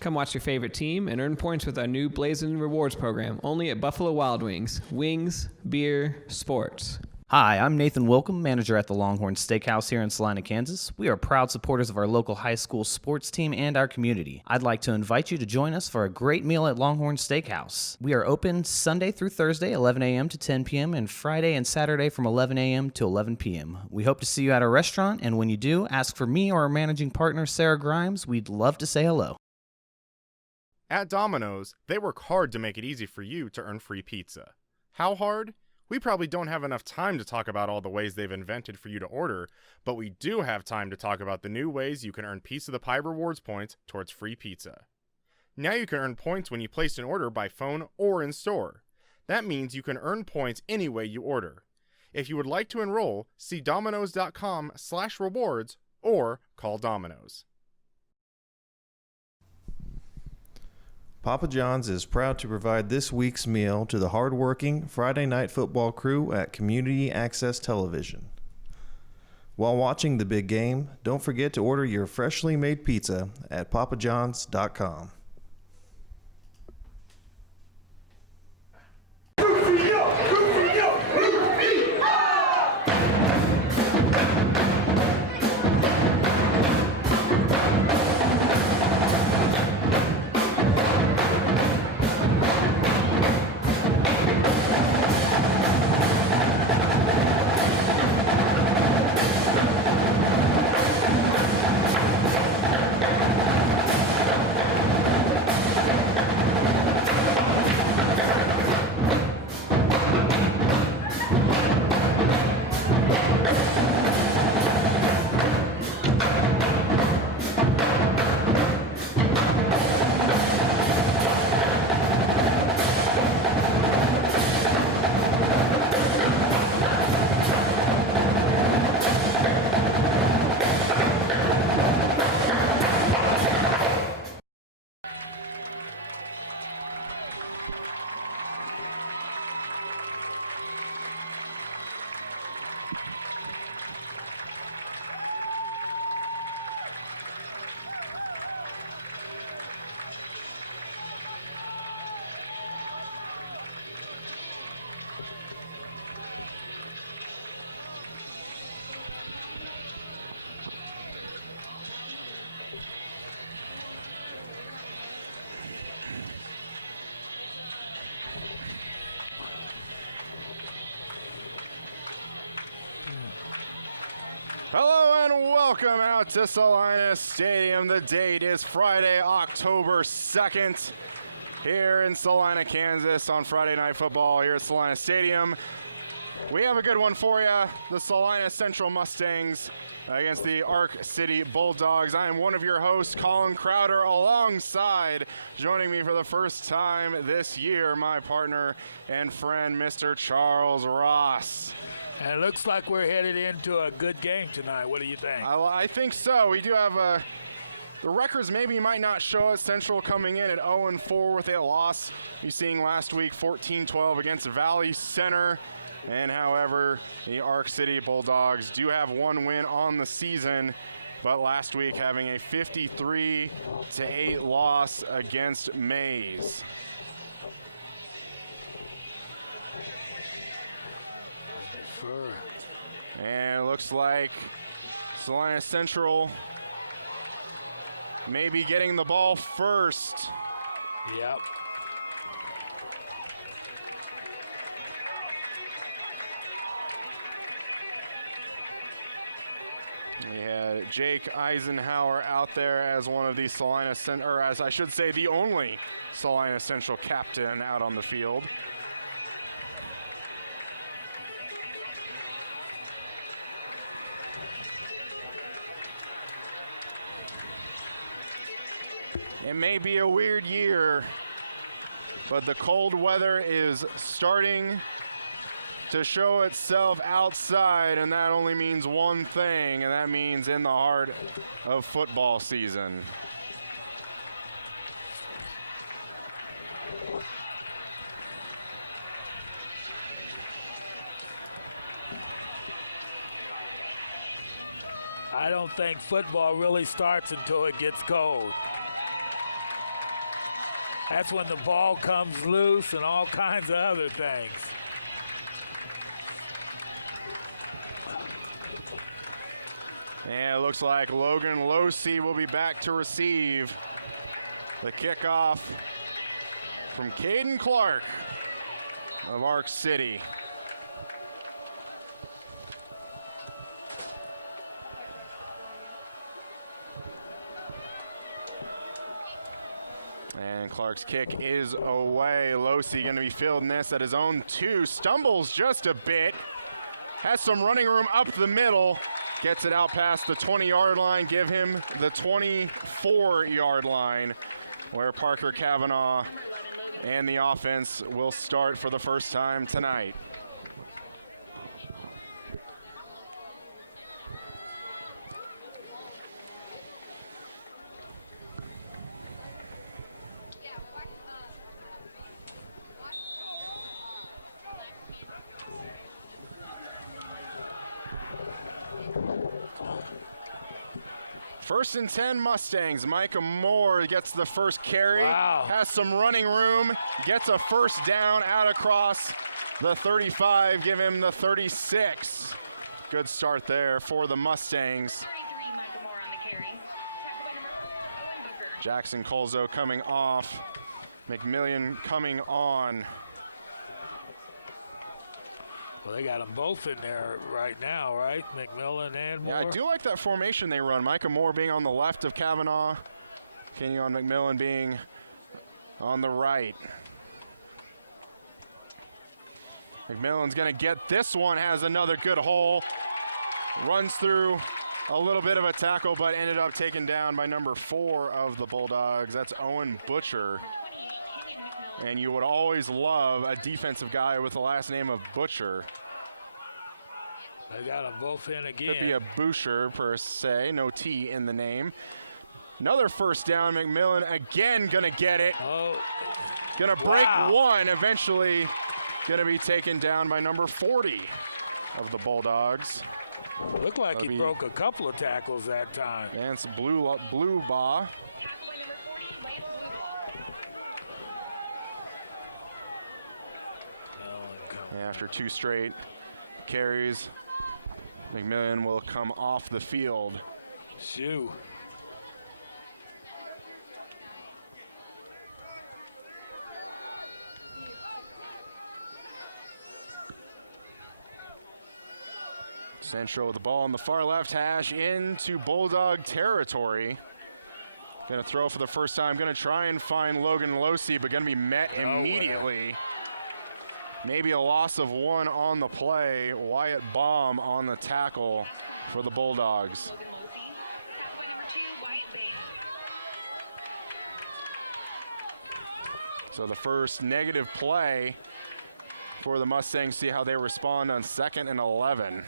Come watch your favorite team and earn points with our new Blazin' Rewards program, only at Buffalo Wild Wings. Wings, beer, sports. Hi, I'm Nathan Wilcom, manager at the Longhorn Steakhouse here in Salina, Kansas. We are proud supporters of our local high school sports team and our community. I'd like to invite you to join us for a great meal at Longhorn Steakhouse. We are open Sunday through Thursday, 11 a.m. to 10 p.m., and Friday and Saturday from 11 a.m. to 11 p.m. We hope to see you at our restaurant, and when you do, ask for me or our managing partner, Sarah Grimes. We'd love to say hello. At Domino's, they work hard to make it easy for you to earn free pizza. How hard? We probably don't have enough time to talk about all the ways they've invented for you to order, but we do have time to talk about the new ways you can earn Piece of the Pie rewards points towards free pizza. Now you can earn points when you place an order by phone or in store. That means you can earn points any way you order. If you would like to enroll, see dominos.com/rewards or call Domino's. Papa John's is proud to provide this week's meal to the hardworking Friday Night Football crew at Community Access Television. While watching the big game, don't forget to order your freshly made pizza at papajohns.com. Hello and welcome out to Salina Stadium. The date is Friday, October 2nd, here in Salina, Kansas, on Friday Night Football here at Salina Stadium. We have a good one for you. The Salina Central Mustangs against the Ark City Bulldogs. I am one of your hosts, Colin Crowder, alongside, joining me for the first time this year, my partner and friend, Mr. Charles Ross. And it looks like we're headed into a good game tonight. What do you think? I think so. We do have the records maybe might not show us. Central coming in at 0-4 with a loss. You're seeing last week 14-12 against Valley Center. And however, the Ark City Bulldogs do have one win on the season, but last week having a 53-8 loss against Mays. And it looks like Salina Central may be getting the ball first. Yep. We had Jake Eisenhower out there as one of the Salina or as I should say, the only Salina Central captain out on the field. It may be a weird year, but the cold weather is starting to show itself outside, and that only means one thing, and that means in the heart of football season. I don't think football really starts until it gets cold. That's when the ball comes loose and all kinds of other things. And it looks like Logan Losey will be back to receive the kickoff from Caden Clark of Arc City. And Clark's kick is away. Losey going to be fielding this at his own 2. Stumbles just a bit. Has some running room up the middle. Gets it out past the 20-yard line. Give him the 24-yard line, where Parker Kavanaugh and the offense will start for the first time tonight. First and 10 Mustangs. Micah Moore gets the first carry. Wow. Has some running room. Gets a first down out across the 35. Give him the 36. Good start there for the Mustangs. Jackson Colzo coming off. McMillian coming on. Well, they got them both in there right now, right? McMillan and Moore. Yeah, I do like that formation they run. Micah Moore being on the left of Kavanaugh. Kenyon McMillan being on the right. McMillan's going to get this one, has another good hole. Runs through a little bit of a tackle, but ended up taken down by number 4 of the Bulldogs. That's Owen Butcher. And you would always love a defensive guy with the last name of Butcher. They got them both in again. Could be a Boucher per se, no T in the name. Another first down, McMillan again gonna get it. Oh. Gonna break Wow. one, eventually gonna be taken down by number 40 of the Bulldogs. Looked like That'll he be- broke a couple of tackles that time. Vance Blue Baugh. After 2 straight carries, McMillan will come off the field. Shoo. Central with the ball on the far left hash into Bulldog territory. Gonna throw for the first time. Gonna try and find Logan Losey, but gonna be met immediately. Maybe a loss of 1 on the play. Wyatt Baum on the tackle for the Bulldogs. So the first negative play for the Mustangs. See how they respond on 2nd and 11.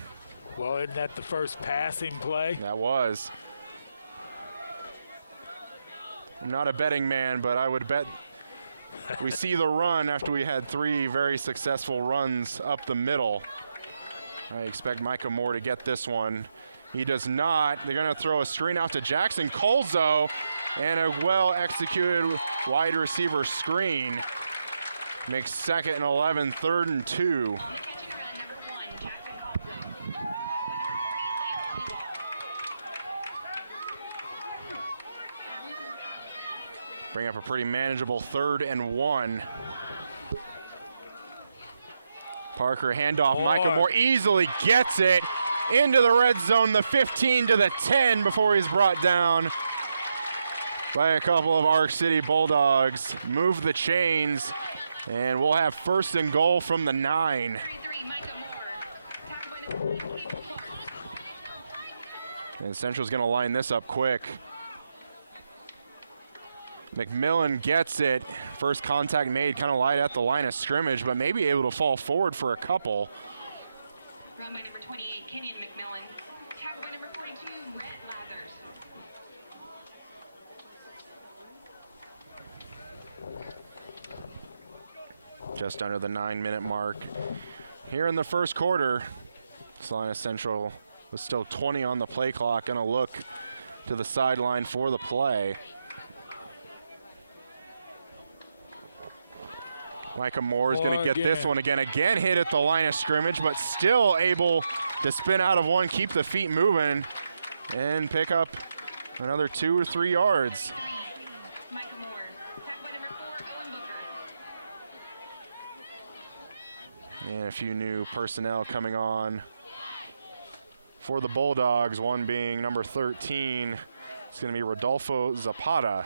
Well, isn't that the first passing play? That was. I'm not a betting man, but I would bet we see the run after we had 3 very successful runs up the middle. I expect Micah Moore to get this one. He does not. They're going to throw a screen out to Jackson Colzo, and a well-executed wide receiver screen makes 2nd and 11, 3rd and 2. Bring up a pretty manageable 3rd and 1. Parker handoff. Micah Moore easily gets it into the red zone, the 15 to the 10 before he's brought down by a couple of Arc City Bulldogs. Move the chains, and we'll have 1st and goal from the 9. And Central's going to line this up quick. McMillan gets it. First contact made, kind of light at the line of scrimmage, but maybe able to fall forward for a couple. Run by number 28, Kenyon McMillan. Tackle by number 42, Brett Lazarus. Just under the 9-minute mark. Here in the first quarter, Salina Central with still 20 on the play clock, gonna look to the sideline for the play. Micah Moore is going to Moore get this again. one again. Again hit at the line of scrimmage, but still able to spin out of one, keep the feet moving, and pick up another 2 or 3 yards. Micah Moore. Tackled by number 4, Owen Booker. And a few new personnel coming on for the Bulldogs, one being number 13. It's going to be Rodolfo Zapata.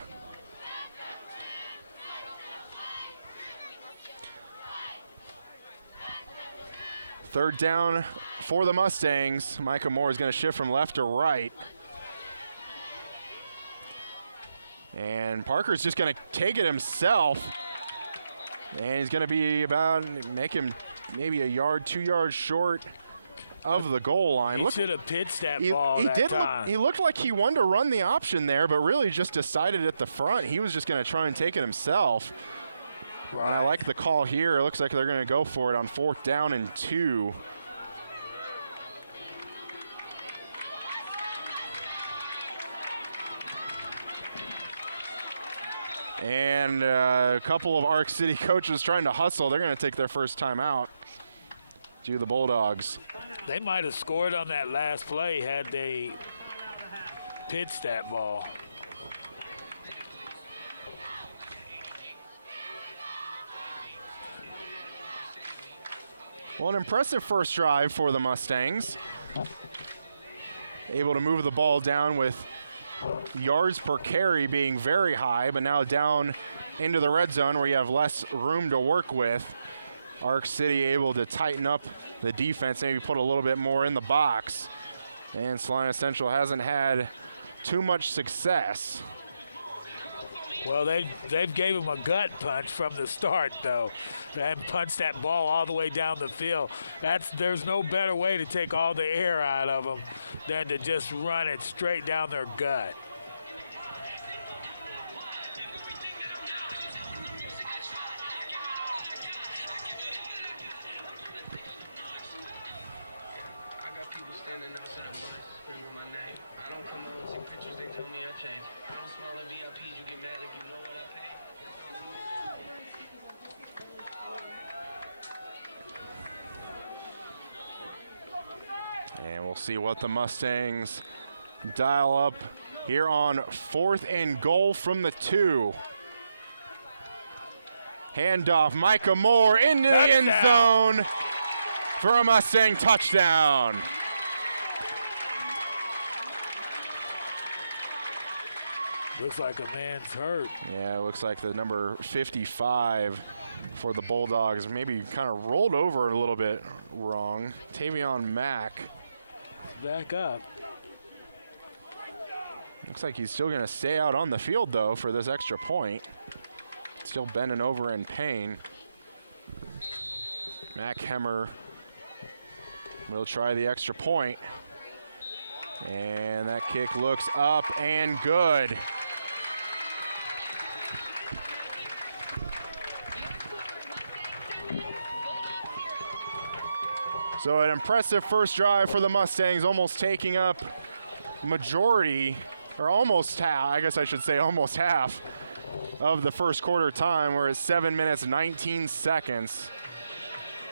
Third down for the Mustangs. Micah Moore is going to shift from left to right. And Parker's just going to take it himself. And he's going to be make him maybe a yard, 2 yards short of the goal line. He should have pitched that ball he that did time. he looked like he wanted to run the option there, but really just decided at the front he was just going to try and take it himself. And I like the call here. It looks like they're going to go for it on 4th down and 2. And a couple of Arc City coaches trying to hustle. They're going to take their first time out. To the Bulldogs. They might have scored on that last play had they pitched that ball. Well, an impressive first drive for the Mustangs. Able to move the ball down with yards per carry being very high, but now down into the red zone where you have less room to work with. Arc City able to tighten up the defense, maybe put a little bit more in the box. And Salina Central hasn't had too much success. Well, they've gave him a gut punch from the start, though, and punched that ball all the way down the field. There's no better way to take all the air out of them than to just run it straight down their gut. And we'll see what the Mustangs dial up here on 4th and goal from the 2. Handoff, Micah Moore into the end zone for a Mustang touchdown. Looks like a man's hurt. Yeah, it looks like the number 55 for the Bulldogs maybe kind of rolled over a little bit wrong. Tavion Mack. Back up. Looks like he's still going to stay out on the field, though, for this extra point. Still bending over in pain. Mack Hemmer will try the extra point. And that kick looks up and good. So an impressive first drive for the Mustangs, almost taking up majority, or almost half, I guess I should say almost half of the first quarter time. We're at 7 minutes, 19 seconds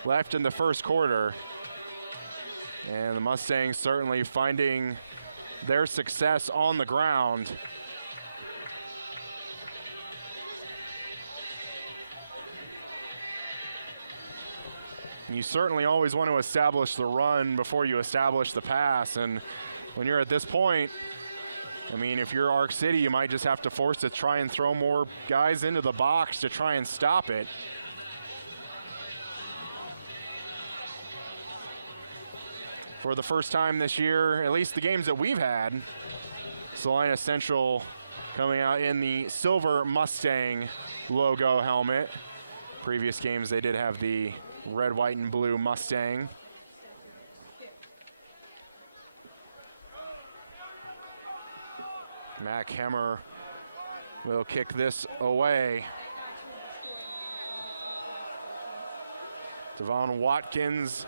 left in the first quarter. And the Mustangs certainly finding their success on the ground. You certainly always want to establish the run before you establish the pass. And when you're at this point, I mean, if you're Arc City, you might just have to force to try and throw more guys into the box to try and stop it. For the first time this year, at least the games that we've had, Salina Central coming out in the silver Mustang logo helmet. Previous games they did have the red, white, and blue Mustang. Mack Hemmer will kick this away. Devon Watkins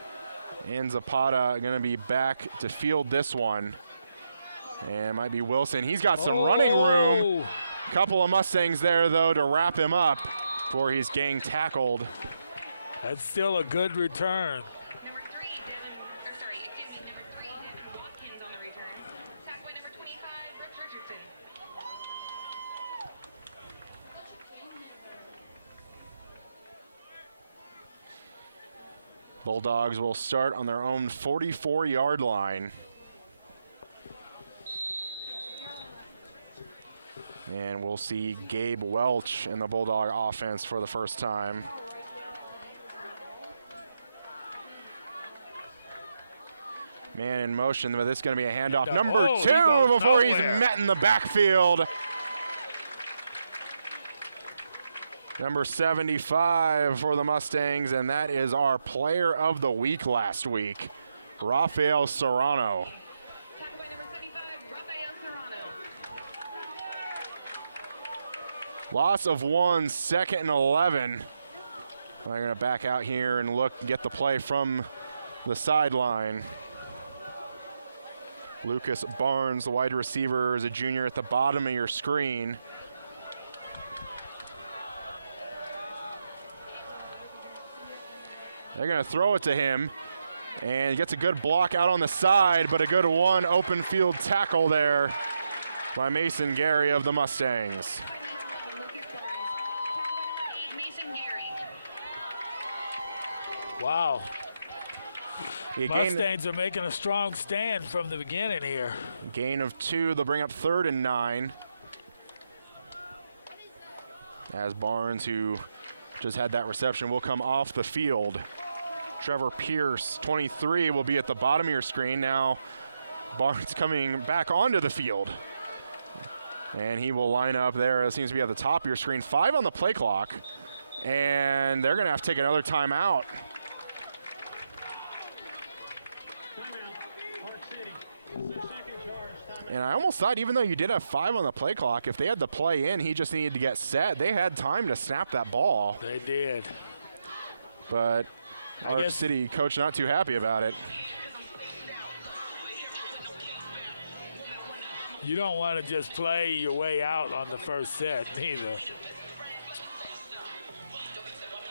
and Zapata going to be back to field this one. And it might be Wilson. He's got some running room. Couple of Mustangs there, though, to wrap him up. before he's gang tackled. That's still a good return. Number 3, number 3, Devin Watkins on the return. Sacked by number 25, Brooks Richardson. Bulldogs will start on their own 44-yard line. And we'll see Gabe Welch in the Bulldog offense for the first time. Man in motion, but this is going to be a handoff. Number 2 before he's met in the backfield. Number 75 for the Mustangs, and that is our player of the week last week, Rafael Serrano. Tackled by number 75, Rafael Serrano. Loss of 1, 2nd and 11. They're going to back out here and look, get the play from the sideline. Lucas Barnes, the wide receiver, is a junior at the bottom of your screen. They're going to throw it to him, and he gets a good block out on the side, but a good one open field tackle there by Mason Gary of the Mustangs. Mason Gary. Wow. He gained Mustangs are making a strong stand from the beginning here. gain of 2. They'll bring up 3rd and 9. As Barnes, who just had that reception, will come off the field. Trevor Pierce, 23, will be at the bottom of your screen. Now Barnes coming back onto the field. And he will line up there. It seems to be at the top of your screen. 5 on the play clock. And they're going to have to take another timeout. And I almost thought, even though you did have 5 on the play clock, if they had the play in, he just needed to get set. They had time to snap that ball. They did. But our guess- city coach not too happy about it. You don't want to just play your way out on the first set, neither.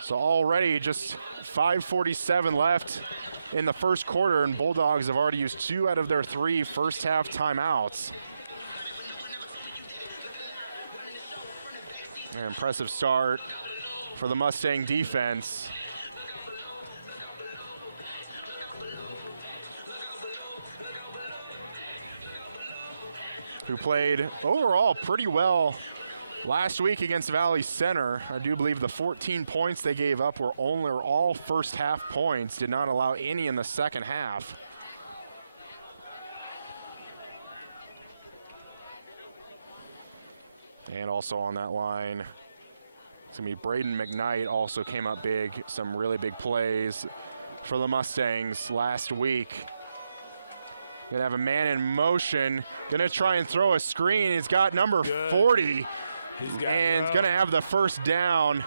So already just 5:47 left in the first quarter, and Bulldogs have already used 2 out of their 3 first half timeouts. An impressive start for the Mustang defense. Who played overall pretty well last week against Valley Center. I do believe the 14 points they gave up were all first half points, did not allow any in the second half. And also on that line, it's going to be Braden McKnight, also came up big. Some really big plays for the Mustangs last week. Gonna have a man in motion. Gonna try and throw a screen. He's got number 40. And gonna have the first down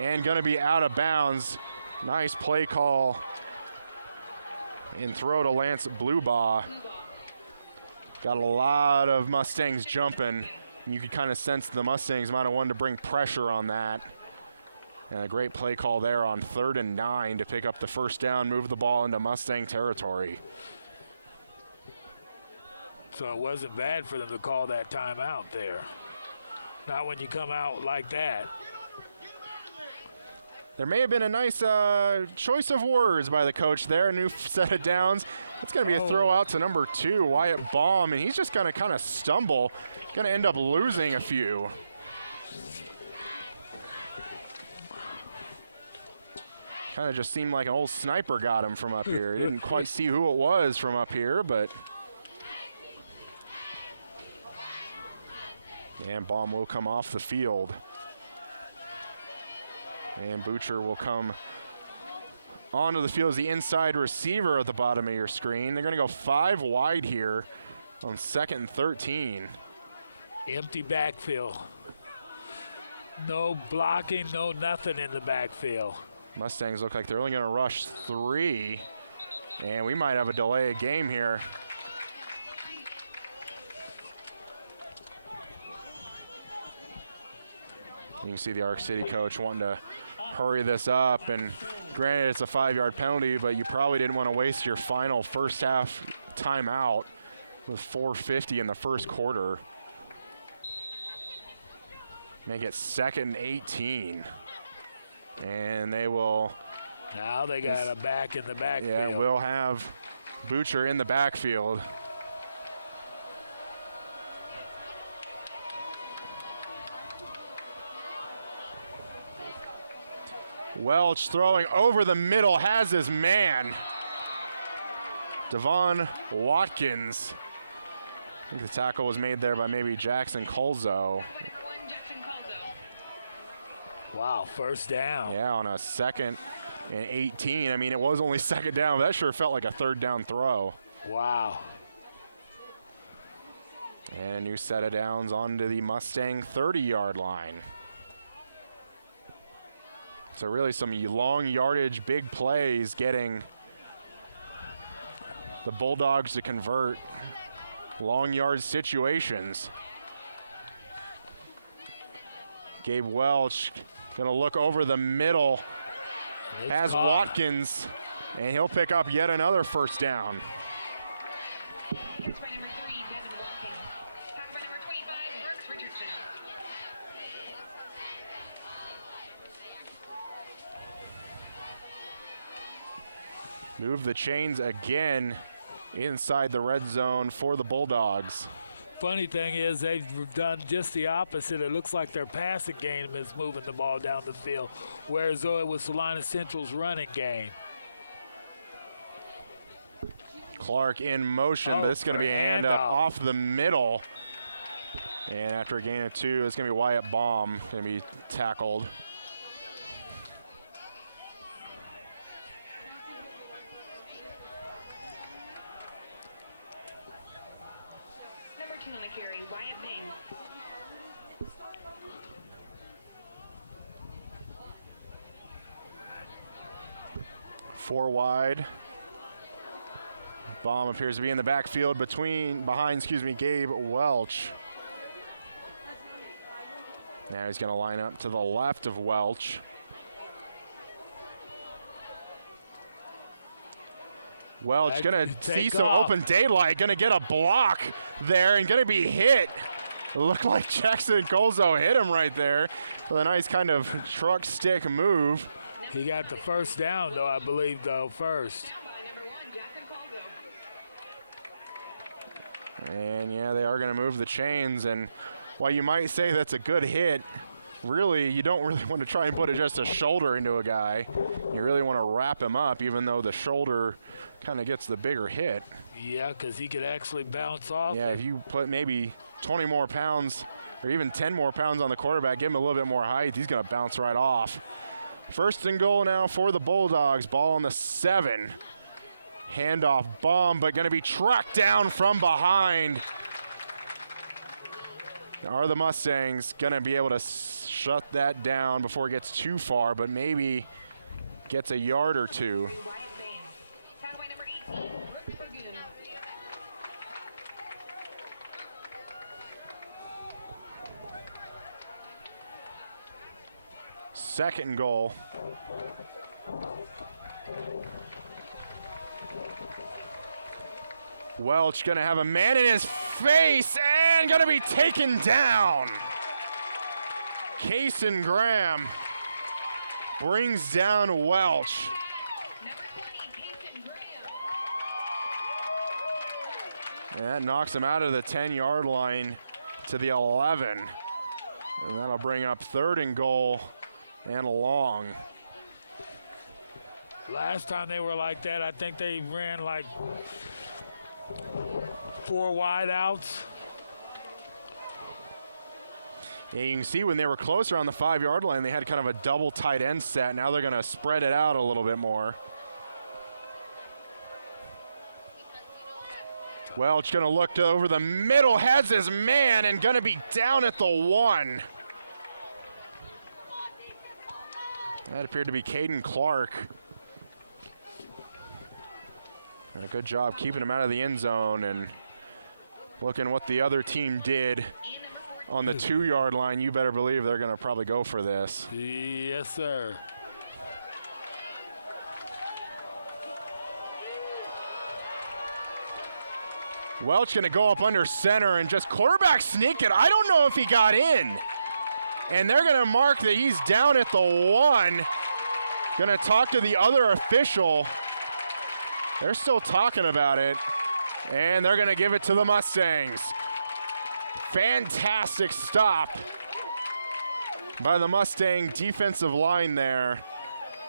and gonna be out of bounds. Nice play call and throw to Lance Bluebaugh. Got a lot of Mustangs jumping. You could kind of sense the Mustangs might have wanted to bring pressure on that. And a great play call there on 3rd and 9 to pick up the first down, move the ball into Mustang territory. So it wasn't bad for them to call that timeout there. Not when you come out like that. There may have been a nice choice of words by the coach there. A new set of downs. It's going to be a throw out to number 2, Wyatt Baum, and he's just going to kind of stumble. Going to end up losing a few. Kind of just seemed like an old sniper got him from up here. He didn't quite see who it was from up here, but. And Baum will come off the field. And Butcher will come onto the field as the inside receiver at the bottom of your screen. They're going to go 5 wide here on 2nd and 13. Empty backfield. No blocking, no nothing in the backfield. Mustangs look like they're only going to rush 3. And we might have a delay of game here. can see the Arc City coach wanting to hurry this up, and granted it's a 5-yard penalty, but you probably didn't want to waste your final first half timeout with 4:50 in the first quarter. Make it 2nd and 18. And they will. Now they got a back in the backfield. Yeah, we'll have Butcher in the backfield. Welch throwing over the middle, has his man. Devon Watkins. I think the tackle was made there by maybe Jackson Colzo. Wow, first down. Yeah, on a 2nd and 18. I mean, it was only 2nd down, but that sure felt like a 3rd down throw. Wow. And a new set of downs onto the Mustang 30-yard line. So really some long yardage, big plays getting the Bulldogs to convert long yard situations. Gabe Welch gonna look over the middle, has Watkins, and he'll pick up yet another first down. Move the chains again inside the red zone for the Bulldogs. Funny thing is they've done just the opposite. It looks like their passing game is moving the ball down the field, whereas though it was Salina Central's running game. Clark in motion, but it's going to be a handoff off the middle. And after a gain of 2, it's going to be Wyatt Baum going to be tackled. Four wide. Baum appears to be in the backfield behind Gabe Welch. Now he's going to line up to the left of Welch. Welch going to see some open daylight, going to get a block there and going to be hit. It looked like Jackson Colzo hit him right there with a nice kind of truck stick move. He got the first down, though, I believe, first. And, yeah, they are going to move the chains. And while you might say that's a good hit, really, you don't really want to try and put just a shoulder into a guy. You really want to wrap him up, even though the shoulder kind of gets the bigger hit. Yeah, because he could actually bounce off. Yeah, if you put maybe 20 more pounds or even 10 more pounds on the quarterback, give him a little bit more height, he's going to bounce right off. First and goal now for the Bulldogs. Ball on the 7. Handoff Baum, but going to be tracked down from behind. Are the Mustangs going to be able to shut that down before it gets too far, but maybe gets a yard or two? Second and goal. Welch gonna have a man in his face and gonna be taken down. Kason Graham brings down Welch. And that knocks him out of the 10-yard line to the 11. And that'll bring up 3rd and goal and long. Last time they were like that, I think they ran like 4 wide outs. Yeah, you can see when they were closer on the 5-yard line, they had kind of a double tight end set. Now they're going to spread it out a little bit more. Welch going to look over the middle, has his man, and going to be down at the 1. That appeared to be Caden Clark. And a good job keeping him out of the end zone and looking what the other team did on the 2-yard line, you better believe they're going to probably go for this. Yes, sir. Welch going to go up under center and just quarterback sneak it. I don't know if he got in. And they're going to mark that he's down at the 1. Going to talk to the other official. They're still talking about it. And they're going to give it to the Mustangs. Fantastic stop by the Mustang defensive line there.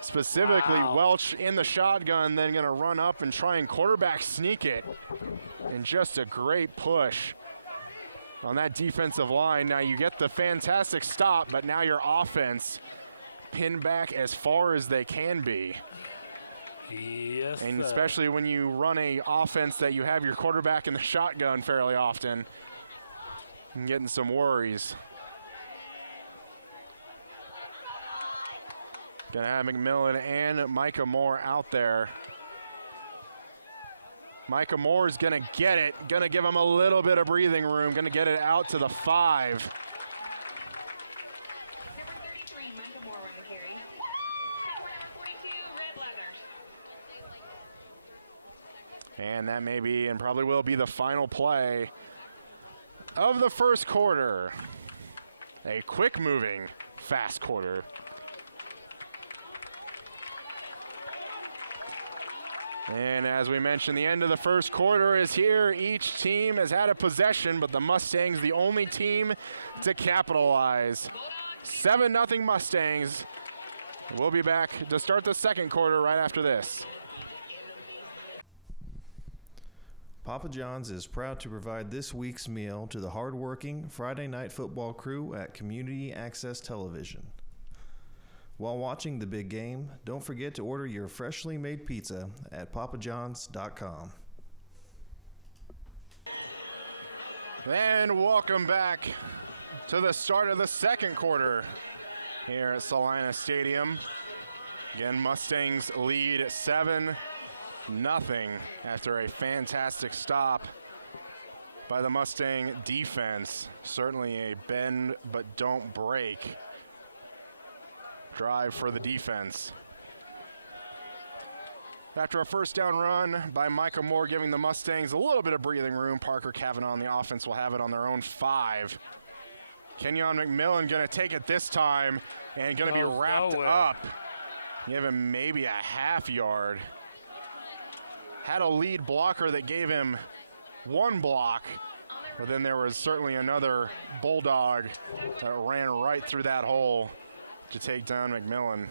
Specifically, Welch in the shotgun, then going to run up and try and quarterback sneak it. And just a great push on that defensive line. Now you get the fantastic stop, but now your offense pinned back as far as they can be. Yes, And sir. especially when you run a offense that you have your quarterback in the shotgun fairly often, and getting some worries. Gonna have McMillan and Micah Moore out there. Micah Moore is gonna get it, gonna give him a little bit of breathing room, gonna get it out to the 5. Number 33, Micah Moore on the carry. Tackle number 42, Red Leathers. And that may be and probably will be the final play of the first quarter. A quick moving, fast quarter. And as we mentioned, the end of the first quarter is here. Each team has had a possession, but the Mustangs the only team to capitalize. 7-0 Mustangs. We'll be back to start the second quarter right after this. Papa John's is proud to provide this week's meal to the hardworking Friday Night Football crew at Community Access Television. While watching the big game, don't forget to order your freshly made pizza at papajohns.com. And welcome back to the start of the second quarter here at Salina Stadium. Again, Mustangs lead 7-0 after a fantastic stop by the Mustang defense. Certainly a bend but don't break drive for the defense. After a first down run by Micah Moore, giving the Mustangs a little bit of breathing room, Parker Kavanaugh on the offense will have it on their own 5. Kenyon McMillan going to take it this time and going to be Goes wrapped nowhere. up. Give him maybe a half yard. Had a lead blocker that gave him 1 block, but then there was certainly another Bulldog that ran right through that hole to take down McMillan.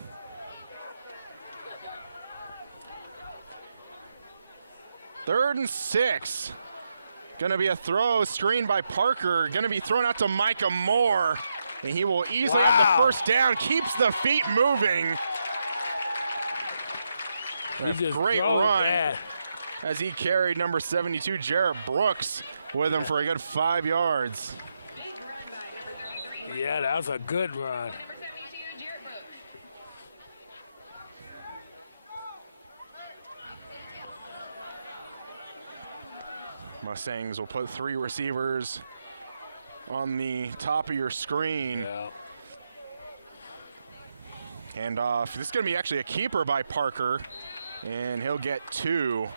Third and 6. Gonna be a throw, screened by Parker. Gonna be thrown out to Micah Moore. And he will easily have the first down. Keeps the feet moving. He A just great drove run that. as he carried number 72, Jarrett Brooks, with him for a good 5 yards. Big run by number 33. Yeah, that was a good run. Number 72, Jarrett Brooks. Mustangs will put 3 receivers on the top of your screen. Yeah. Handoff. This is going to be actually a keeper by Parker, and he'll get 2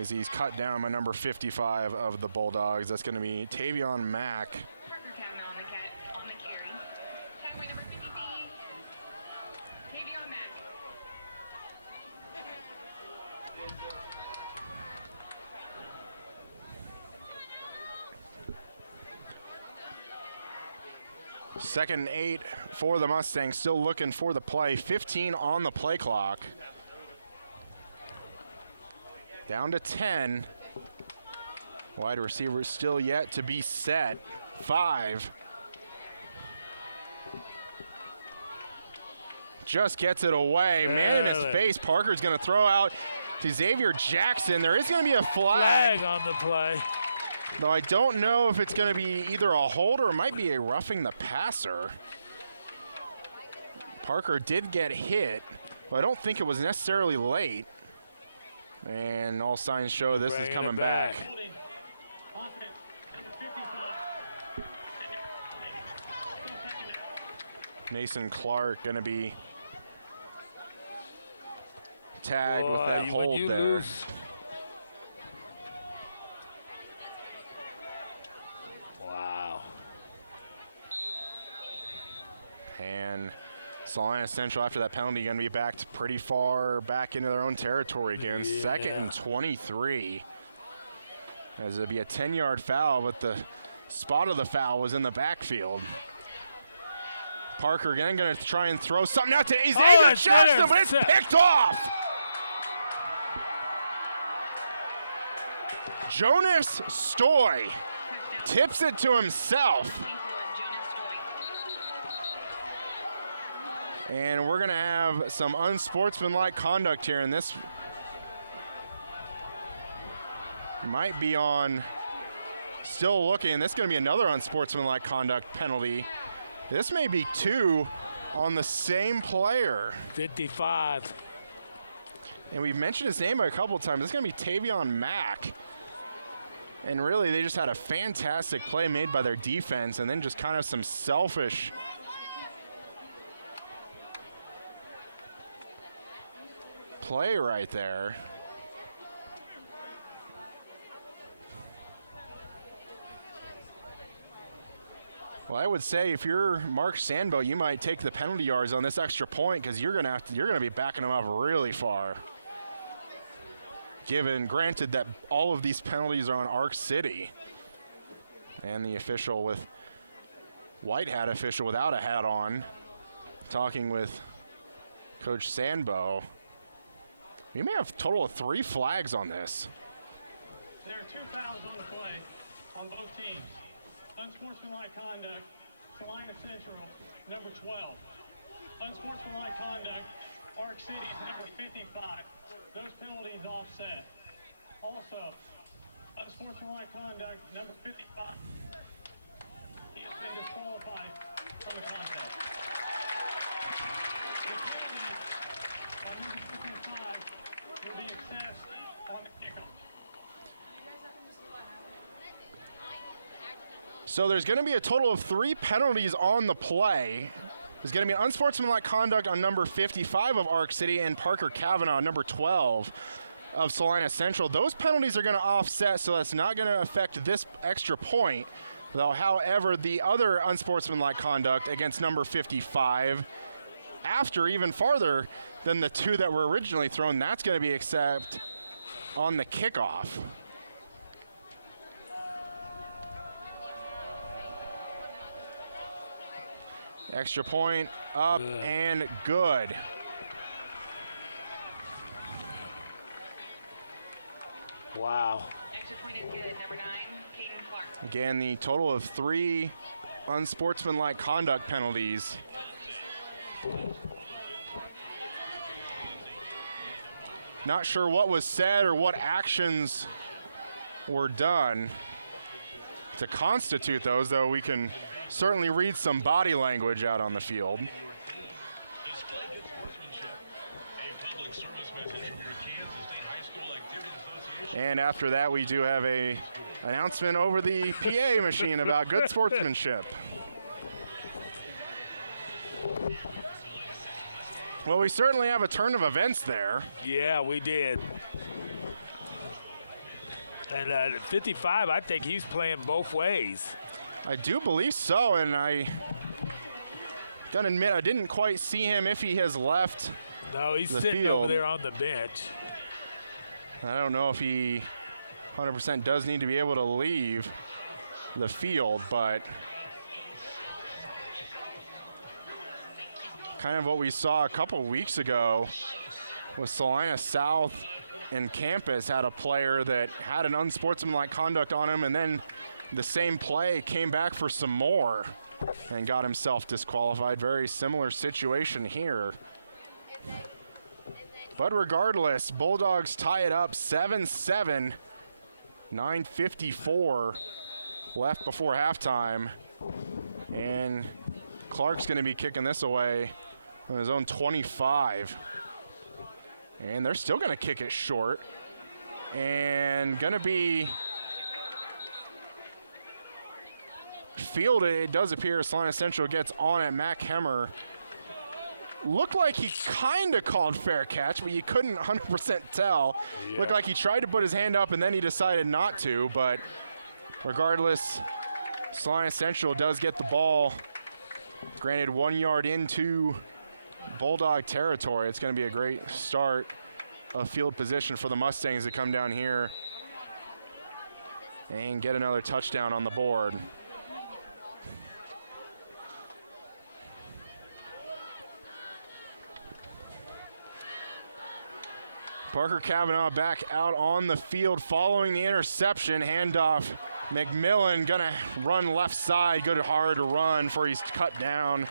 as he's cut down by number 55 of the Bulldogs. That's going to be Tavion Mack. Parker Kavanaugh on the carry. Tackle number 50, Tavion Mack. Second and 8 for the Mustangs, still looking for the play. 15 on the play clock. Down to 10. Wide receivers still yet to be set. 5. Just gets it away. Man in his face. Parker's going to throw out to Xavier Jackson. There is going to be a flag. Flag on the play. Though I don't know if it's going to be either a hold or it might be a roughing the passer. Parker did get hit, but I don't think it was necessarily late. And all signs show this is Bringing coming it back. Mason Clark going to be tagged with that When hold you there. lose, wow. And Salina Central, after that penalty, going to be backed pretty far back into their own territory again. Yeah. 2nd and 23. As it'd be a 10-yard foul, but the spot of the foul was in the backfield. Parker again going to try and throw something out to Xavier it's Jackson, but it's intercepted. picked off. Jonas Stoy tips it to himself. And we're going to have some unsportsmanlike conduct here, and this might be on, still looking. This is going to be another unsportsmanlike conduct penalty. This may be 2 on the same player. 55. And we've mentioned his name a couple times. This is going to be Tavion Mack. And really, they just had a fantastic play made by their defense, and then just kind of some selfish play right there. Well, I would say if you're Mark Sandbo, you might take the penalty yards on this extra point because you're gonna be backing them up really far. Granted that all of these penalties are on Arc City, and the official with white hat official without a hat on, talking with Coach Sandbo. We may have a total of 3 flags on this. There are 2 fouls on the play on both teams. Unsportsmanlike conduct, Salina Central, number 12. Unsportsmanlike conduct, Arc City, number 55. Those penalties offset. Also, unsportsmanlike conduct, number 55. He has been disqualified from the contest. The penalty on number 55 will be assessed on the kickoff. So there's going to be a total of 3 penalties on the play. There's going to be unsportsmanlike conduct on number 55 of Arc City and Parker Kavanaugh, number 12 of Salina Central. Those penalties are going to offset, so that's not going to affect this extra point. Though, however, the other unsportsmanlike conduct against number 55, after even farther than the 2 that were originally thrown, that's going to be accepted on the kickoff. Extra point up and good. Wow. Again, the total of 3 unsportsmanlike conduct penalties. Not sure what was said or what actions were done to constitute those, though we can certainly read some body language out on the field. And after that, we do have a announcement over the PA machine about good sportsmanship. Well, we certainly have a turn of events there. Yeah, we did. And at 55, I think he's playing both ways. I do believe so, and I gotta admit I didn't quite see him if he has left. No, he's the sitting field. over there on the bench. I don't know if he 100% does need to be able to leave the field, but kind of what we saw a couple weeks ago with Salina South and Campus had a player that had an unsportsmanlike conduct on him, and then the same play came back for some more and got himself disqualified. Very similar situation here. But regardless, Bulldogs tie it up 7-7, 9:54 left before halftime. And Clark's going to be kicking this away on his own 25. And they're still going to kick it short. And going to be fielded. It does appear Salina Central gets on at Mac Hemmer looked like he kind of called fair catch, but you couldn't 100% tell. Looked like he tried to put his hand up and then he decided not to, but regardless, Salina Central does get the ball. Granted, 1 yard into Bulldog territory. It's going to be a great start of field position for the Mustangs to come down here and get another touchdown on the board. Parker Kavanaugh back out on the field following the interception. Handoff. McMillan gonna run left side, good hard to run before he's cut down.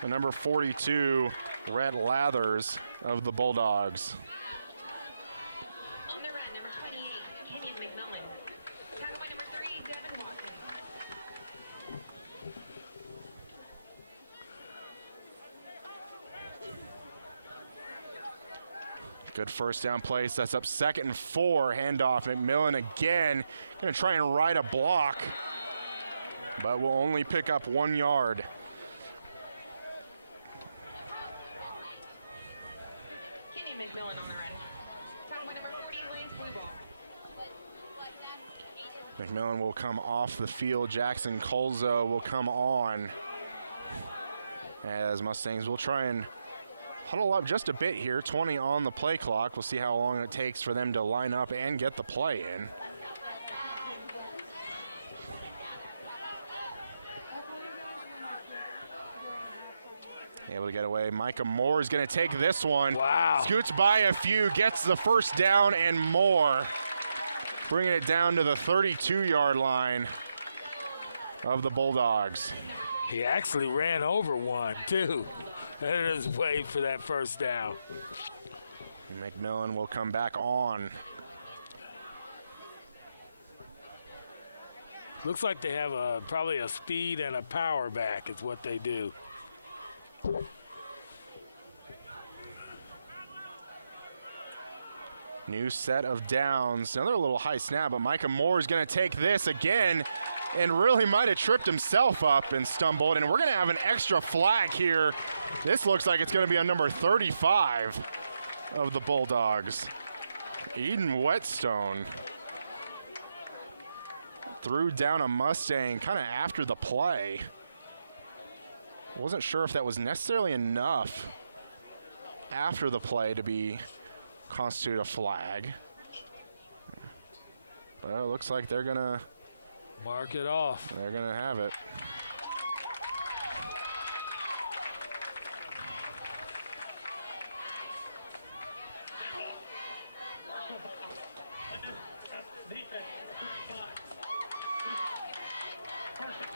The number 42, Red Lathers of the Bulldogs. On the run, number 28, Kenyon McMillan. Tackle by number 3, Devin Watson. Good first down play, sets up 2nd and 4. Handoff, McMillan again. Gonna try and ride a block, but will only pick up 1 yard. Kenyon McMillan on the run. Tackle by number 40, Lance Weeble. McMillan will come off the field. Jackson Colzo will come on. As Mustangs will try and huddle up just a bit here. 20 on the play clock. We'll see how long it takes for them to line up and get the play in. Able to get away. Micah Moore is going to take this one. Wow. Scoots by a few, gets the first down and more. Bringing it down to the 32-yard line of the Bulldogs. He actually ran over one, too. That is way for that first down. And McMillan will come back on. Looks like they have probably a speed and a power back is what they do. New set of downs. Another little high snap, but Micah Moore is going to take this again and really might have tripped himself up and stumbled. And we're going to have an extra flag here. This looks like it's going to be on number 35 of the Bulldogs. Eden Whetstone threw down a Mustang kind of after the play. Wasn't sure if that was necessarily enough after the play to constitute a flag. But it looks like they're gonna mark it off. They're gonna have it.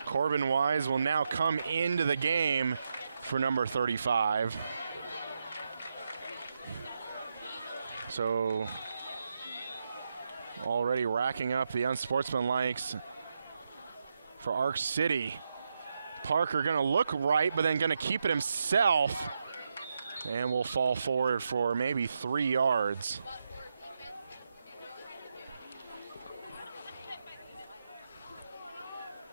Corbin Wise will now come into the game for number 35. So already racking up the unsportsmanlikes for Arc City. Parker gonna look right, but then gonna keep it himself and will fall forward for maybe 3 yards.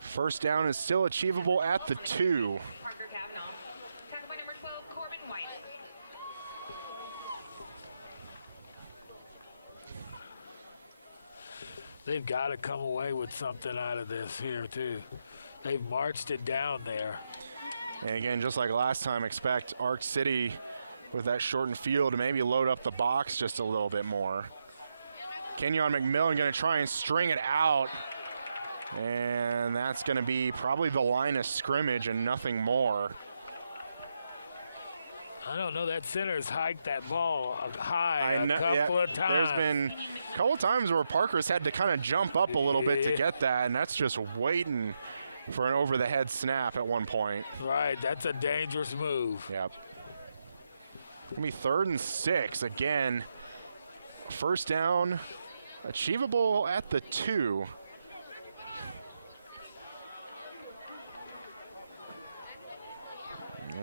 First down is still achievable at the 2. Parker Kavanaugh. Tackle by number 12, Corbin White. They've got to come away with something out of this here, too. They've marched it down there. And again, just like last time, expect Arc City with that shortened field to maybe load up the box just a little bit more. Kenyon McMillan going to try and string it out. And that's going to be probably the line of scrimmage and nothing more. I don't know, that center's hiked that ball high a couple of times. There's been a couple of times where Parker's had to kind of jump up a little bit to get that, and that's just waiting for an over-the-head snap at one point. Right, that's a dangerous move. Yep. Gonna be 3rd and 6. Again, first down, achievable at the 2.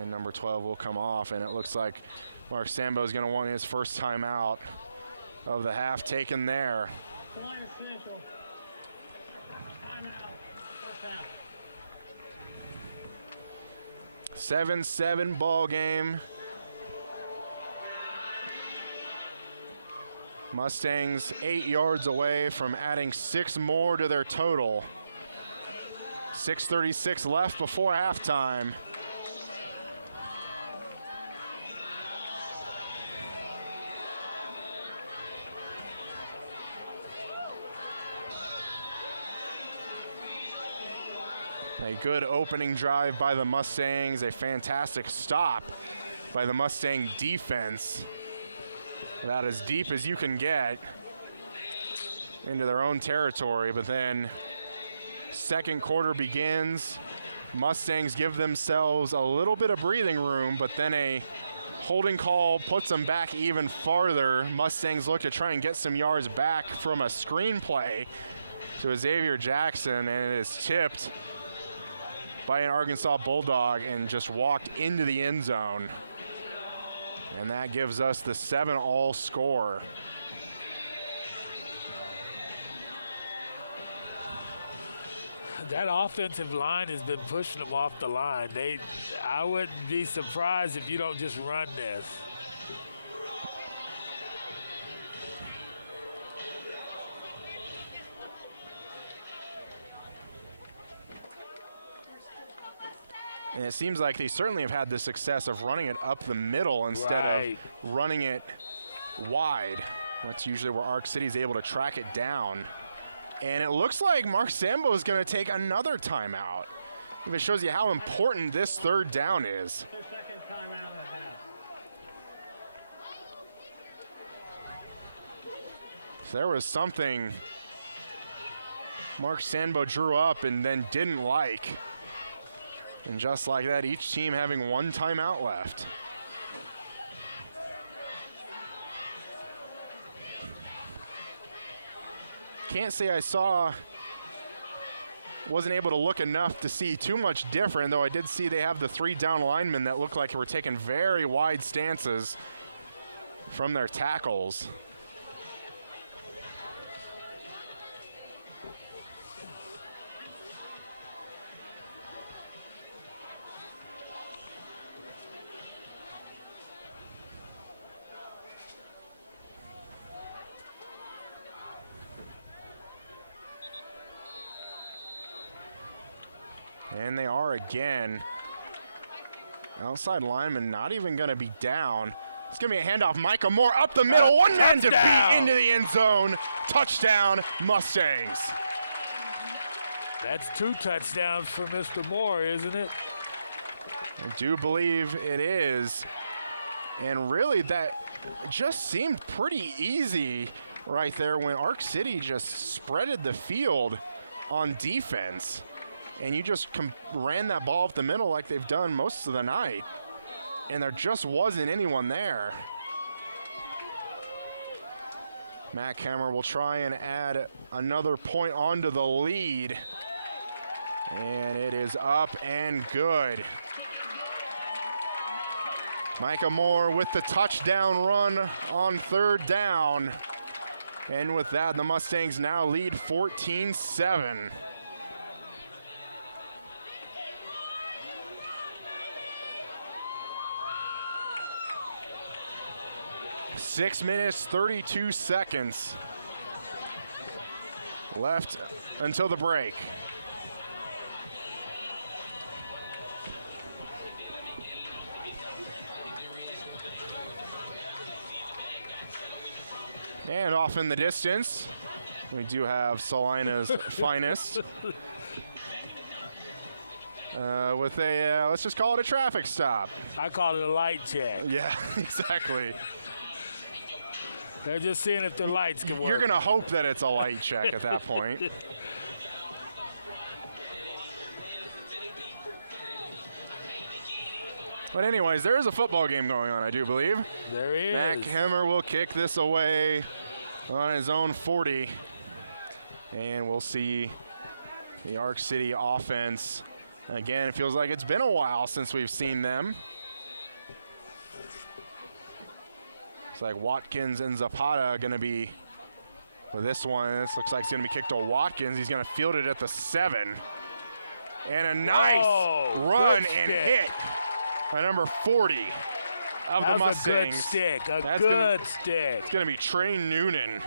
And number 12 will come off, and it looks like Mark Sambo is going to want his first time out of the half taken there. Salina Central. Timeout. First down. 7-7 ball game. Mustangs 8 yards away from adding 6 more to their total. 6:36 left before halftime. A good opening drive by the Mustangs, a fantastic stop by the Mustang defense. About as deep as you can get into their own territory, but then second quarter begins. Mustangs give themselves a little bit of breathing room, but then a holding call puts them back even farther. Mustangs look to try and get some yards back from a screen play to Xavier Jackson, and it is tipped by an Arkansas Bulldog and just walked into the end zone. And that gives us the 7-all score. That offensive line has been pushing them off the line. I wouldn't be surprised if you don't just run this. And it seems like they certainly have had the success of running it up the middle instead of running it wide. That's usually where Ark City is able to track it down. And it looks like Mark Sambo is going to take another timeout. It shows you how important this third down is. So there was something Mark Sambo drew up and then didn't like. And just like that, each team having one timeout left. Can't say wasn't able to look enough to see too much different, though I did see they have the 3 down linemen that look like they were taking very wide stances from their tackles. And they are again. Outside lineman not even going to be down. It's going to be a handoff. Micah Moore up the middle. One man to beat into the end zone. Touchdown, Mustangs. That's 2 touchdowns for Mr. Moore, isn't it? I do believe it is. And really, that just seemed pretty easy right there when Ark City just spreaded the field on defense. And you just ran that ball up the middle like they've done most of the night. And there just wasn't anyone there. Matt Kemmer will try and add another point onto the lead. And it is up and good. Micah Moore with the touchdown run on third down. And with that, the Mustangs now lead 14-7. 6 minutes, 32 seconds left until the break. And off in the distance, we do have Salina's finest. With a, let's just call it a traffic stop. I call it a light check. Yeah, exactly. They're just seeing if their lights can work. You're going to hope that it's a light check at that point. But anyways, there is a football game going on, I do believe. There is. Matt Kemmer will kick this away on his own 40. And we'll see the Ark City offense. Again, it feels like it's been a while since we've seen them. It's like Watkins and Zapata going to be with this one. This looks like it's going to be kicked to Watkins. He's going to field it at the 7. And a nice run and hit by number 40. of That the was a good Mustangs. stick. That's Good stick. It's going to be Trey Noonan.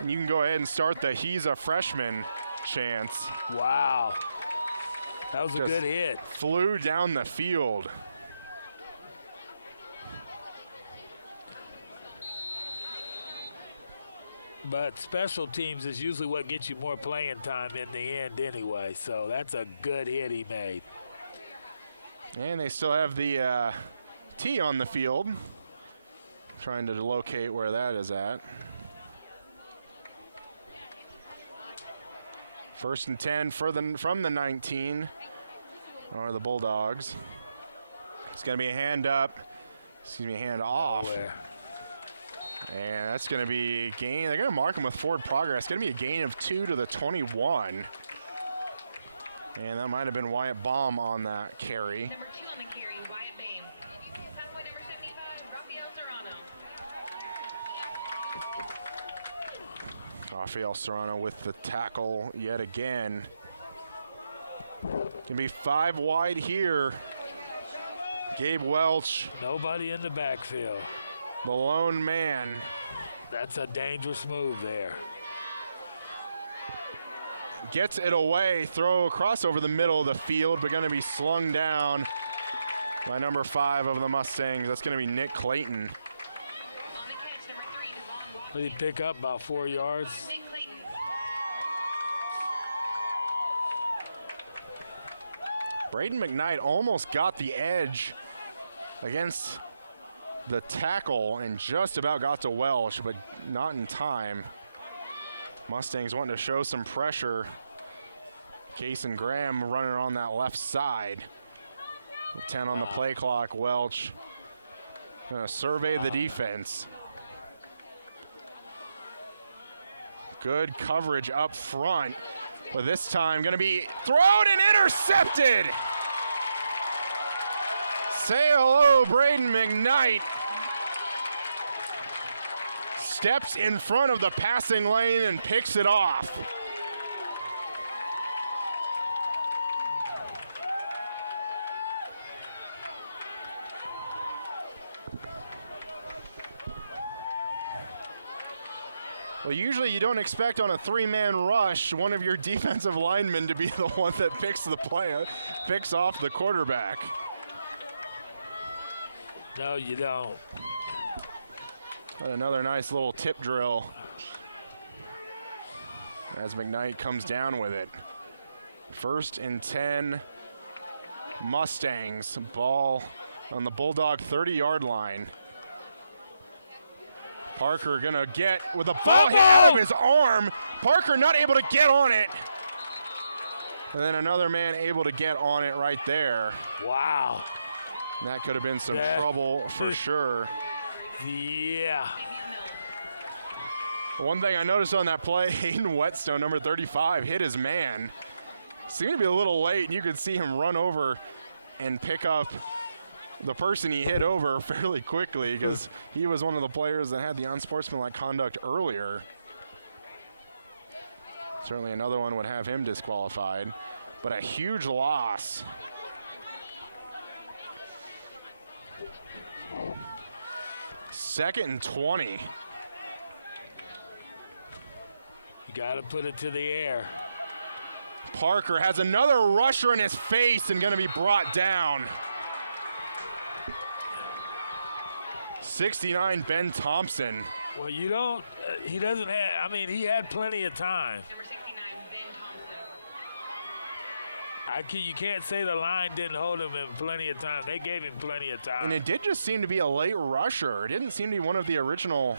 And you can go ahead and start the he's a freshman chance. Wow. That was a Just good hit. Flew down the field. But special teams is usually what gets you more playing time in the end anyway. So that's a good hit he made. And they still have the tee on the field. Trying to locate where that is at. 1st and 10 from the 19 are the Bulldogs. It's going to be a hand up. Excuse me, hand off. Nowhere. And that's going to be a gain. They're going to mark him with forward progress. It's going to be a gain of 2 to the 21. And that might have been Wyatt Baum on that carry. Number 2 on the carry, Wyatt Bain. Tackle by number 75, Rafael Serrano. Rafael Serrano with the tackle yet again. Can be 5 wide here. Gabe Welch, Nobody in the backfield. the lone man. That's a dangerous move there. Gets it away, throw across over the middle of the field, but going to be slung down by number 5 of the Mustangs. That's going to be Nick Clayton. On the catch, number 3, Vaughn Walker. What did he pick up? About 4 yards? Nick Clayton. Braden McKnight almost got the edge against the tackle and just about got to Welsh, but not in time. Mustangs wanting to show some pressure. Case and Graham running on that left side. 10 on the play clock. Welch gonna survey the defense. Good coverage up front, but this time gonna be thrown and intercepted. Say hello, Braden McKnight. Steps in front of the passing lane and picks it off. Well, usually you don't expect on a 3-man rush one of your defensive linemen to be the one that picks off the quarterback. No, you don't. Another nice little tip drill as McKnight comes down with it. 1st and 10, Mustangs. Ball on the Bulldog 30-yard line. Parker gonna get with a ball hit out of his arm. Parker not able to get on it. And then another man able to get on it right there. Wow. And that could have been some Yeah. trouble for sure. Yeah. One thing I noticed on that play, Hayden Whetstone, number 35, hit his man. Seemed to be a little late, and you could see him run over and pick up the person he hit over fairly quickly because he was one of the players that had the unsportsmanlike conduct earlier. Certainly another one would have him disqualified, but a huge loss. Second and 20. You got to put it to the air. Parker has another rusher in his face and going to be brought down. 69, Ben Thompson. Well, you don't, he doesn't have, I mean, he had plenty of time. Number 69, Ben Thompson. You can't say the line didn't hold him in plenty of time. They gave him plenty of time. And it did just seem to be a late rusher. It didn't seem to be one of the original,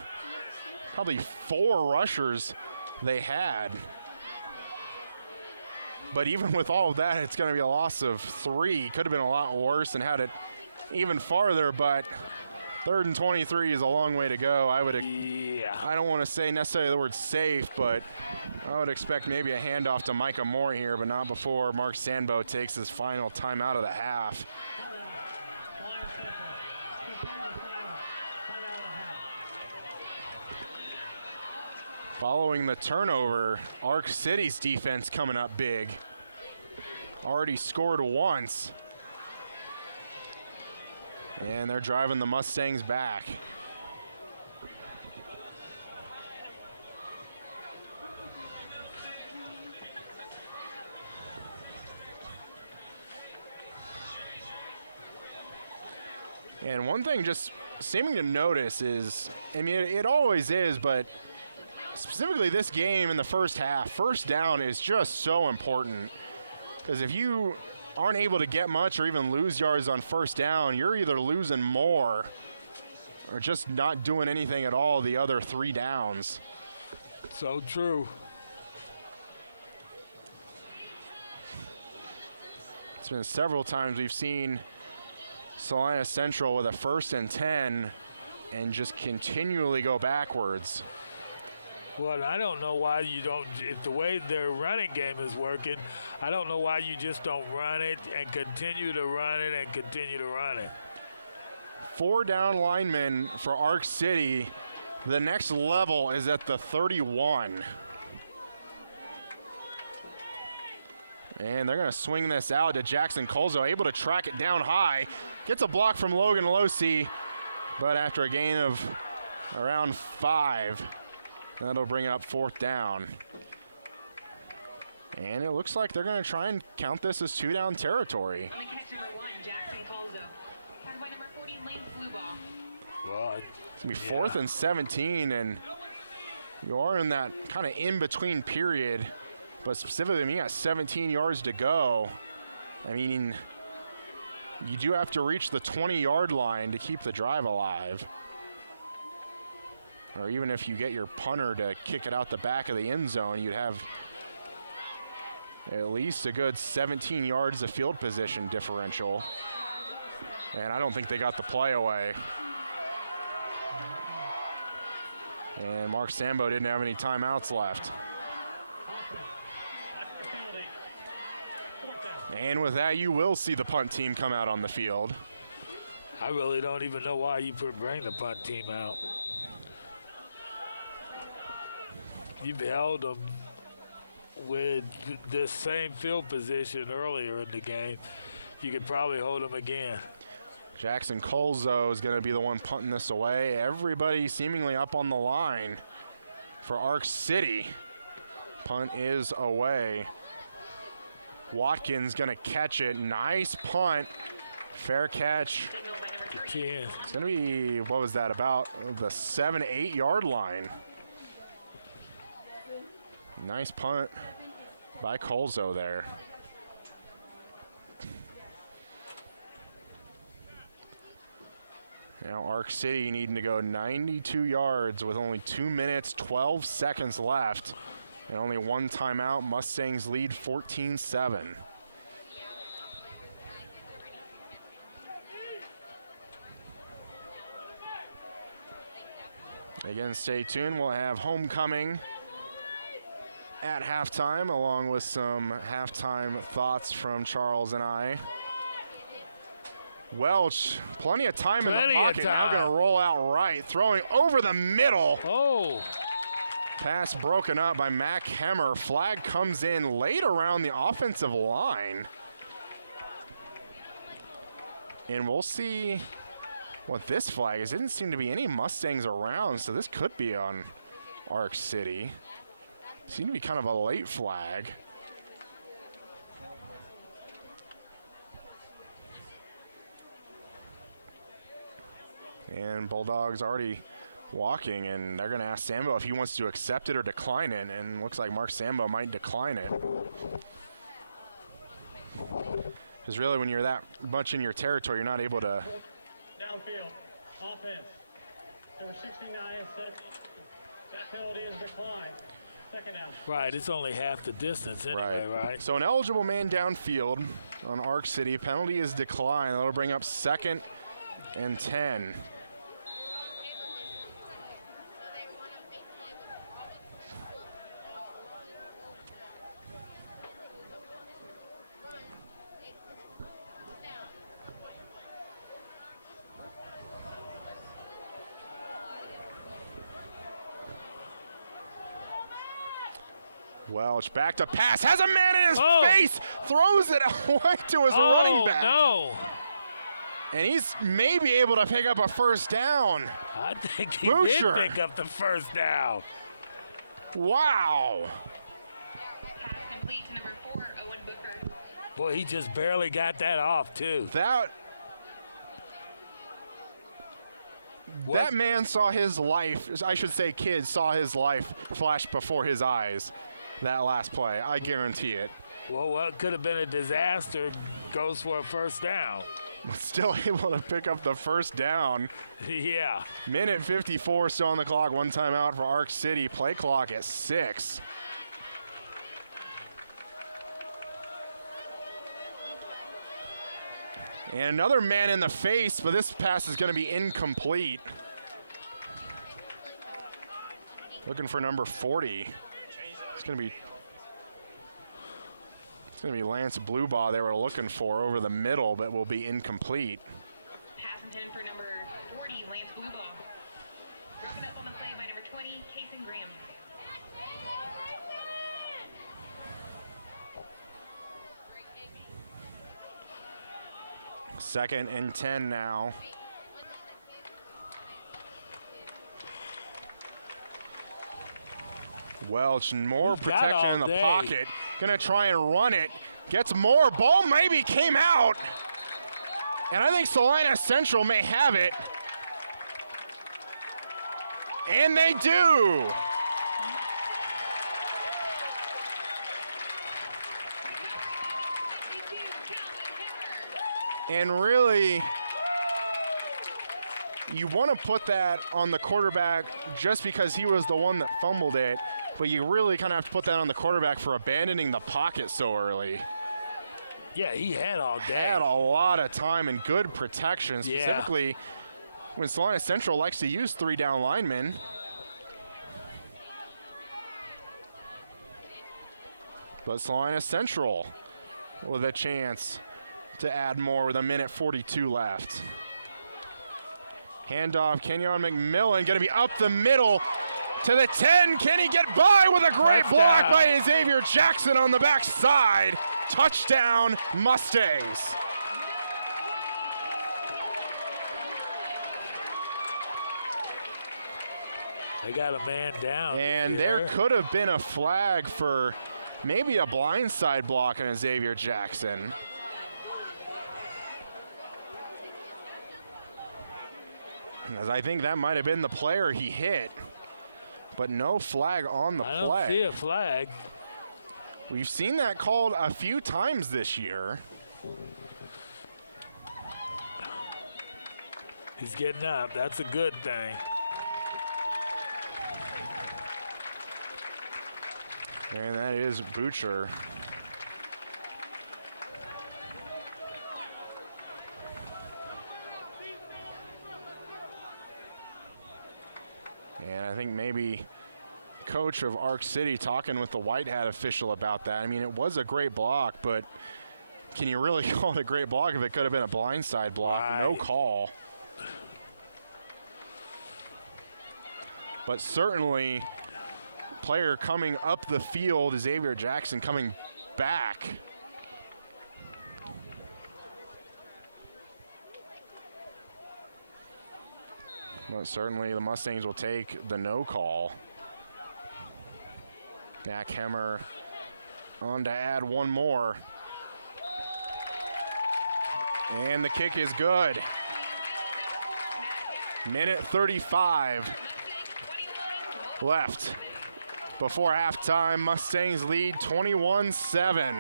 probably 4 rushers they had. But even with all of that, it's going to be a loss of 3. Could have been a lot worse and had it even farther, but 3rd and 23 is a long way to go. I don't want to say necessarily the word safe, but I would expect maybe a handoff to Micah Moore here, but not before Mark Sandbo takes his final timeout of the half. Following the turnover, Arc City's defense coming up big. Already scored once. And they're driving the Mustangs back. And one thing just seeming to notice is, I mean, it always is, but specifically this game in the first half, first down is just so important. Because if you aren't able to get much or even lose yards on first down, you're either losing more or just not doing anything at all the other 3 downs. So true. It's been several times we've seen Salina Central with a 1st and 10 and just continually go backwards. Well, I don't know why you don't, if the way their running game is working, I don't know why you just don't run it and continue to run it and continue to run it. 4 down linemen for Arc City. The next level is at the 31. And they're going to swing this out to Jackson Colzo, able to track it down high. Gets a block from Logan Losi, but after a gain of around 5, that'll bring up 4th down. And it looks like they're going to try and count this as 2 down territory. On the catch number 1, Jackson Colzo. Catch by number 40, Lance Luba. Well, It's going to be 4th and 17, and you are in that kind of in-between period. But specifically, when you got 17 yards to go, I mean, you do have to reach the 20-yard line to keep the drive alive. Or even if you get your punter to kick it out the back of the end zone, you'd have at least a good 17 yards of field position differential. And I don't think they got the play away. And Mark Sambo didn't have any timeouts left. And with that, you will see the punt team come out on the field. I really don't even know why you bring the punt team out. You've held them with this same field position earlier in the game. You could probably hold them again. Jackson Colzo is going to be the one punting this away. Everybody seemingly up on the line for Arc City. Punt is away. Watkins going to catch it. Nice punt. Fair catch. It's going to be, what was that, about the 7-8 yard line. Nice punt by Colzo there. Now Arc City needing to go 92 yards with only 2 minutes, 12 seconds left. And only 1 timeout. Mustangs lead 14-7. Again, stay tuned. We'll have homecoming at halftime, along with some halftime thoughts from Charles and I. Welch, plenty of time in the pocket. Now going to roll out right, throwing over the middle. Oh. Pass broken up by Mac Hemmer. Flag comes in late around the offensive line. And we'll see what this flag is. There didn't seem to be any Mustangs around, so this could be on Arc City. Seemed to be kind of a late flag. And Bulldogs already walking, and they're going to ask Sambo if he wants to accept it or decline it, and looks like Mark Sambo might decline it. Because really, when you're that much in your territory, you're not able to. Downfield, offense, number 69 and 50. That penalty is declined. Second down. Right, it's only half the distance anyway, right? So an eligible man downfield on Arc City. Penalty is declined. That'll bring up 2nd and 10. Welch back to pass, has a man in his face, throws it away to his running back. No. And he's maybe able to pick up a first down. I think he Boucher. did pick up the first down. Wow. Complete to number 4, Owen Booker. Boy, he just barely got that off, too. That man saw his life, I should say kid saw his life flash before his eyes that last play. I guarantee it. Well, what could have been a disaster goes for a first down. Still able to pick up the first down. Yeah. Minute 54 still on the clock. One timeout for Arc City. Play clock at 6. And another man in the face, but this pass is going to be incomplete. Looking for number 40. It's going to be Lance Bluebaugh they were looking for over the middle, but will be incomplete. Pass intended for number 40, Lance Bluebaugh. Broken up on the play by number 20, Casey Graham. Second and 10 now. Welch, more He's got protection all in the day. pocket. Gonna try and run it. Gets more. Ball maybe came out. And I think Salina Central may have it. And they do. And really, you want to put that on the quarterback just because he was the one that fumbled it, but you really kind of have to put that on the quarterback for abandoning the pocket so early. Yeah, he had all day. Had a lot of time and good protection, Yeah. specifically when Salina Central likes to use 3 down linemen. But Salina Central with a chance to add more with a minute 42 left. Handoff, Kenyon McMillan going to be up the middle to the 10. Can he get by with a great block Touchdown. by Xavier Jackson on the backside? Touchdown, Mustangs. They got a man down. And here. there could have been a flag for maybe a blindside block on Xavier Jackson. As I think that might have been the player he hit, but no flag on the I don't play. see a flag. We've seen that called a few times this year. He's getting up. That's a good thing. And that is Boucher. And I think maybe coach of Arc City talking with the white hat official about that. I mean, it was a great block, but can you really call it a great block if it could have been a blindside block? No Right. call. But certainly, player coming up the field, Xavier Jackson coming back. But certainly the Mustangs will take the no call. Hemmer on to add one more. And the kick is good. Minute 35 left before halftime. Mustangs lead 21-7.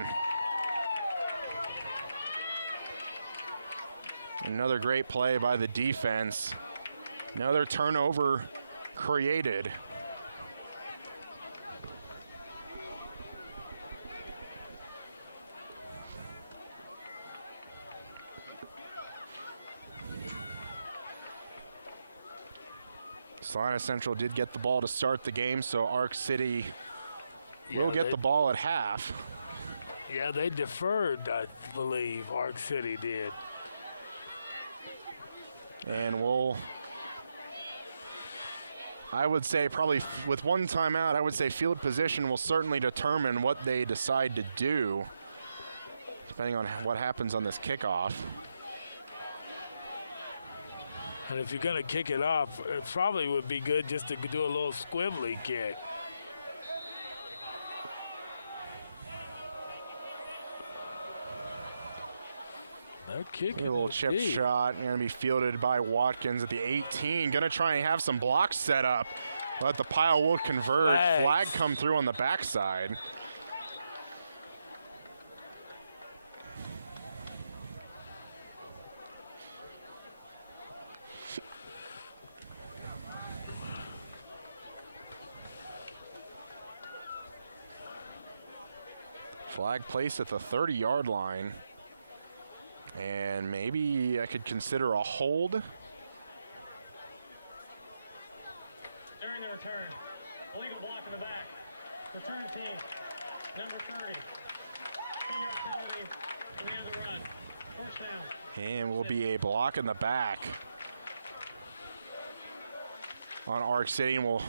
Another great play by the defense. Another turnover created. Salina Central did get the ball to start the game, so Arc City will get the ball at half. Yeah, they deferred, I believe. Arc City did. And I would say probably with one timeout, I would say field position will certainly determine what they decide to do, depending on what happens on this kickoff. And if you're going to kick it off, it probably would be good just to do a little squibbly kick. They're kicking A little chip deep. shot, going to be fielded by Watkins at the 18. Going to try and have some blocks set up, but the pile will converge. Flags. Flag come through on the backside. Flag placed at the 30-yard line. And maybe I could consider a hold. During the return, illegal block in the back. Return team, number 30. 10-yard penalty at the end of the run. First down. And will be a block in the back on Arc City, and will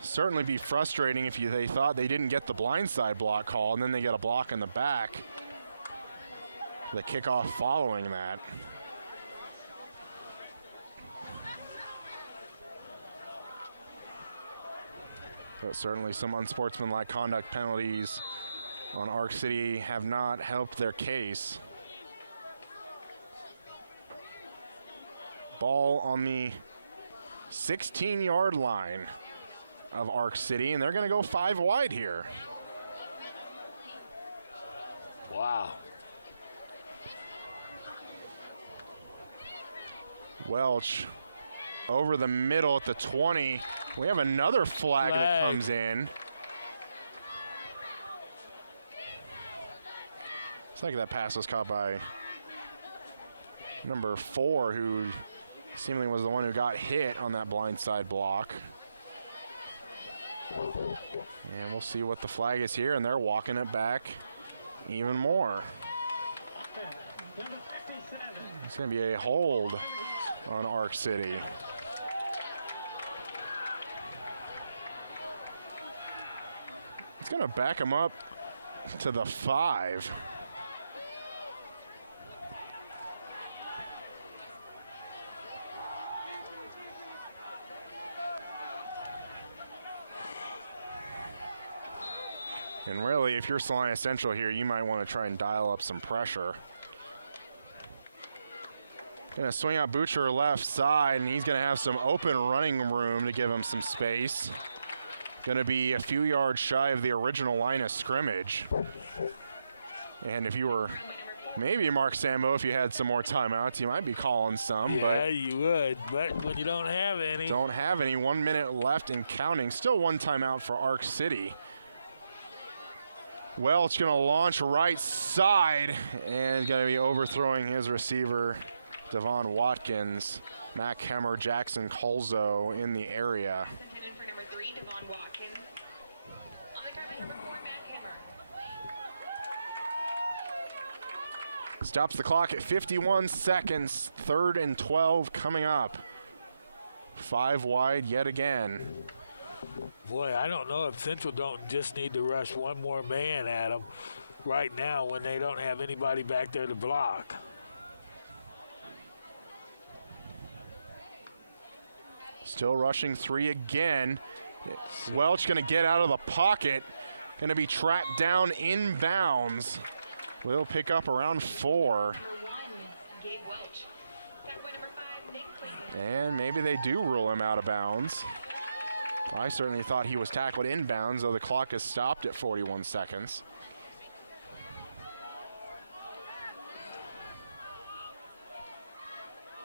certainly be frustrating if they thought they didn't get the blindside block call, and then they get a block in the back. The kickoff following that. But certainly some unsportsmanlike conduct penalties on Arc City have not helped their case. Ball on the 16-yard line of Arc City, and they're going to go 5 wide here. Wow. Welch over the middle at the 20. We have another flag that comes in. It's like that pass was caught by number 4, who seemingly was the one who got hit on that blindside block. And we'll see what the flag is here, and they're walking it back even more. It's going to be a hold on Arc City. It's going to back him up to the 5. And really, if you're Salina Central here, you might want to try and dial up some pressure. Going to swing out Butcher left side, and he's going to have some open running room to give him some space. Going to be a few yards shy of the original line of scrimmage. And if you were maybe Mark Sambo, if you had some more timeouts, you might be calling some. Yeah, you would, but when you don't have any. Don't have any. 1 minute left and counting. Still one timeout for Arc City. Welch going to launch right side and going to be overthrowing his receiver, Devon Watkins. Mac Hemmer, Jackson Colzo in the area. Intended for number 3, Devon Watkins. On the target, number 4, Matt Hemmer. Stops the clock at 51 seconds. 3rd and 12 coming up. 5 wide yet again. Boy, I don't know if Central don't just need to rush one more man at them right now when they don't have anybody back there to block. Still rushing 3 again. Welch going to get out of the pocket. Going to be tracked down inbounds. Will pick up around 4. Gabe Welch. Tackle number 5, Nick Clayton. And maybe they do rule him out of bounds. I certainly thought he was tackled inbounds, though the clock is stopped at 41 seconds.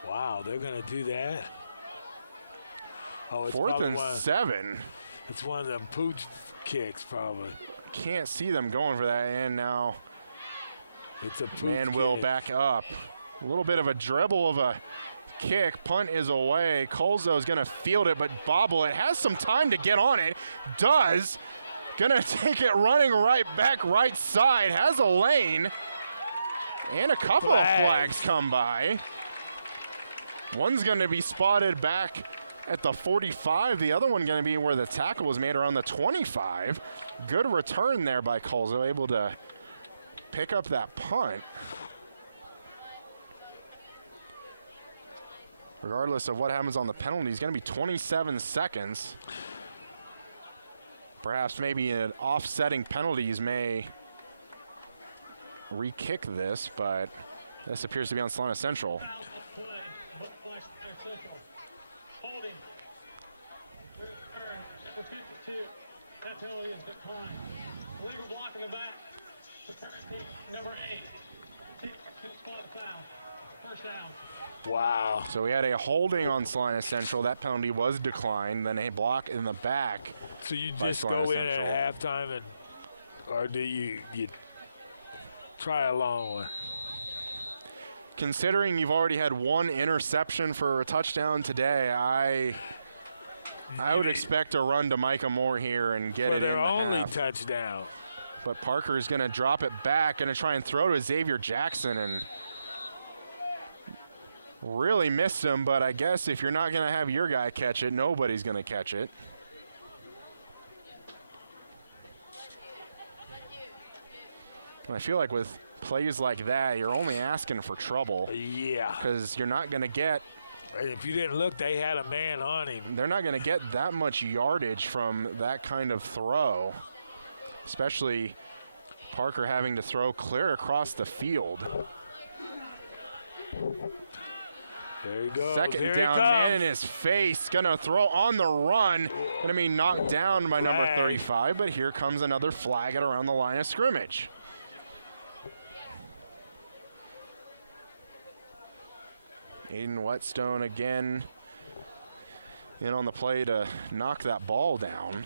Wow, they're going to do that? Oh, it's 4th probably and one, 7. it's one of them pooch kicks, probably. Can't see them going for that, and now It's a pooch man will kick. back up. A little bit of a dribble of a kick. Punt is away. Colzo is going to field it, but bobble it. Has some time to get on it. Does. Going to take it running right back, right side. Has a lane. And a couple of flags come by. One's going to be spotted back at the 45. The other one going to be where the tackle was made around the 25. Good return there by Colzo, able to pick up that punt. regardless of what happens on the penalty, is going to be 27 seconds. Perhaps maybe an offsetting penalties may re-kick this, but this appears to be on Salina Central. Holding. That penalty is declined. Illegal block in the back. Number 8. Spot foul. First down. Wow. So we had a holding on Salina Central. That penalty was declined. Then a block in the back. So you by just Salina go in Central. at halftime, or do you try a long one? Considering you've already had one interception for a touchdown today, I would expect a run to Micah Moore here and get For it in their the only half. touchdown. But Parker is going to drop it back, going to try and throw to Xavier Jackson, and really missed him. But I guess if you're not going to have your guy catch it, nobody's going to catch it. And I feel like with plays like that, you're only asking for trouble Yeah. because you're not going to get If you didn't look, they had a man on him. they're not going to get that much yardage from that kind of throw, especially Parker having to throw clear across the field. There he goes. Second Here down, he comes. man in his face, going to throw on the run. Going to be knocked down by number Flag. 35, but here comes another flag at around the line of scrimmage. Aiden Whetstone again in on the play to knock that ball down.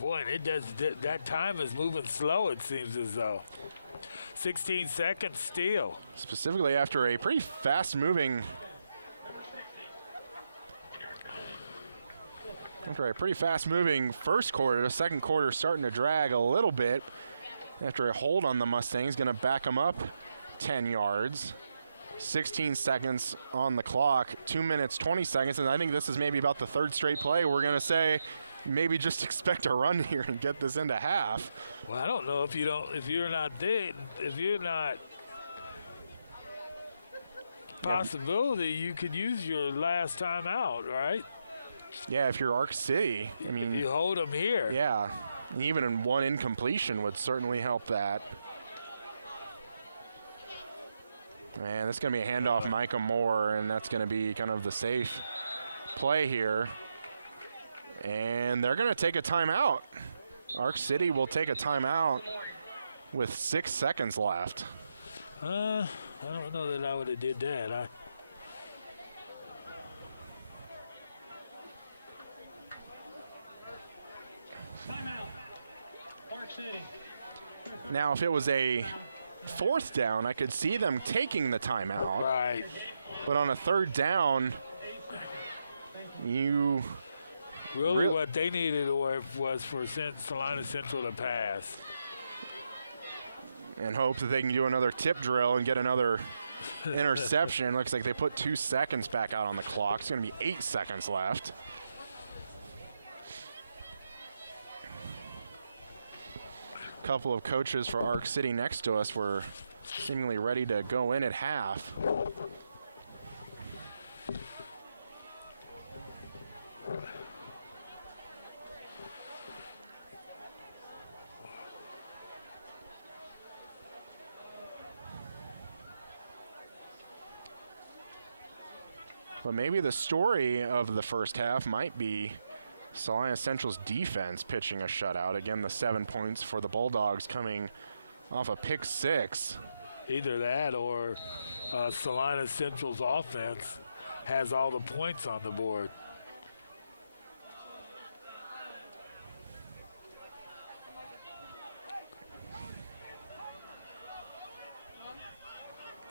Boy, and it does. That time is moving slow, it seems as though. 16 seconds still. Specifically after a pretty fast-moving first quarter. The second quarter starting to drag a little bit after a hold on the Mustangs. Going to back them up 10 yards. 16 seconds on the clock, 2 minutes, 20 seconds, and I think this is maybe about the third straight play. We're going to say maybe just expect a run here and get this into half. Well, I don't know if you're not possibility, you could use your last time out, right? Yeah, if you're Arc City, I mean, You hold them here. yeah, even in one incompletion would certainly help that. Man, this is going to be a handoff Micah Moore, and that's going to be kind of the safe play here. And they're going to take a timeout. Arc City will take a timeout with 6 seconds left. I don't know that I would have did that. Now, if it was a fourth down, I could see them taking the timeout. Right. But on a third down, you Really, what they needed was for Salina Central to pass. and hope that they can do another tip drill and get another interception. Looks like they put 2 seconds back out on the clock. It's going to be 8 seconds left. A couple of coaches for Arc City next to us were seemingly ready to go in at half. But maybe the story of the first half might be Salina Central's defense pitching a shutout. Again, the 7 points for the Bulldogs coming off a pick 6. Either that or Salina Central's offense has all the points on the board.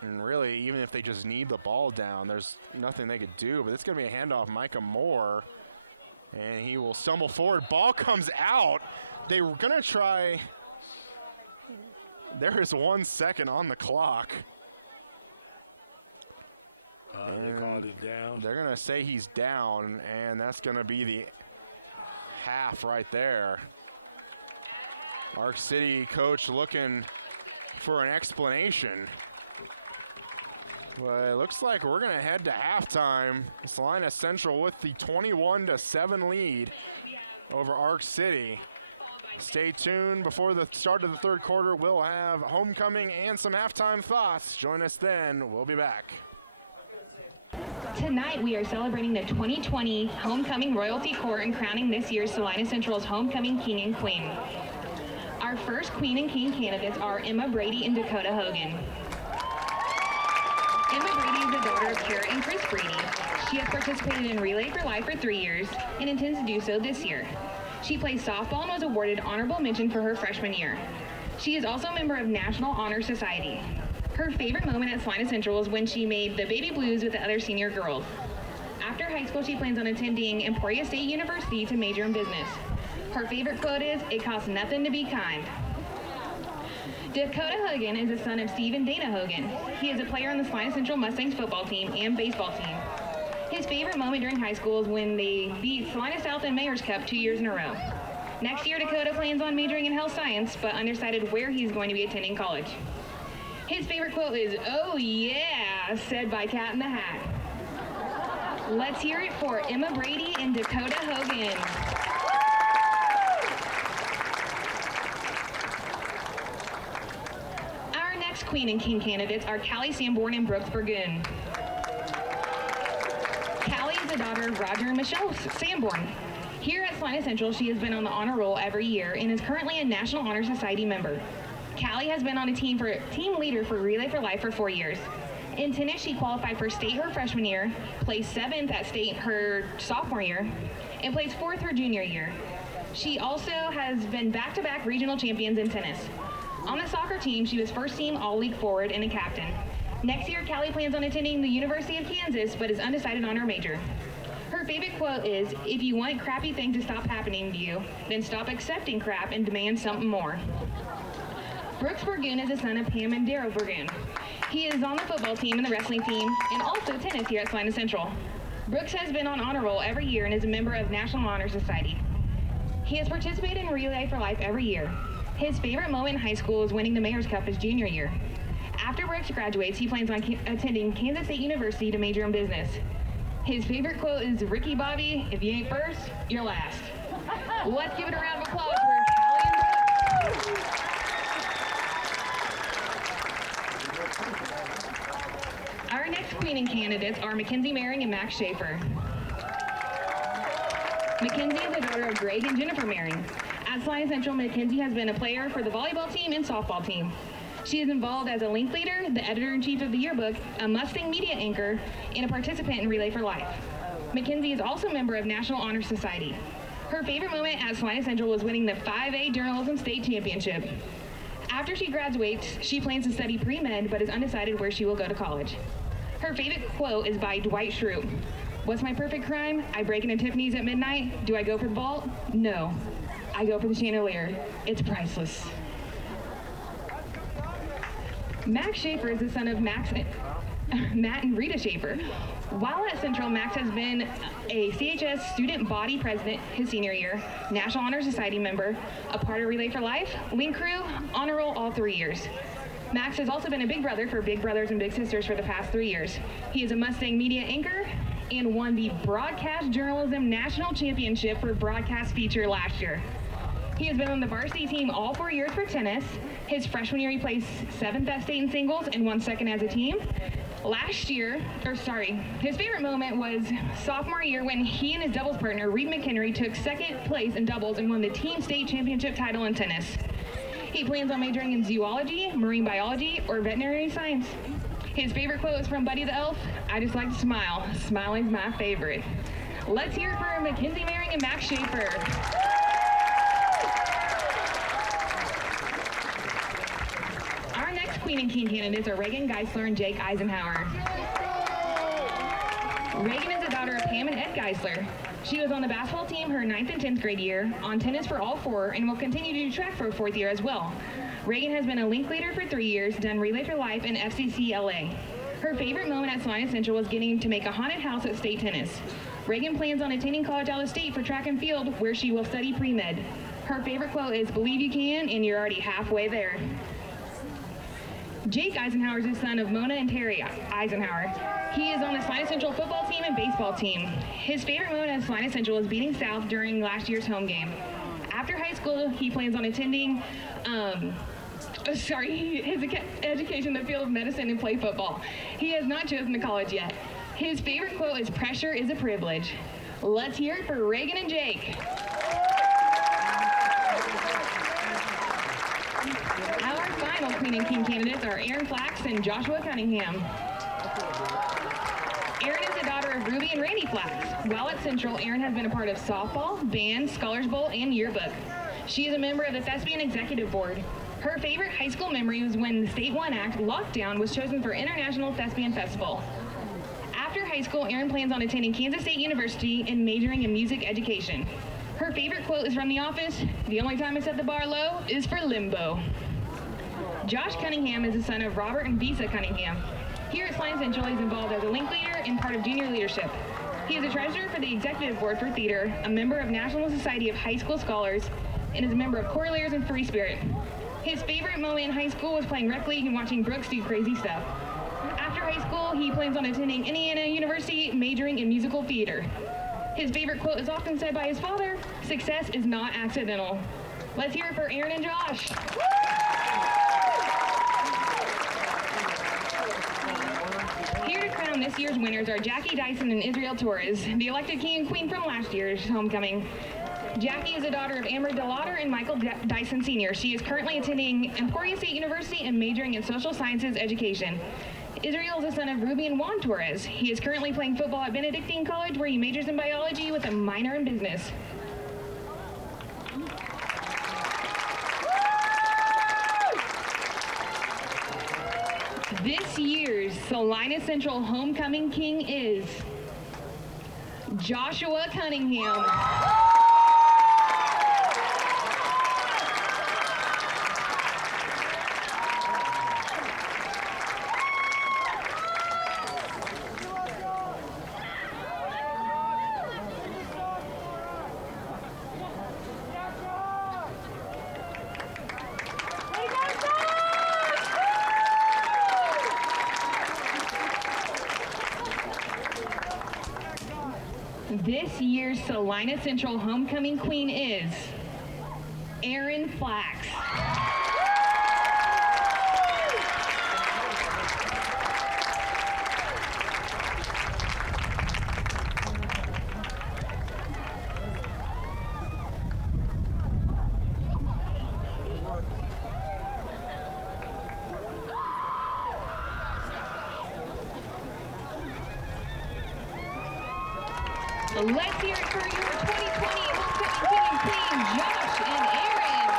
And really, even if they just need the ball down, there's nothing they could do. But it's going to be a handoff, Micah Moore. And he will stumble forward. Ball comes out. They were going to try. There is 1 second on the clock. They called it down. They're going to say he's down, and that's going to be the half right there. Arc City coach looking for an explanation. Well, it looks like we're going to head to halftime. Salina Central with the 21-7 lead over Arc City. Stay tuned. Before the start of the third quarter, we'll have homecoming and some halftime thoughts. Join us then. We'll be back. Tonight we are celebrating the 2020 Homecoming Royalty Court and crowning this year's Salina Central's Homecoming King and Queen. Our first Queen and King candidates are Emma Brady and Dakota Hogan. Emma Brady is the daughter of Kara and Chris Brady. She has participated in Relay for Life for 3 years and intends to do so this year. She plays softball and was awarded honorable mention for her freshman year. She is also a member of National Honor Society. Her favorite moment at Salina Central was when she made the baby blues with the other senior girls. After high school, she plans on attending Emporia State University to major in business. Her favorite quote is, "It costs nothing to be kind." Dakota Hogan is the son of Steve and Dana Hogan. He is a player on the Salina Central Mustangs football team and baseball team. His favorite moment during high school is when they beat Salina South in Mayor's Cup 2 years in a row. Next year, Dakota plans on majoring in health science, but undecided where he's going to be attending college. His favorite quote is, "Oh yeah," said by Cat in the Hat. Let's hear it for Emma Brady and Dakota Hogan. Our next Queen and King candidates are Callie Sanborn and Brooks Burgoon. Callie is the daughter of Roger and Michelle Sanborn. Here at Salina Central, she has been on the honor roll every year and is currently a National Honor Society member. Callie has been on a team leader for Relay for Life for 4 years. In tennis, she qualified for state her freshman year, placed 7th at state her sophomore year, and placed 4th her junior year. She also has been back-to-back regional champions in tennis. On the soccer team, she was first team All-League forward and a captain. Next year, Callie plans on attending the University of Kansas, but is undecided on her major. Her favorite quote is, "If you want crappy things to stop happening to you, then stop accepting crap and demand something more." Brooks Burgoon is the son of Pam and Daryl Burgoon. He is on the football team and the wrestling team, and also tennis here at Salina Central. Brooks has been on honor roll every year and is a member of National Honor Society. He has participated in Relay for Life every year. His favorite moment in high school is winning the Mayor's Cup his junior year. After Brooks graduates, he plans on attending Kansas State University to major in business. His favorite quote is, "Ricky Bobby, if you ain't first, you're last." Let's give it a round of applause for Callie and Brooks. Our next Queen and candidates are Mackenzie Maring and Max Schaefer. Mackenzie is the daughter of Greg and Jennifer Maring. At Salina Central, Mackenzie has been a player for the volleyball team and softball team. She is involved as a link leader, the editor-in-chief of the yearbook, a Mustang media anchor, and a participant in Relay for Life. Mackenzie is also a member of National Honor Society. Her favorite moment at Salina Central was winning the 5A Journalism State Championship. After she graduates, she plans to study pre-med, but is undecided where she will go to college. Her favorite quote is by Dwight Schrute. "What's my perfect crime? I break into Tiffany's at midnight. Do I go for the vault? No. I go for the chandelier. It's priceless." Max Schaefer is the son of Matt and Rita Schaefer. While at Central, Max has been a CHS student body president his senior year, National Honor Society member, a part of Relay for Life, Link Crew, honor roll all 3 years. Max has also been a big brother for Big Brothers and Big Sisters for the past 3 years. He is a Mustang media anchor and won the Broadcast Journalism National Championship for Broadcast Feature last year. He has been on the varsity team all 4 years for tennis. His freshman year, he placed 7th at state in singles and won 2nd as a team. His favorite moment was sophomore year when he and his doubles partner, Reed McHenry, took 2nd place in doubles and won the team state championship title in tennis. He plans on majoring in zoology, marine biology, or veterinary science. His favorite quote is from Buddy the Elf, "I just like to smile. Smiling's my favorite." Let's hear it for Mackenzie Maring and Max Schaefer. Our next Queen and King candidates are Reagan Geisler and Jake Eisenhower. Reagan is the daughter of Pam and Ed Geisler. She was on the basketball team her 9th and 10th grade year, on tennis for all 4, and will continue to do track for a 4th year as well. Reagan has been a link leader for 3 years, done Relay for Life and FCC LA. Her favorite moment at Salina Central was getting to make a haunted house at state tennis. Reagan plans on attending college out of state for track and field, where she will study pre-med. Her favorite quote is, "Believe you can, and you're already halfway there." Jake Eisenhower is the son of Mona and Terry Eisenhower. He is on the Salina Central football team and baseball team. His favorite moment at Salina Central is beating South during last year's home game. After high school, he plans on attending his education in the field of medicine and play football. He has not chosen a college yet. His favorite quote is, "Pressure is a privilege." Let's hear it for Reagan and Jake. Our final Queen and King candidates are Aaron Flax and Joshua Cunningham. Aaron is the daughter of Ruby and Randy Flax. While at Central, Aaron has been a part of softball, band, Scholars Bowl, and yearbook. She is a member of the Thespian Executive Board. Her favorite high school memory was when the State One Act, Lockdown, was chosen for International Thespian Festival. After high school, Erin plans on attending Kansas State University and majoring in music education. Her favorite quote is from The Office, "The only time I set the bar low is for limbo." Josh Cunningham is the son of Robert and Visa Cunningham. Here at Salina Central, he's involved as a link leader and part of junior leadership. He is a treasurer for the Executive Board for Theater, a member of National Society of High School Scholars, and is a member of Coraliers and Free Spirit. His favorite moment in high school was playing rec league and watching Brooks do crazy stuff. After high school, he plans on attending Indiana University, majoring in musical theater. His favorite quote is often said by his father, "Success is not accidental." Let's hear it for Aaron and Josh. Here to crown this year's winners are Jackie Dyson and Israel Torres, the elected king and queen from last year's homecoming. Jackie is the daughter of Amber DeLauder and Michael Dyson Sr. She is currently attending Emporia State University and majoring in social sciences education. Israel is the son of Ruby and Juan Torres. He is currently playing football at Benedictine College, where he majors in biology with a minor in business. This year's Salina Central homecoming king is Joshua Cunningham. This year's Salina Central homecoming queen is Aaron Flax. Let's hear it for your 2020 homecoming king and queen, Josh and Aaron.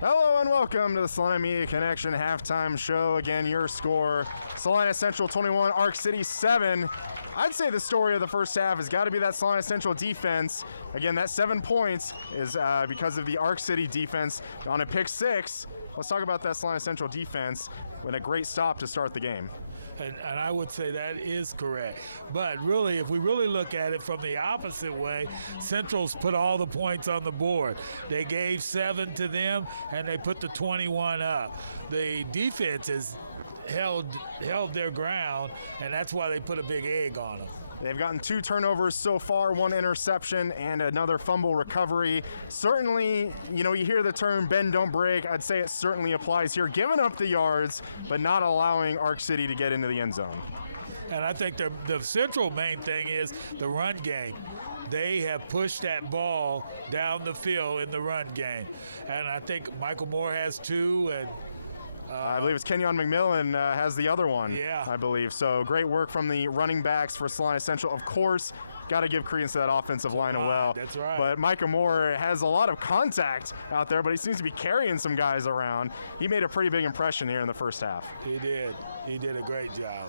Hello and welcome to the Salina Media Connection halftime show. Again, your score, Salina Central 21, Arc City 7. I'd say the story of the first half has got to be that Salina Central defense. Again, that 7 points is because of the Arc City defense on a pick 6. Let's talk about that Salina Central defense with a great stop to start the game. And I would say that is correct. But really, if we really look at it from the opposite way, Central's put all the points on the board. They gave 7 to them, and they put the 21 up. The defense has held their ground, and that's why they put a big egg on them. They've gotten 2 turnovers so far, 1 interception and another fumble recovery. Certainly, you hear the term bend, don't break. I'd say it certainly applies here. Giving up the yards, but not allowing Arc City to get into the end zone. And I think the Central main thing is the run game. They have pushed that ball down the field in the run game. And I think Michael Moore has 2, and I believe it's Kenyon McMillan has the other one, yeah. I believe. So great work from the running backs for Salina Central. Of course, got to give credence to that offensive line as well. That's right. But Micah Moore has a lot of contact out there, but he seems to be carrying some guys around. He made a pretty big impression here in the first half. He did. He did a great job.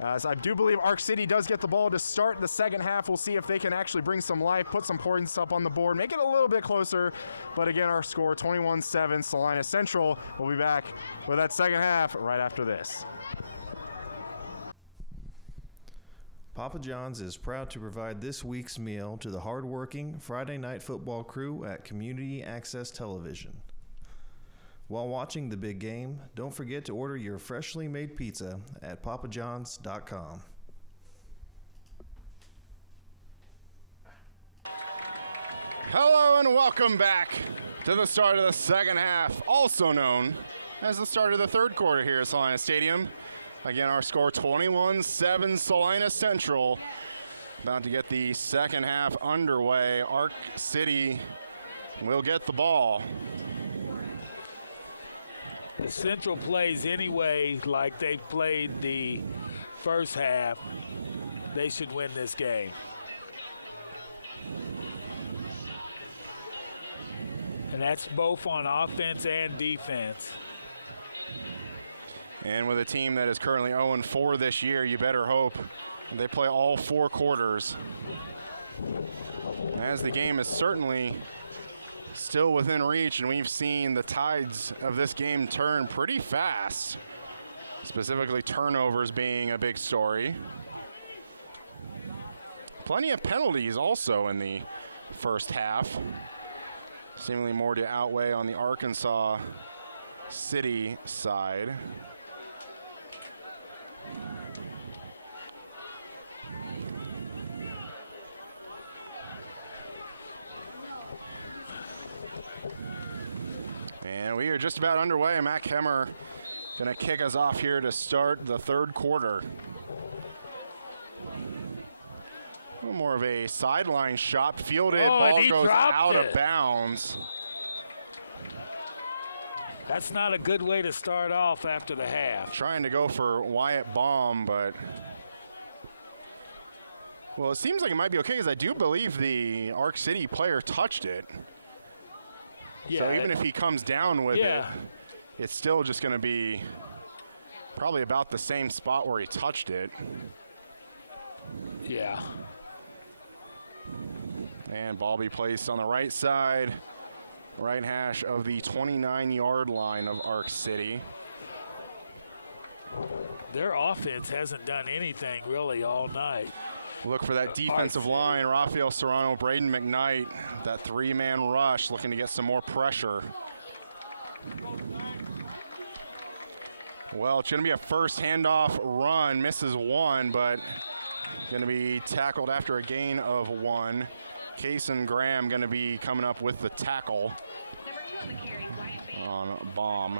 So I do believe Arc City does get the ball to start the second half. We'll see if they can actually bring some life, put some points up on the board, make it a little bit closer. But again, our score 21-7, Salina Central. We'll be back with that second half right after this. Papa John's is proud to provide this week's meal to the hardworking Friday night football crew at Community Access Television. While watching the big game, don't forget to order your freshly made pizza at papajohns.com. Hello and welcome back to the start of the second half, also known as the start of the third quarter here at Salina Stadium. Again, our score 21-7 Salina Central. About to get the second half underway. Arc City will get the ball. The Central plays anyway like they played the first half. They should win this game. And that's both on offense and defense. And with a team that is currently 0-4 this year, you better hope they play all four quarters, as the game is certainly still within reach, and we've seen the tides of this game turn pretty fast, specifically turnovers being a big story. Plenty of penalties also in the first half, seemingly more to outweigh on the Arkansas City side. And we are just about underway. Mac Hemmer going to kick us off here to start the third quarter. A little more of a sideline shot, fielded, ball goes out of bounds. That's not a good way to start off after the half. Trying to go for Wyatt Baum, but well, it seems like it might be okay because I do believe the Arc City player touched it. Yeah, so even if he comes down with it, it's still just going to be probably about the same spot where he touched it. Yeah. And ball be placed on the right side, right hash of the 29-yard line of Arc City. Their offense hasn't done anything really all night. Look for that defensive line, Rafael Serrano, Braden McKnight, that three-man rush, looking to get some more pressure. Well, it's going to be a first handoff run, misses one, but going to be tackled after a gain of one. Kason Graham going to be coming up with the tackle on Baum.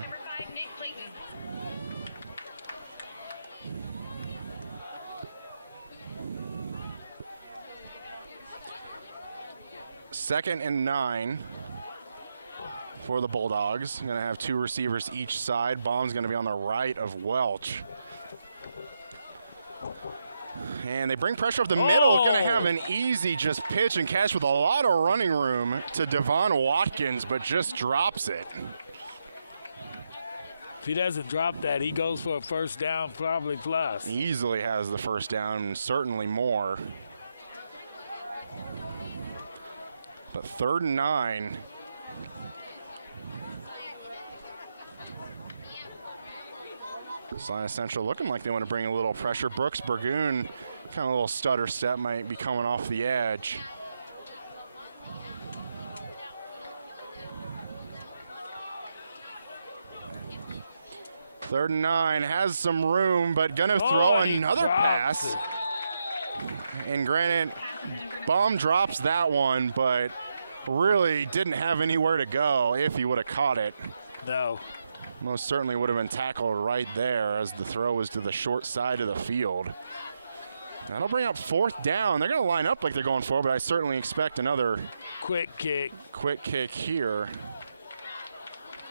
Second and 9 for the Bulldogs. Going to have two receivers each side. Baum's going to be on the right of Welch. And they bring pressure up the middle. Going to have an easy just pitch and catch with a lot of running room to Devon Watkins, but just drops it. If he doesn't drop that, he goes for a first down, probably plus. Easily has the first down, certainly more. But 3rd and 9. Salina Central looking like they want to bring a little pressure. Brooks Burgoon, kind of a little stutter step, might be coming off the edge. Third and 9, has some room, but gonna throw another pass. And granted, Baum drops that one, but really didn't have anywhere to go if he would have caught it. No. Most certainly would have been tackled right there as the throw was to the short side of the field. That'll bring up 4th down. They're going to line up like they're going forward, but I certainly expect another quick kick here.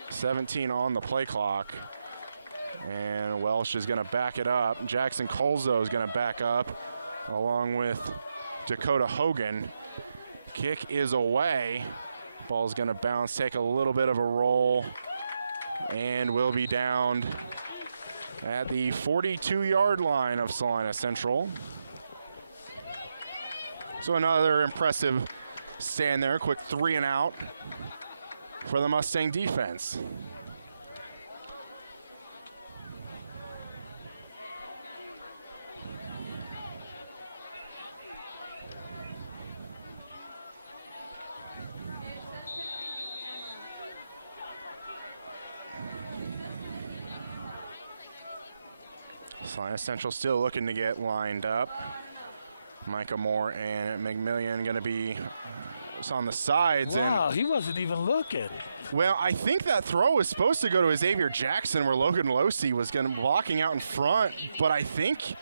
17 on the play clock. And Welsh is going to back it up. Jackson Colzo is going to back up along with Dakota Hogan. Kick is away. Ball's going to bounce, take a little bit of a roll, and will be downed at the 42-yard line of Salina Central. So another impressive stand there, quick 3 and out for the Mustang defense. Salina Central still looking to get lined up. Micah Moore and McMillian going to be on the sides. Wow, and he wasn't even looking. well, I think that throw was supposed to go to Xavier Jackson where Logan Losey was going to blocking out in front, but I think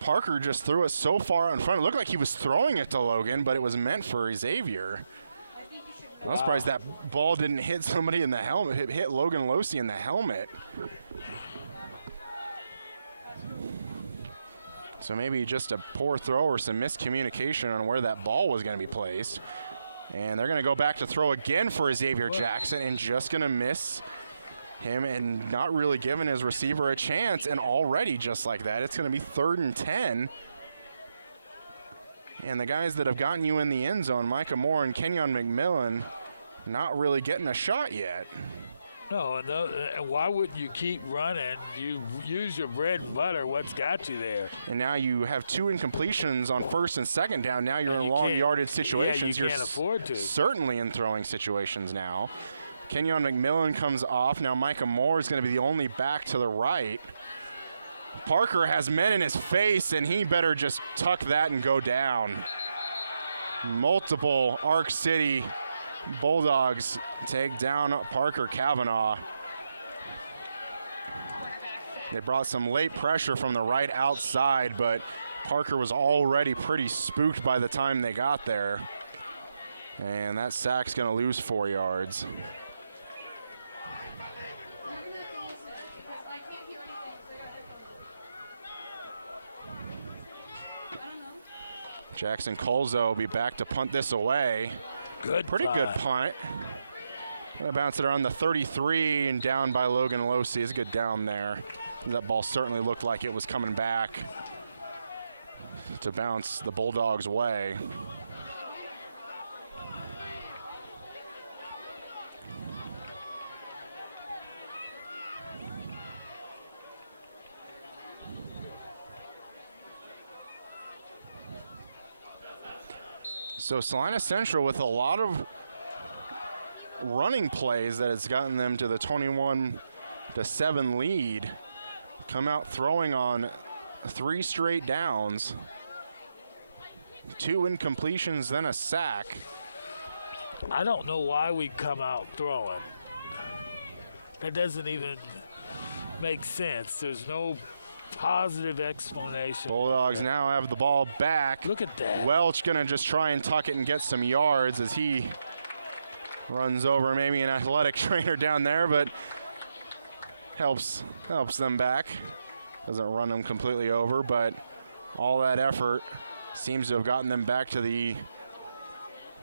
Parker just threw it so far in front. It looked like he was throwing it to Logan, but it was meant for Xavier. I'm surprised that ball didn't hit somebody in the helmet. It hit Logan Losey in the helmet. So maybe just a poor throw or some miscommunication on where that ball was going to be placed. And they're going to go back to throw again for Xavier Jackson and just going to miss him and not really giving his receiver a chance. And already just like that, it's going to be 3rd and 10. And the guys that have gotten you in the end zone, Micah Moore and Kenyon McMillan, not really getting a shot yet. No, and why wouldn't you keep running? You use your bread and butter. What's got you there? And now you have 2 incompletions on 1st and 2nd down. Now you're And in you long can't- yardage situations. Yeah, you You're can't afford to. certainly in throwing situations now. Kenyon McMillan comes off. Now Micah Moore is going to be the only back to the right. Parker has men in his face, and he better just tuck that and go down. Multiple Arc City Bulldogs take down Parker Kavanaugh. They brought some late pressure from the right outside, but Parker was already pretty spooked by the time they got there. And that sack's going to lose 4 yards. Jackson Colzo will be back to punt this away. Pretty good punt. Gonna bounce it around the 33 and down by Logan Losey. It's a good down there. That ball certainly looked like it was coming back to bounce the Bulldogs' way. So Salina Central with a lot of running plays that has gotten them to the 21-7 lead. Come out throwing on 3 straight downs. 2 incompletions, then a sack. I don't know why we come out throwing. That doesn't even make sense. There's no positive explanation. Bulldogs now have the ball back. Look at that. Welch gonna just try and tuck it and get some yards as he runs over maybe an athletic trainer down there, but helps them back. Doesn't run them completely over, but all that effort seems to have gotten them back to the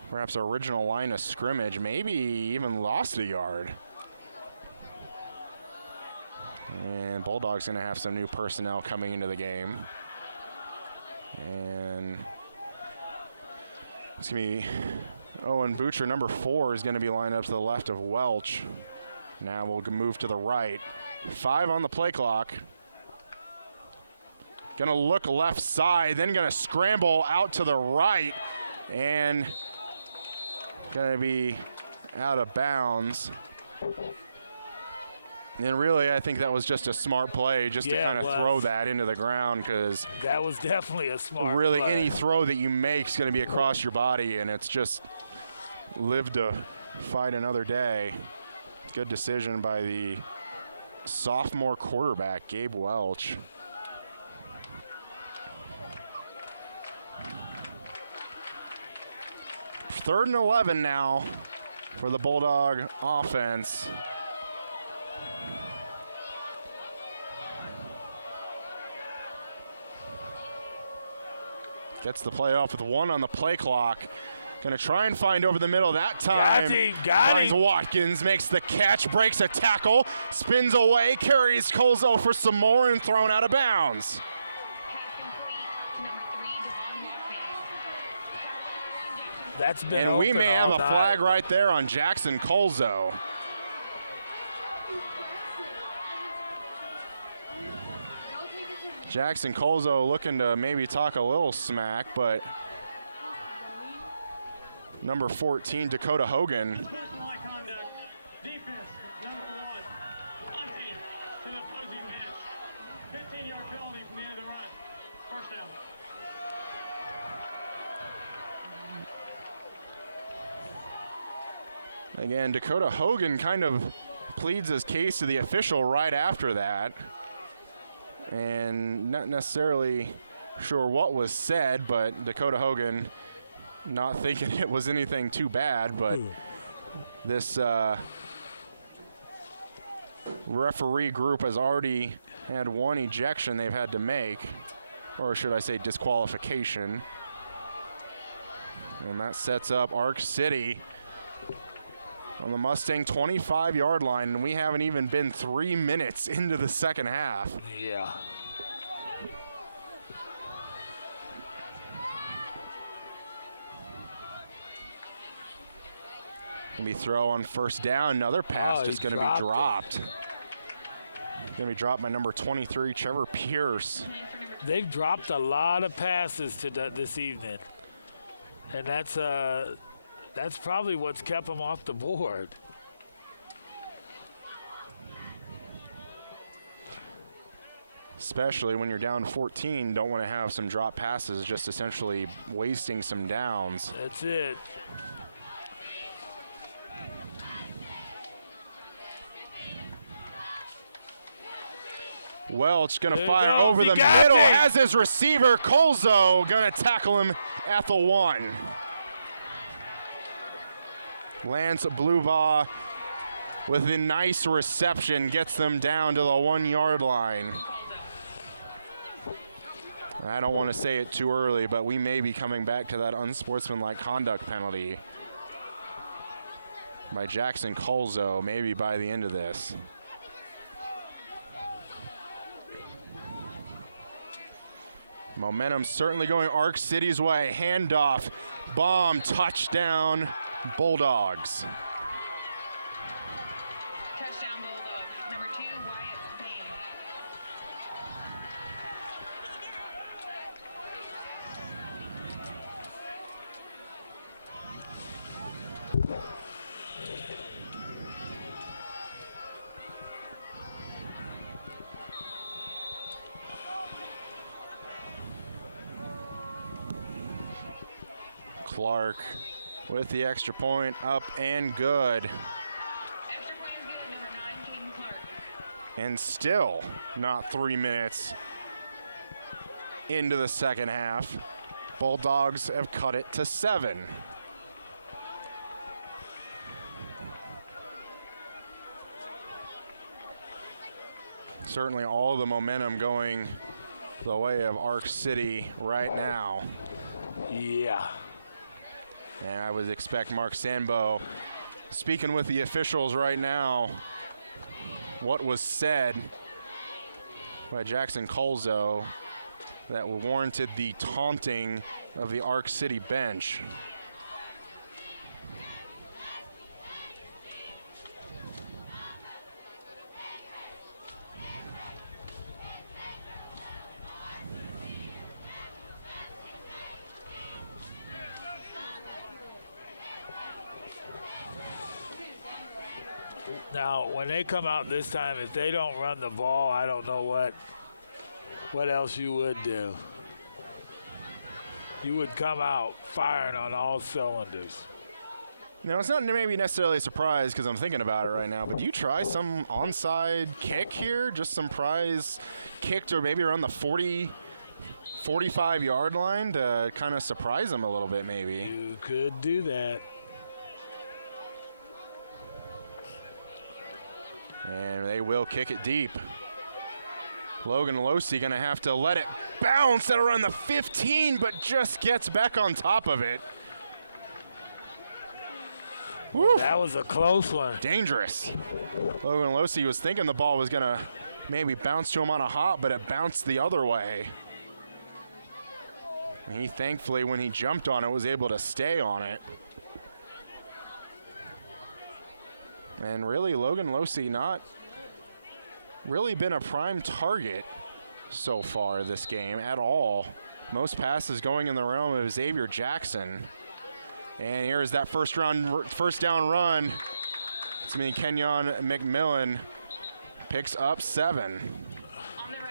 perhaps original line of scrimmage, maybe even lost a yard. And Bulldogs going to have some new personnel coming into the game. And it's going to be Owen Butcher, number 4, is going to be lined up to the left of Welch. Now we'll move to the right. 5 on the play clock. Going to look left side, then going to scramble out to the right. And going to be out of bounds. And really, I think that was just a smart play just to kind of throw that into the ground, because that was definitely a smart really play. Any throw that you make is going to be across your body, and it's just live to fight another day. Good decision by the sophomore quarterback, Gabe Welch. Third and 11 now for the Bulldog offense. Gets the play off with 1 on the play clock. Gonna try and find over the middle that time. Got Finds him. Watkins, makes the catch, breaks a tackle, spins away, carries Colzo for some more and thrown out of bounds. That's been And we open may have all a night. flag right there on Jackson Colzo. Jackson Colzo looking to maybe talk a little smack, but number 14, Dakota Hogan. Sportsmanlike conduct. Defense, number 1. Punting to the punting bench. 15-yard penalty for man to run. First down. Again, Dakota Hogan kind of pleads his case to the official right after that. And not necessarily sure what was said, but Dakota Hogan not thinking it was anything too bad, but this referee group has already had one ejection they've had to make, or should I say disqualification. And that sets up Arc City on the Mustang 25-yard line, and we haven't even been 3 minutes into the second half. Yeah. Gonna be throw on first down. Another pass Oh, just he gonna be dropped dropped. Gonna be dropped by number 23, Trevor Pierce. They've dropped a lot of passes this evening, and that's probably what's kept them off the board. Especially when you're down 14, don't want to have some drop passes, just essentially wasting some downs. That's it. Welch gonna There he fire goes. over He the got middle, it. has his receiver, Colzo, gonna tackle him at the 1. Lance Blubaugh with a nice reception, gets them down to the 1-yard line. I don't want to say it too early, but we may be coming back to that unsportsmanlike conduct penalty by Jackson Colzo, maybe by the end of this. Momentum certainly going Arc City's way. Handoff, bomb, touchdown, Bulldogs. Touchdown Bulldogs. Number 2, Wyatt Payne. Clark with the extra point, up and good. Extra point is good. Number 9, Caden Clark. And still not 3 minutes into the second half. Bulldogs have cut it to 7. Certainly all the momentum going the way of Arc City right now. Yeah. And I would expect Mark Sambo speaking with the officials right now. What was said by Jackson Colzo that warranted the taunting of the Arc City bench. Now, when they come out this time, if they don't run the ball, I don't know what else you would do. You would come out firing on all cylinders. Now, it's not maybe necessarily a surprise because I'm thinking about it right now, but do you try some onside kick here? Just some prize kicked or maybe around the 40, 45-yard line to kind of surprise them a little bit maybe. You could do that. And they will kick it deep. Logan Losi going to have to let it bounce at around the 15, but just gets back on top of it. Woo. That was a close one. Dangerous. Logan Losey was thinking the ball was going to maybe bounce to him on a hop, but it bounced the other way. And he thankfully, when he jumped on it, was able to stay on it. And really, Logan Losey not really been a prime target so far this game at all. Most passes going in the realm of Xavier Jackson. And here is that first down run. It's me, Kenyon McMillan picks up 7. On the run,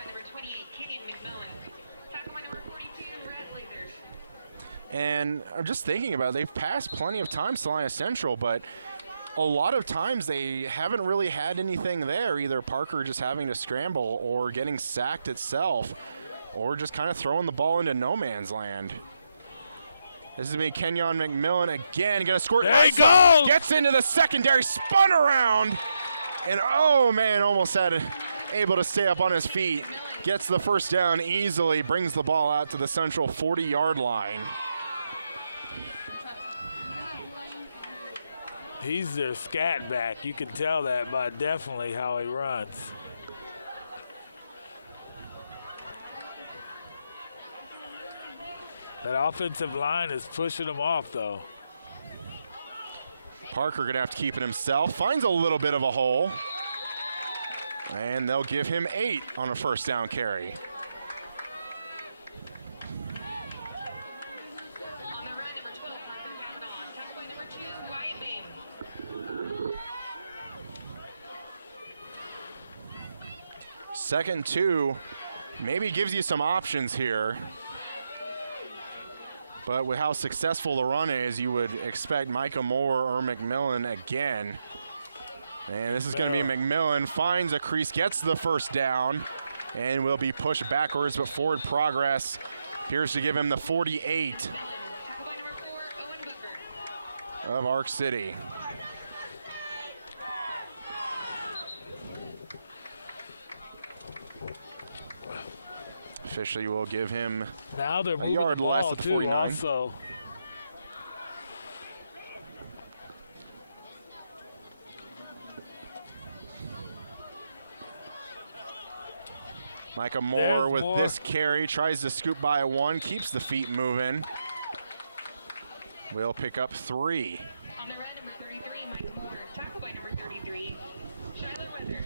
number 28, Kenyon McMillan. Tackle by number 42, Red Lakers. And I'm just thinking about it, they've passed plenty of times Salina Central, but a lot of times they haven't really had anything there, either Parker just having to scramble or getting sacked itself or just kind of throwing the ball into no man's land. This is me, Kenyon McMillan again, gonna score. There he goes! Gets into the secondary, spun around, and oh man, almost able to stay up on his feet. Gets the first down easily, brings the ball out to the Central 40-yard line. He's their scat back. You can tell that by definitely how he runs. That offensive line is pushing him off, though. Parker gonna have to keep it himself. Finds a little bit of a hole. And they'll give him 8 on a first down carry. On the run, number 12, Parker Kavanaugh. Tackle by number 2, Wyatt Bain. Second and 2, maybe gives you some options here. But with how successful the run is, you would expect Micah Moore or McMillan again. And this is going to be McMillan, finds a crease, gets the first down, and will be pushed backwards, but forward progress appears to give him the 48 Tackle by number 4, Owen Booker. of Arc City. Officially will give him Now they're moving yard the less ball at the too, 49. also. Micah Moore There's with Moore. this carry, tries to scoop by a 1, keeps the feet moving. Will pick up 3. On the run, number 33, Mike Moore. Tackle by number 33, Shiloh Weather.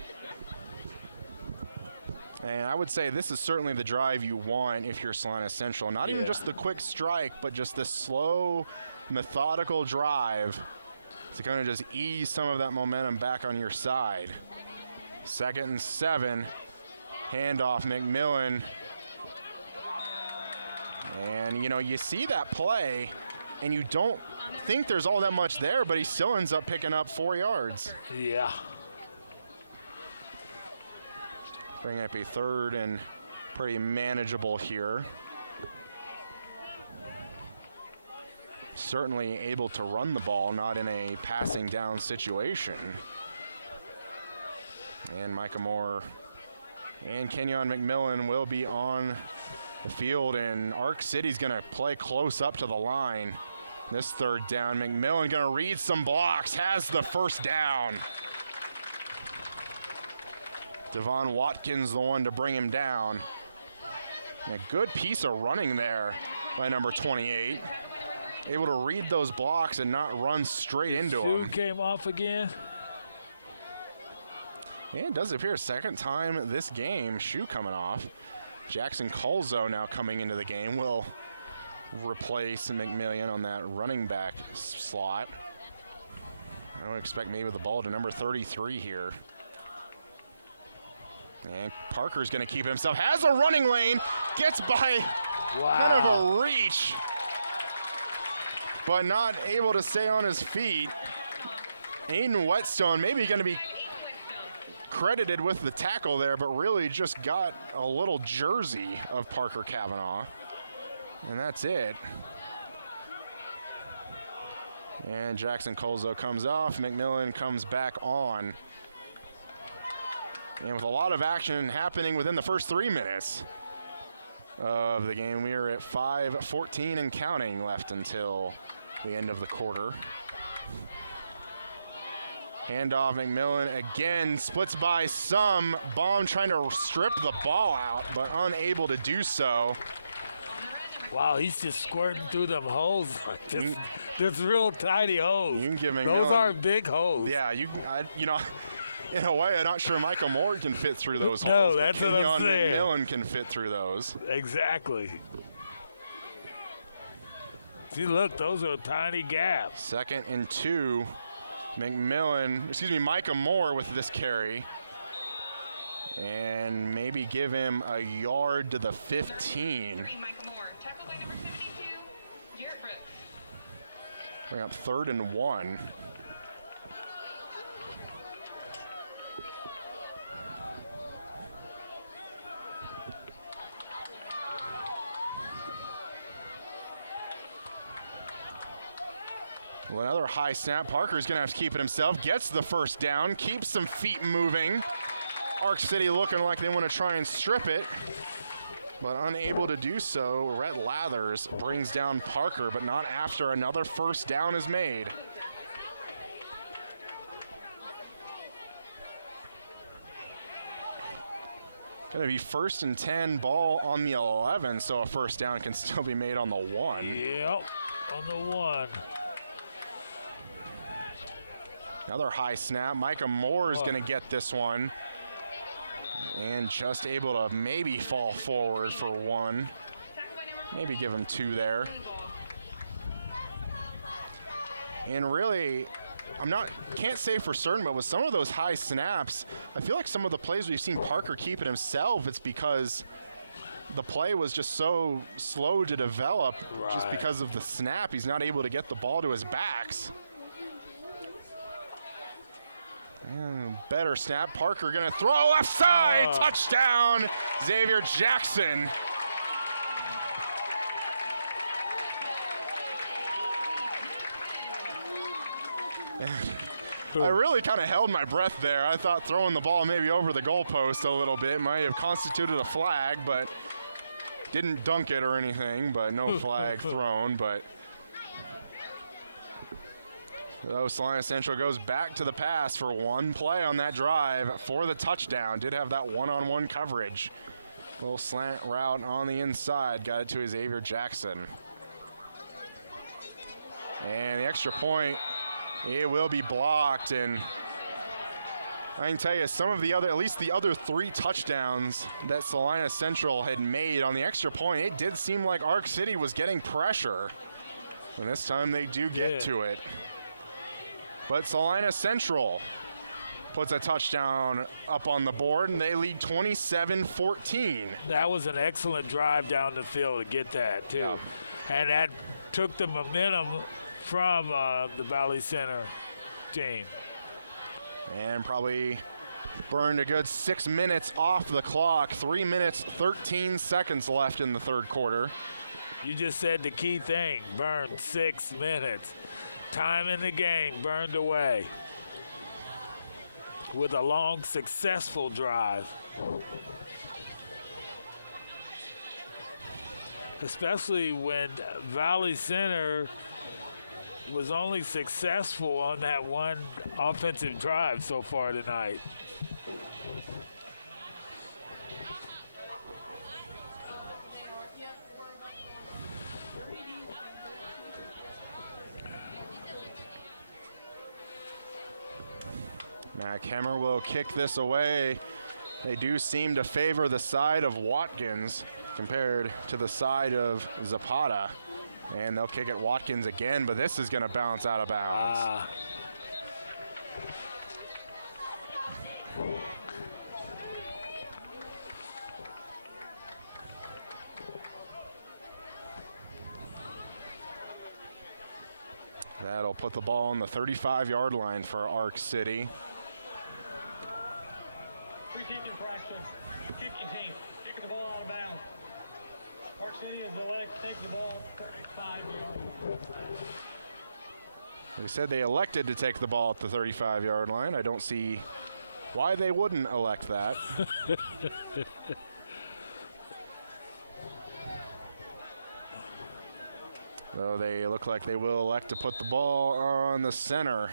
And I would say this is certainly the drive you want if you're Salina Central. Not even Yeah. just the quick strike, but just the slow, methodical drive to kind of just ease some of that momentum back on your side. 2nd and 7. Handoff, McMillan. And, you know, you see that play, and you don't think there's all that much there, but he still ends up picking up 4 yards. Yeah. Bring up a 3rd and pretty manageable here. Certainly able to run the ball, not in a passing down situation. And Micah Moore and Kenyon McMillan will be on the field, and Arc City's gonna play close up to the line. This 3rd down, McMillan gonna read some blocks, has the first down. Devon Watkins the one to bring him down. And a good piece of running there by number 28. Able to read those blocks and not run straight into Shoe them. came off again. And it does appear 2nd time this game, shoe coming off. Jackson Colzo now coming into the game will replace McMillan on that running back slot. I would expect maybe the ball to number 33 here. And Parker's going to keep it himself. Has a running lane. Gets by kind of a reach. But not able to stay on his feet. Aiden Whetstone maybe going to be credited with the tackle there, but really just got a little jersey of Parker Kavanaugh. And that's it. And Jackson Colzo comes off. McMillan comes back on. And with a lot of action happening within the first 3 minutes of the game, we are at 5:14 and counting left until the end of the quarter. Handoff, McMillan again splits by some. Baum trying to strip the ball out, but unable to do so. Wow, he's just squirting through them holes. There's real tiny holes. You can give McMillan. Those are big holes. Yeah, you can. In a way, I'm not sure Michael Moore can fit through those No, holes. that's but what I'm Kenyon saying. McMillan can fit through those. Exactly. See, look, those are tiny gaps. 2nd and 2. Micah Moore with this carry. And maybe give him a yard to the 15. Michael Moore, tackled by number 52, Garrett Brooks. Bring up 3rd and 1. Well, another high snap. Parker's going to have to keep it himself. Gets the first down. Keeps some feet moving. Ark City looking like they want to try and strip it, but unable to do so. Rhett Lathers brings down Parker, but not after another first down is made. Going to be 1st and 10, ball on the 11, so a first down can still be made on the 1. Yep, on the 1. Another high snap. Micah Moore is going to get this one. And just able to maybe fall forward for 1. Maybe give him 2 there. And really, can't say for certain, but with some of those high snaps, I feel like some of the plays we've seen Parker keep it himself, it's because the play was just so slow to develop. Just because of the snap. He's not able to get the ball to his backs. Better snap. Parker going to throw left side. Touchdown, Xavier Jackson. I really kind of held my breath there. I thought throwing the ball maybe over the goalpost a little bit might have constituted a flag, but didn't dunk it or anything, but no flag thrown. But though Salina Central goes back to the pass for 1 play on that drive for the touchdown. Did have that one-on-one coverage. Little slant route on the inside. Got it to Xavier Jackson. And the extra point, it will be blocked. And I can tell you, some of the other, at least the other 3 touchdowns that Salina Central had made on the extra point, it did seem like Ark City was getting pressure. And this time they do get to it. But Salina Central puts a touchdown up on the board, and they lead 27-14. That was an excellent drive down the field to get that, too. Yeah. And that took the momentum from the Valley Center team. And probably burned a good 6 minutes off the clock. 3 minutes, 13 seconds left in the 3rd quarter. You just said the key thing, burned 6 minutes. Time in the game burned away with a long, successful drive. Especially when Valley Center was only successful on that one offensive drive so far tonight. McHammer will kick this away. They do seem to favor the side of Watkins compared to the side of Zapata. And they'll kick it Watkins again, but this is going to bounce out of bounds. That'll put the ball on the 35-yard line for Ark City. Free kick infraction. Kicking team. Kicking the ball out of bounds. Ark City is the way to take the ball 35 yards. They said they elected to take the ball at the 35-yard line. I don't see why they wouldn't elect that. Though they look like they will elect to put the ball on the center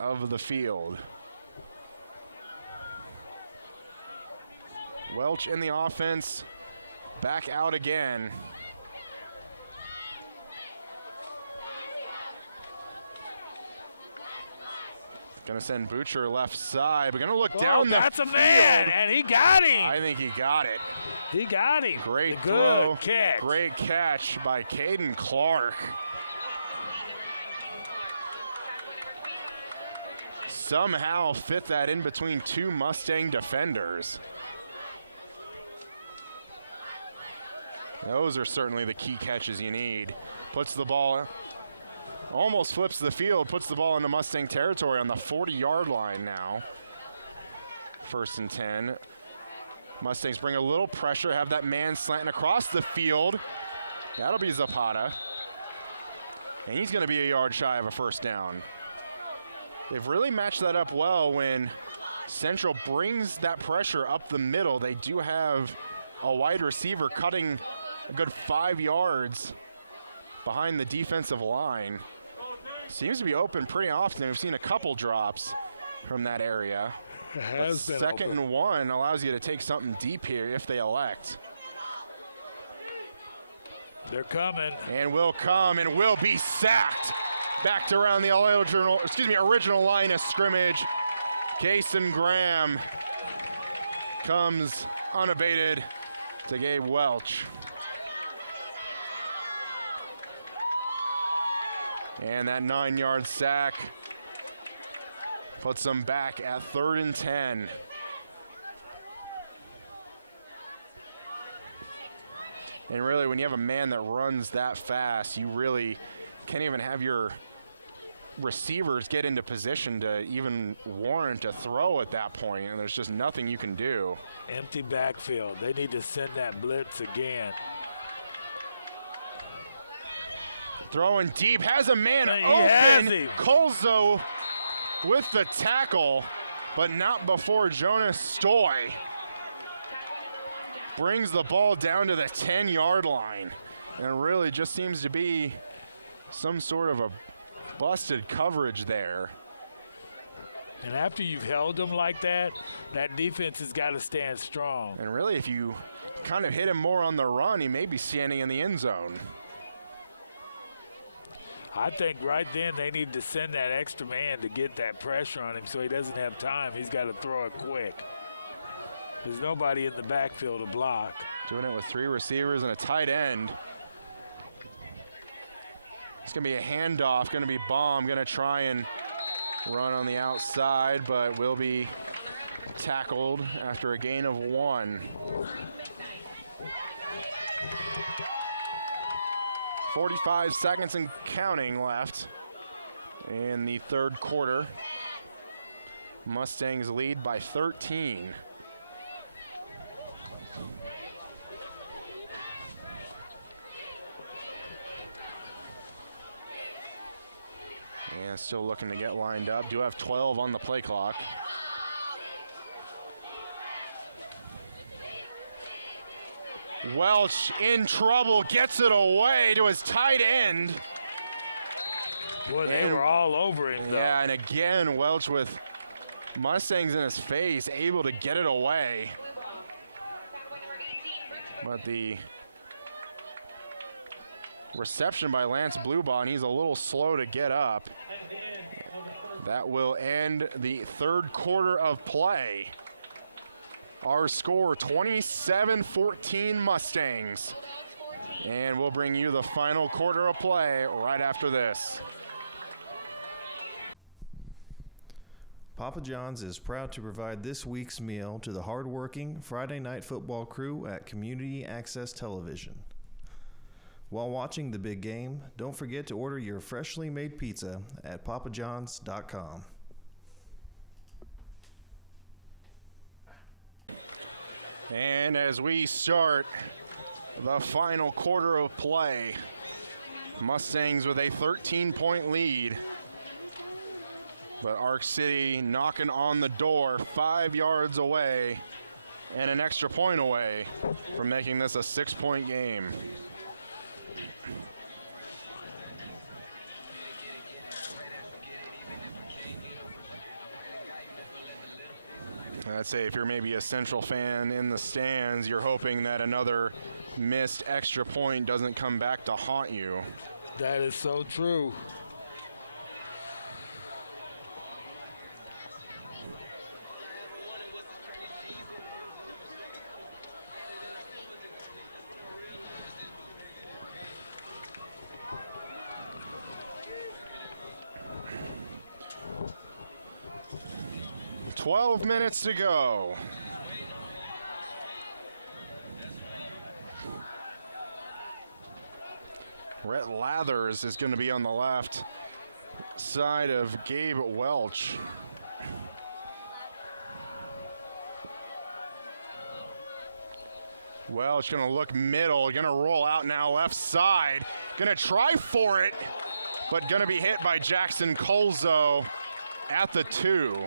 of the field. Welch in the offense, back out again. Gonna send Butcher left side, but gonna look down the That's a field. man, and he got him. I think he got it. He got him. Great Good throw. catch. Great catch by Caden Clark. Somehow fit that in between two Mustang defenders. Those are certainly the key catches you need. Puts the ball, almost flips the field, puts the ball into Mustang territory on the 40-yard line now. 1st and 10. Mustangs bring a little pressure, have that man slanting across the field. That'll be Zapata. And he's going to be a yard shy of a first down. They've really matched that up well when Central brings that pressure up the middle. They do have a wide receiver cutting a good 5 yards behind the defensive line. Seems to be open pretty often. We've seen a couple drops from that area. It has been Second open. and 1 allows you to take something deep here if they elect. They're coming. And will come and will be sacked. Backed around the original line of scrimmage. Kason Graham comes unabated to Gabe Welch. And that 9-yard sack puts them back at 3rd and 10. And really, when you have a man that runs that fast, you really can't even have your receivers get into position to even warrant a throw at that point, and there's just nothing you can do. Empty backfield. They need to send that blitz again. Throwing deep, has a man He has open. him. Colzo with the tackle, but not before Jonas Stoy brings the ball down to the 10-yard line. And really just seems to be some sort of a busted coverage there. And after you've held them like that, that defense has got to stand strong. And really, if you kind of hit him more on the run, he may be standing in the end zone. I think right then they need to send that extra man to get that pressure on him so he doesn't have time. He's got to throw it quick. There's nobody in the backfield to block. Doing it with 3 receivers and a tight end. It's going to be a handoff, going to be Baum, going to try and run on the outside, but will be tackled after a gain of 1. 45 seconds and counting left in the 3rd quarter. Mustangs lead by 13. And still looking to get lined up. Do have 12 on the play clock. Welch in trouble, gets it away to his tight end. Boy, they were all over him, though. Yeah, and again, Welch with Mustangs in his face, able to get it away. But the reception by Lance Bluebon, he's a little slow to get up. That will end the 3rd quarter of play. Our score, 27-14 Mustangs. And we'll bring you the final quarter of play right after this. Papa John's is proud to provide this week's meal to the hardworking Friday Night Football crew at Community Access Television. While watching the big game, don't forget to order your freshly made pizza at papajohns.com. And as we start the final quarter of play, Mustangs with a 13-point lead. But Arc City knocking on the door 5 yards away and an extra point away from making this a 6-point game. I'd say if you're maybe a Central fan in the stands, you're hoping that another missed extra point doesn't come back to haunt you. That is so true. "12 minutes to go." Rhett Lathers is going to be on the left side of Gabe Welch. Welch going to look middle, going to roll out now left side. Going to try for it, but going to be hit by Jackson Colzo at the 2.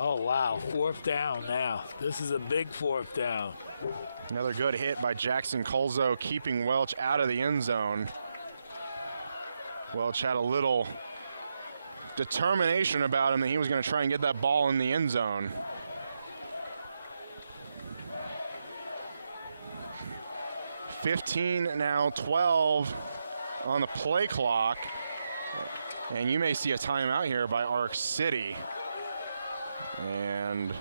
Oh, wow. 4th down now. This is a big 4th down. Another good hit by Jackson Colzo, keeping Welch out of the end zone. Welch had a little determination about him that he was going to try and get that ball in the end zone. "15 now, 12 on the play clock. And you may see a timeout here by Arc City. And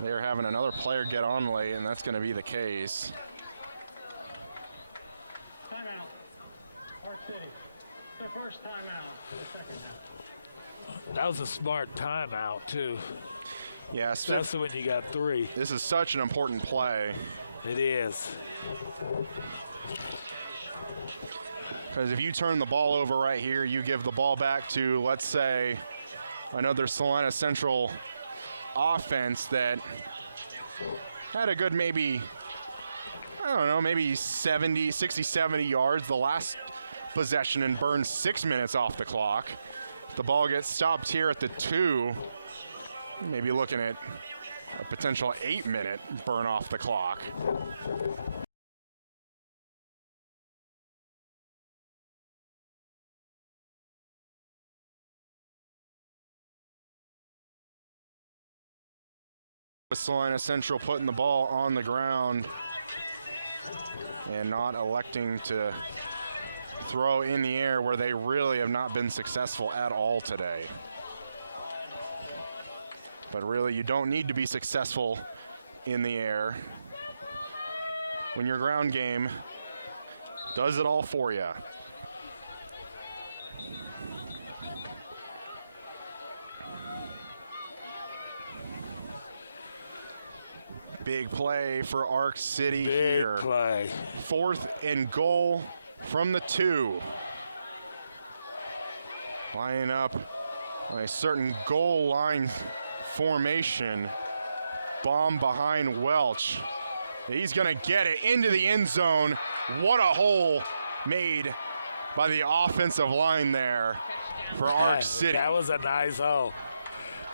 they're having another player get on late, and that's going to be the case. Timeout. Arc City. Their first timeout for the second half. That was a smart timeout, too. Yeah, Especially when you got 3. this is such an important play. It is. Because if you turn the ball over right here, you give the ball back to, let's say, another Salina Central offense that had a good maybe 60, 70 yards the last possession and burned 6 minutes off the clock. The ball gets stopped here at the 2. Maybe looking at a potential 8-minute burn off the clock. Salina Central putting the ball on the ground and not electing to throw in the air, where they really have not been successful at all today. But really, you don't need to be successful in the air when your ground game does it all for you. Big play for Arc City here. Big play. 4th and goal from the 2. Lining up on a certain goal line formation. Bomb behind Welch. He's going to get it into the end zone. What a hole made by the offensive line there for Arc City. That was a nice hole.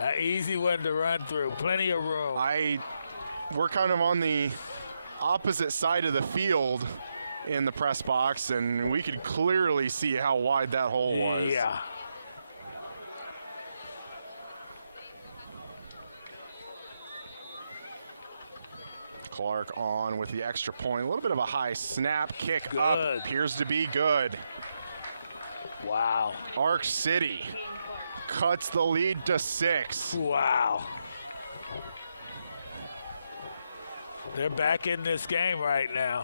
An easy one to run through. Plenty of room. We're kind of on the opposite side of the field in the press box, and we could clearly see how wide that hole was. Yeah. Clark on with the extra point. A little bit of a high snap, kick Good. up. Appears to be good. Wow. Arc City cuts the lead to 6. Wow. They're back in this game right now.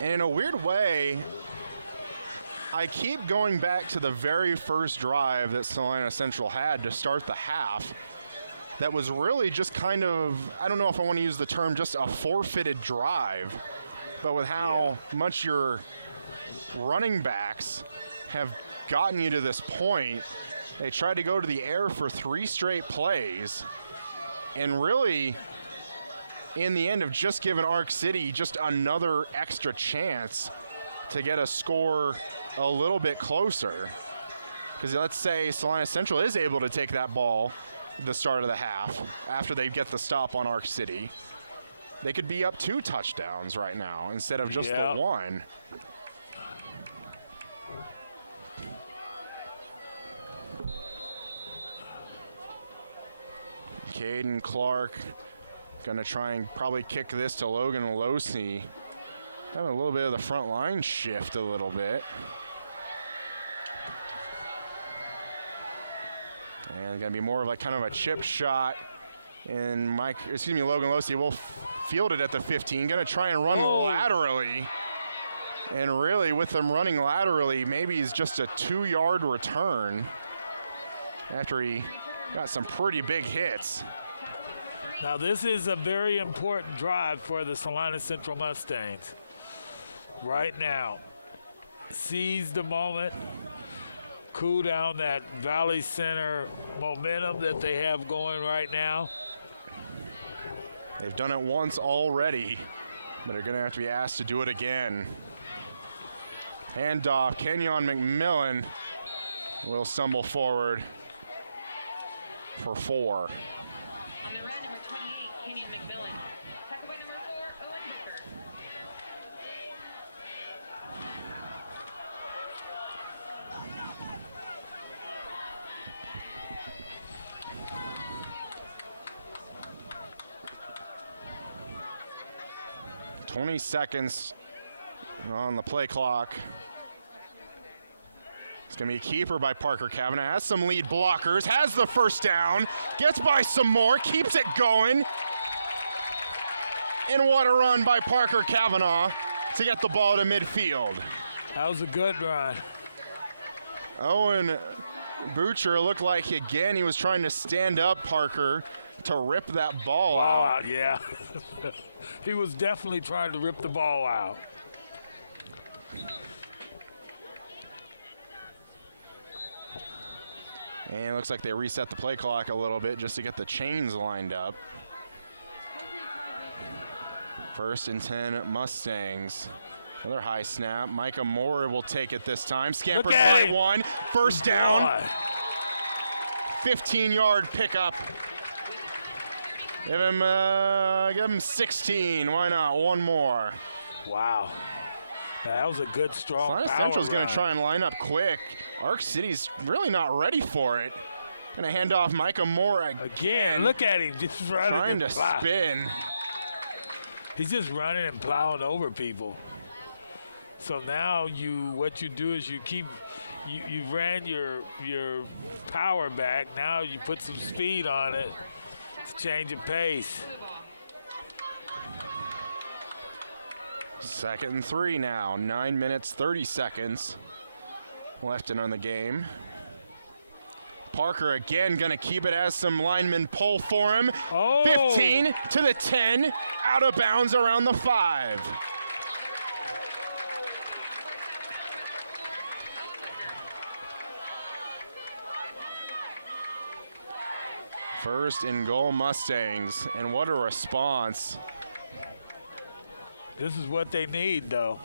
And in a weird way, I keep going back to the very first drive that Salina Central had to start the half. That was really just kind of, I don't know if I want to use the term just a forfeited drive, but with how much your running backs have gotten you to this point, they tried to go to the air for 3 straight plays, and really, in the end, have just given Arc City just another extra chance to get a score a little bit closer. Because let's say Salina Central is able to take that ball at the start of the half after they get the stop on Arc City. They could be up 2 touchdowns right now instead of just the 1. Caden Clark gonna try and probably kick this to Logan Losey. Having a little bit of the front line shift a little bit. And gonna be more of like kind of a chip shot. And Logan Losey will field it at the 15. Gonna try and run laterally. And really with them running laterally, maybe it's just a 2-yard return after he got some pretty big hits. Now this is a very important drive for the Salina Central Mustangs. Right now, seize the moment, cool down that Valley Center momentum that they have going right now. They've done it once already, but they're gonna have to be asked to do it again. Handoff, Kenyon McMillan will stumble forward for 4. On the red, number 28, Kenyon McMillan. Talk about number 4, Owen Booker. $20 seconds on the play clock. It's going to be a keeper by Parker Kavanaugh. Has some lead blockers. Has the first down. Gets by some more. Keeps it going. And what a run by Parker Kavanaugh to get the ball to midfield. That was a good run. Owen Butcher looked like, again, he was trying to stand up Parker to rip that ball out. Yeah. He was definitely trying to rip the ball out. And it looks like they reset the play clock a little bit just to get the chains lined up. 1st and 10 Mustangs. Another high snap. Micah Moore will take it this time. Scampers by 1. First down. 15-yard pickup. Give him 16. Why not? One more. Wow. That was a good, strong Salina Central's going to try and line up quick. Arc City's really not ready for it. Going to hand off Micah Moore again. Look at him just running. Trying to spin. He's just running and plowing over people. So now what you do is you ran your power back. Now you put some speed on it. It's a change of pace. 2nd and 3 now. 9 minutes, 30 seconds left in on the game. Parker again going to keep it as some linemen pull for him. 15 to the 10, out of bounds around the 5. First and goal Mustangs, and what a response. This is what they need, though.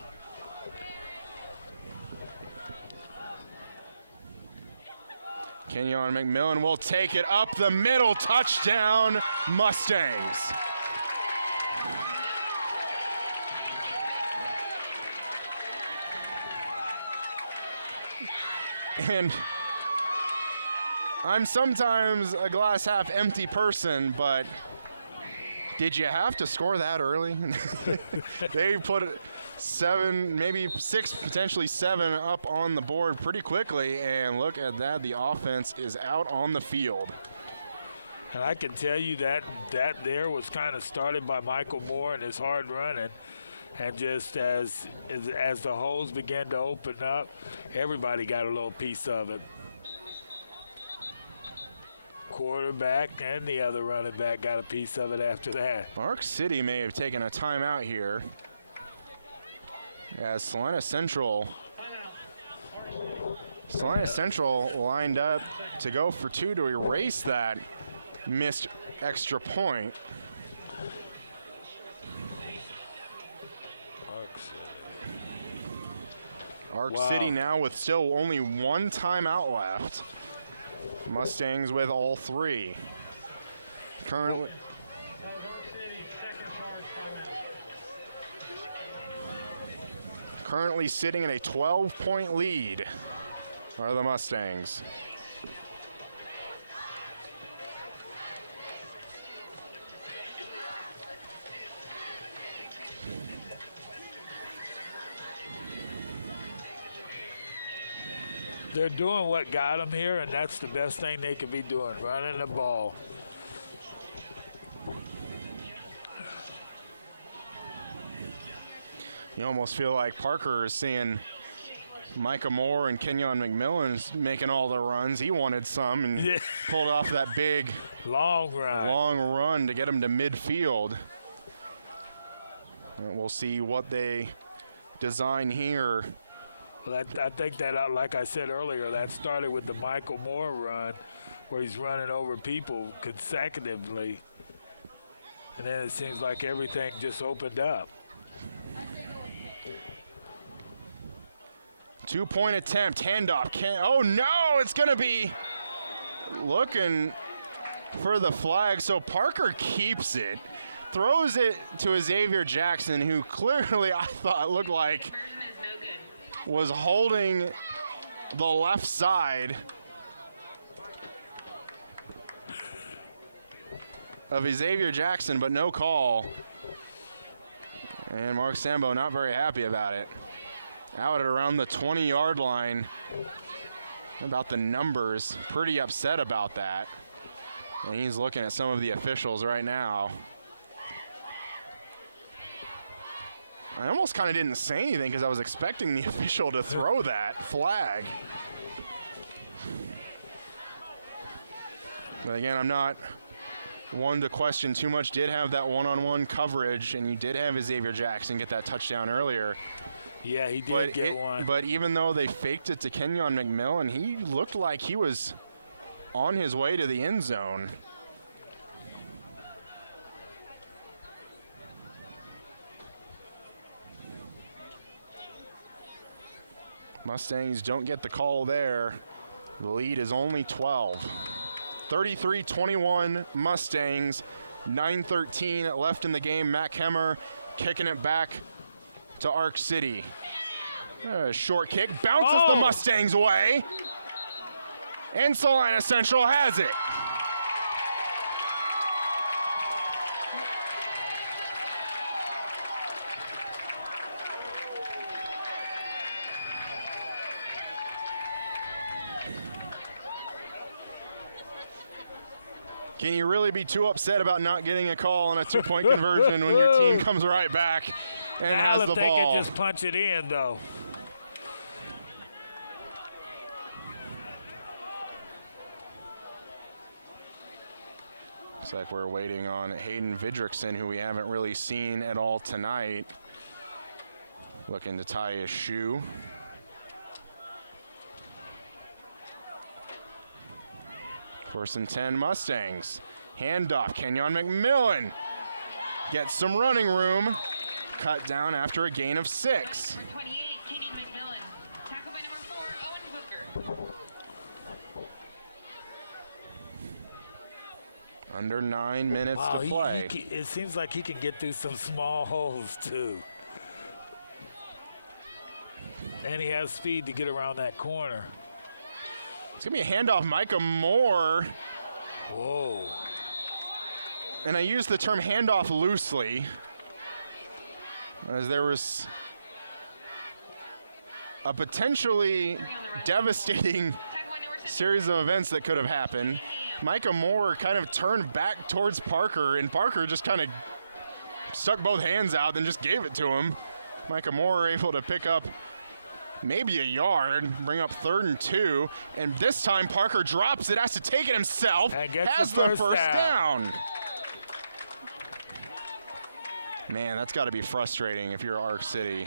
Kenyon McMillan will take it up the middle. Touchdown, Mustangs. And I'm sometimes a glass half empty person, but did you have to score that early? They put 7, maybe 6, potentially 7 up on the board pretty quickly, and look at that, the offense is out on the field. And I can tell you that there was kind of started by Michael Moore and his hard running. And just as the holes began to open up, everybody got a little piece of it. Quarterback and the other running back got a piece of it after that. Arc City may have taken a timeout here, as Salina Central lined up to go for 2 to erase that missed extra point. Arc City now with still only one timeout left. Mustangs with all three. Currently, sitting in a 12-point lead are the Mustangs. They're doing what got them here, and that's the best thing they could be doing, running the ball. You almost feel like Parker is seeing Micah Moore and Kenyon McMillan's making all the runs. He wanted some and pulled off that big long run to get him to midfield. And we'll see what they design here. Well, I think that, like I said earlier, that started with the Michael Moore run where he's running over people consecutively. And then it seems like everything just opened up. 2-point attempt, handoff. Oh no, it's going to be looking for the flag. So Parker keeps it, throws it to Xavier Jackson, who clearly I thought looked like was holding the left side of Xavier Jackson, but no call. And Mark Sambo not very happy about it. Out at around the 20-yard line. About the numbers, pretty upset about that. And he's looking at some of the officials right now. I almost kind of didn't say anything because I was expecting the official to throw that flag. But again, I'm not one to question too much. Did have that one-on-one coverage, and you did have Xavier Jackson get that touchdown earlier. Yeah, he did get one. But even though they faked it to Kenyon McMillan, he looked like he was on his way to the end zone. Mustangs don't get the call there. The lead is only 12. 33-21 Mustangs. 9:13 left in the game. Matt Kemmer kicking it back to Arc City. Short kick, bounces the Mustangs away. And Salina Central has it. Can you really be too upset about not getting a call on a two-point conversion when your team comes right back and now has the they ball? can just punch it in, though. Looks like we're waiting on Hayden Vidrickson, who we haven't really seen at all tonight. Looking to tie his shoe. First and 10 Mustangs. Handoff, Kenyon McMillan gets some running room. Cut down after a gain of 6. Number 28, Kenyon McMillan. Tackle by number 4, Owen Hooker. Under 9 minutes to play. It seems like he can get through some small holes, too. And he has speed to get around that corner. It's going to be a handoff, Micah Moore. Whoa. And I use the term handoff loosely, as there was a potentially devastating series of events that could have happened. Micah Moore kind of turned back towards Parker, and Parker just kind of stuck both hands out and just gave it to him. Micah Moore able to pick up maybe a yard, bring up 3rd and 2, and this time Parker drops it, has to take it himself, and gets has the first down. Man, that's got to be frustrating if you're Arc City.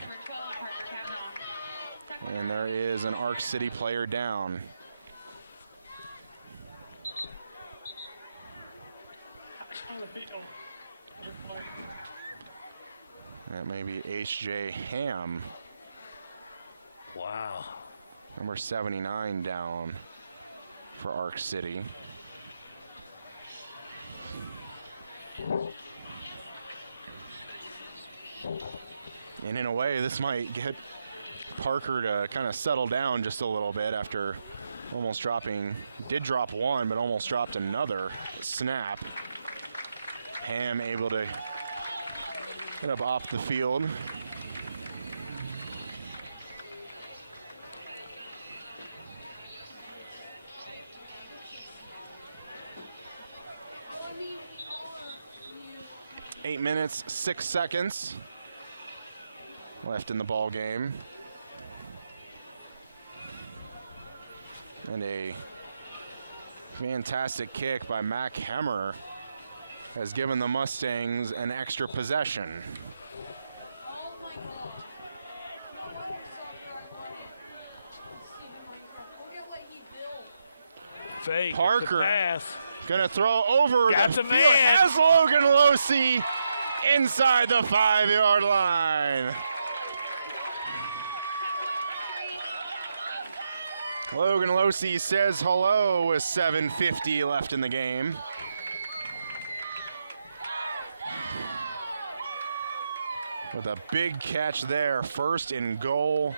And there is an Arc City player down. That may be H.J. Ham. Wow. Number 79 down for Arc City. And in a way, this might get Parker to kind of settle down just a little bit after almost dropping, did drop one, but almost dropped another snap. Ham able to get up off the field. Eight minutes, 6 seconds left in the ball game. And a fantastic kick by Mac Hemmer has given the Mustangs an extra possession. Fake. Parker Pass. gonna throw over Got the the field. man. Has Logan Losey inside the 5-yard line. Logan Losey says hello with 7:50 left in the game. With a big catch there, 1st and goal,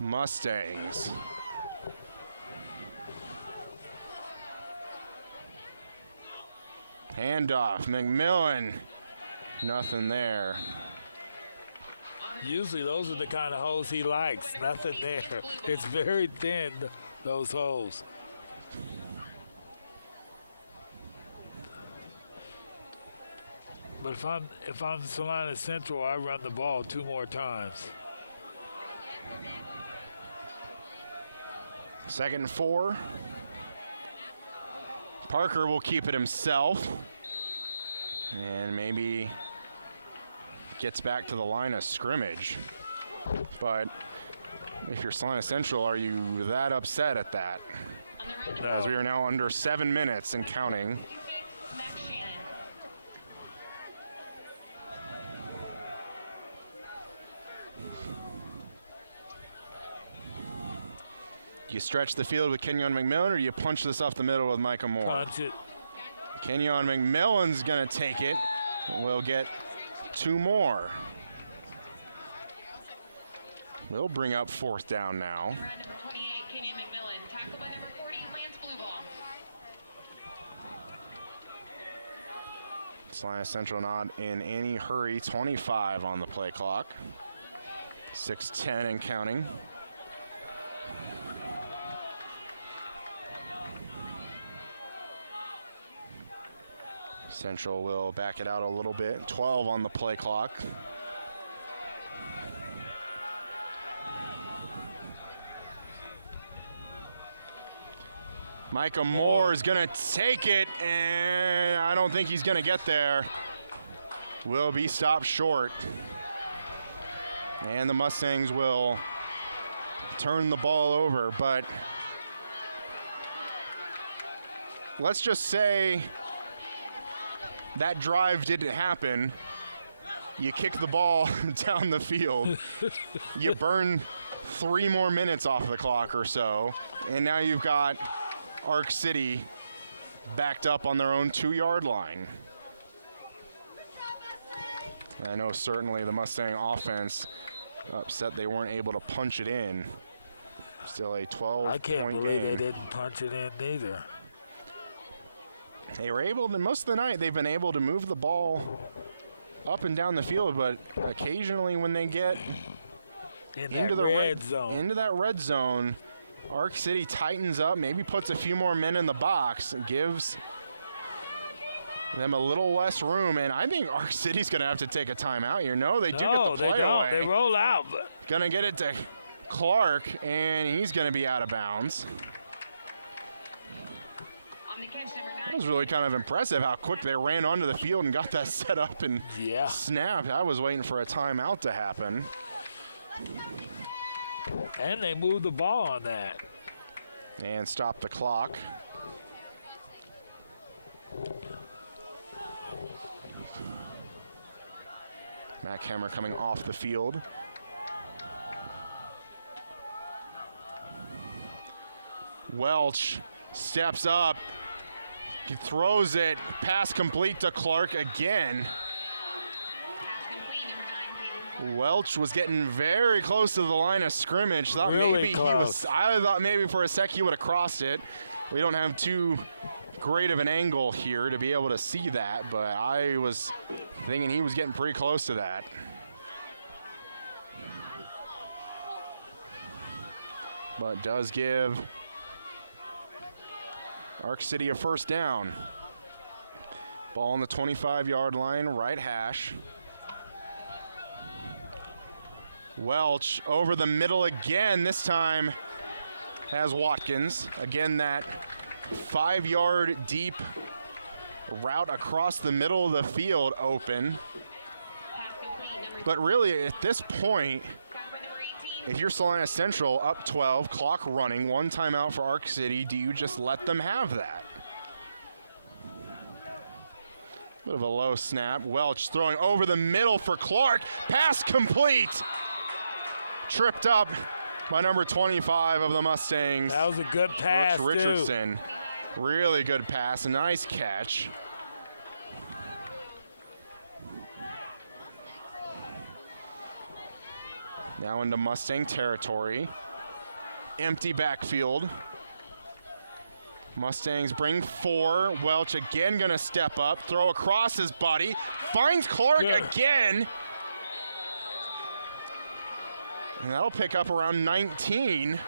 Mustangs. Handoff, McMillan, nothing there. Usually those are the kind of holes he likes. Nothing there. It's very thin, those holes. But if I'm Salina Central, I run the ball 2 more times. 2nd and 4. Parker will keep it himself. And maybe gets back to the line of scrimmage. But if you're Salina Central, are you that upset at that? No. As we are now under 7 minutes and counting. Do you stretch the field with Kenyon McMillan, or do you punch this off the middle with Micah Moore? Punch it. Kenyon McMillan's going to take it. We'll get 2 more. We'll bring up 4th down now. Salina Central not in any hurry. 25 on the play clock. 6:10 and counting. Central will back it out a little bit. 12 on the play clock. Micah Moore is going to take it, and I don't think he's going to get there. Will be stopped short. And the Mustangs will turn the ball over, but let's just say that drive didn't happen. You kick the ball down the field. You burn 3 more minutes off the clock or so, and now you've got Arc City backed up on their own 2-yard line. I know certainly the Mustang offense upset they weren't able to punch it in. Still a 12-point I can't believe game. they didn't punch it in either. They were able to, most of the night, they've been able to move the ball up and down the field, but occasionally when they get into the red zone. into that red zone, Arc City tightens up, maybe puts a few more men in the box, and gives them a little less room, and I think Arc City's going to have to take a timeout here. No, they do get the play they don't. away. They roll out. Going to get it to Clark, and he's going to be out of bounds. That was really kind of impressive how quick they ran onto the field and got that set up and snapped. I was waiting for a timeout to happen. And they moved the ball on that. And stop the clock. Mac Hammer coming off the field. Welch steps up. He throws it. Pass complete to Clark again. Welch was getting very close to the line of scrimmage. Thought Really maybe close. I thought maybe for a sec he would have crossed it. We don't have too great of an angle here to be able to see that, but I was thinking he was getting pretty close to that. But does give Arc City a first down. Ball on the 25-yard line, right hash. Welch over the middle again, this time has Watkins. Again, that 5-yard deep route across the middle of the field open. But really, at this point, if you're Salina Central up 12, clock running, one timeout for Arc City, do you just let them have that? Bit of a low snap. Welch throwing over the middle for Clark. Pass complete. Tripped up by number 25 of the Mustangs. That was a good pass, Brooks too. Richardson. Really good pass. A nice catch. Now into Mustang territory. Empty backfield. Mustangs bring 4. Welch again going to step up. Throw across his body. Finds Clark again. And that'll pick up around 19.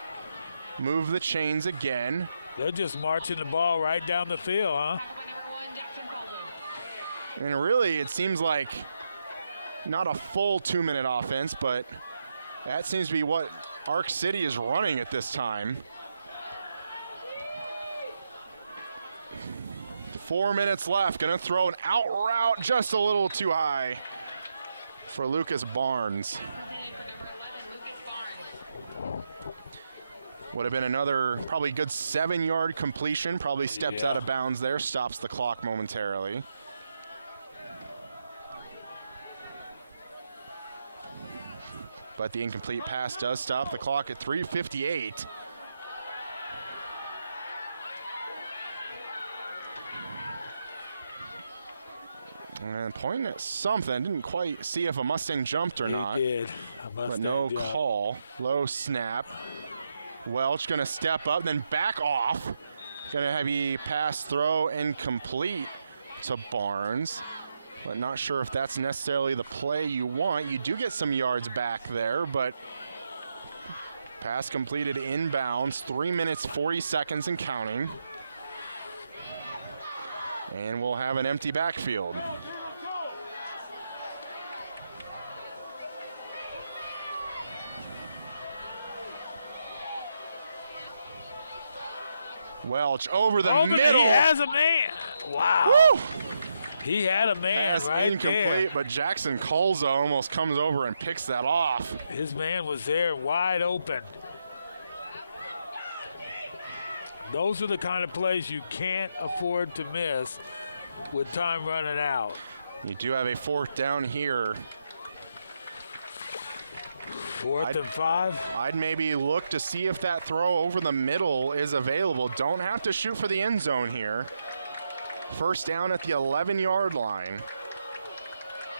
Move the chains again. They're just marching the ball right down the field, huh? And really, it seems like not a full 2-minute offense, but that seems to be what Arc City is running at this time. 4 minutes left. Gonna throw an out route just a little too high for Lucas Barnes. Would have been another probably good 7-yard completion. Probably steps out of bounds there, stops the clock momentarily. But the incomplete pass does stop the clock at 3:58. And pointing at something. Didn't quite see if a Mustang jumped or not. He did. But no call. Low snap. Welch going to step up, then back off. Going to have a pass throw incomplete to Barnes. But not sure if that's necessarily the play you want. You do get some yards back there, but pass completed inbounds. 3 minutes, 40 seconds and counting. And we'll have an empty backfield. Welch over the middle. He has a man. Wow. Woo! He had a man Pass right incomplete, there. but Jackson Colza almost comes over and picks that off. His man was there wide open. Those are the kind of plays you can't afford to miss with time running out. You do have a 4th down here. 4th and 5. I'd maybe look to see if that throw over the middle is available. Don't have to shoot for the end zone here. First down at the 11-yard line.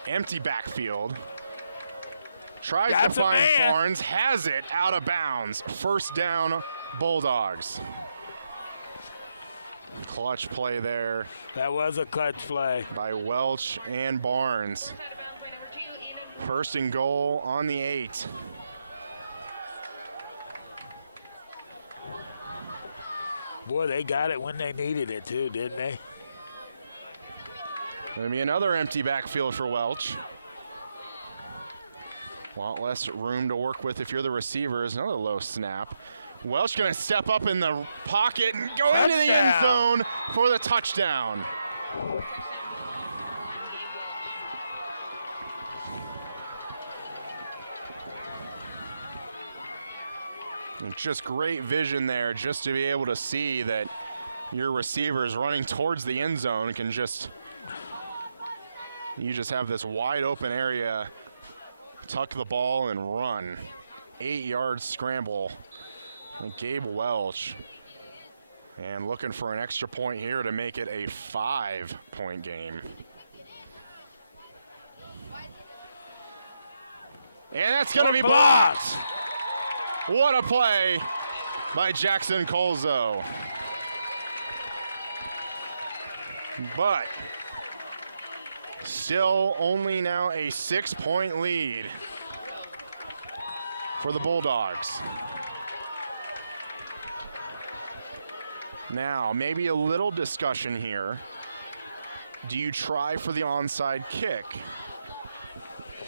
Empty backfield. Tries That's to a find man. Barnes, has it out of bounds. First down, Bulldogs. Clutch play there That was a clutch play. by Welch and Barnes. First and goal on the 8. Boy, they got it when they needed it too, didn't they? Going to be another empty backfield for Welch. A lot less room to work with if you're the receiver. Is another low snap. Welch going to step up in the pocket and go into the end zone for the touchdown. And just great vision there just to be able to see that your receiver is running towards the end zone and can just, you just have this wide open area, tuck the ball and run. 8-yard scramble. And Gabe Welch And looking for an extra point here to make it a 5-point game. And that's going to be blocked. What a play by Jackson Colzo. But still only now a 6-point lead for the Bulldogs. Now, maybe a little discussion here. Do you try for the onside kick?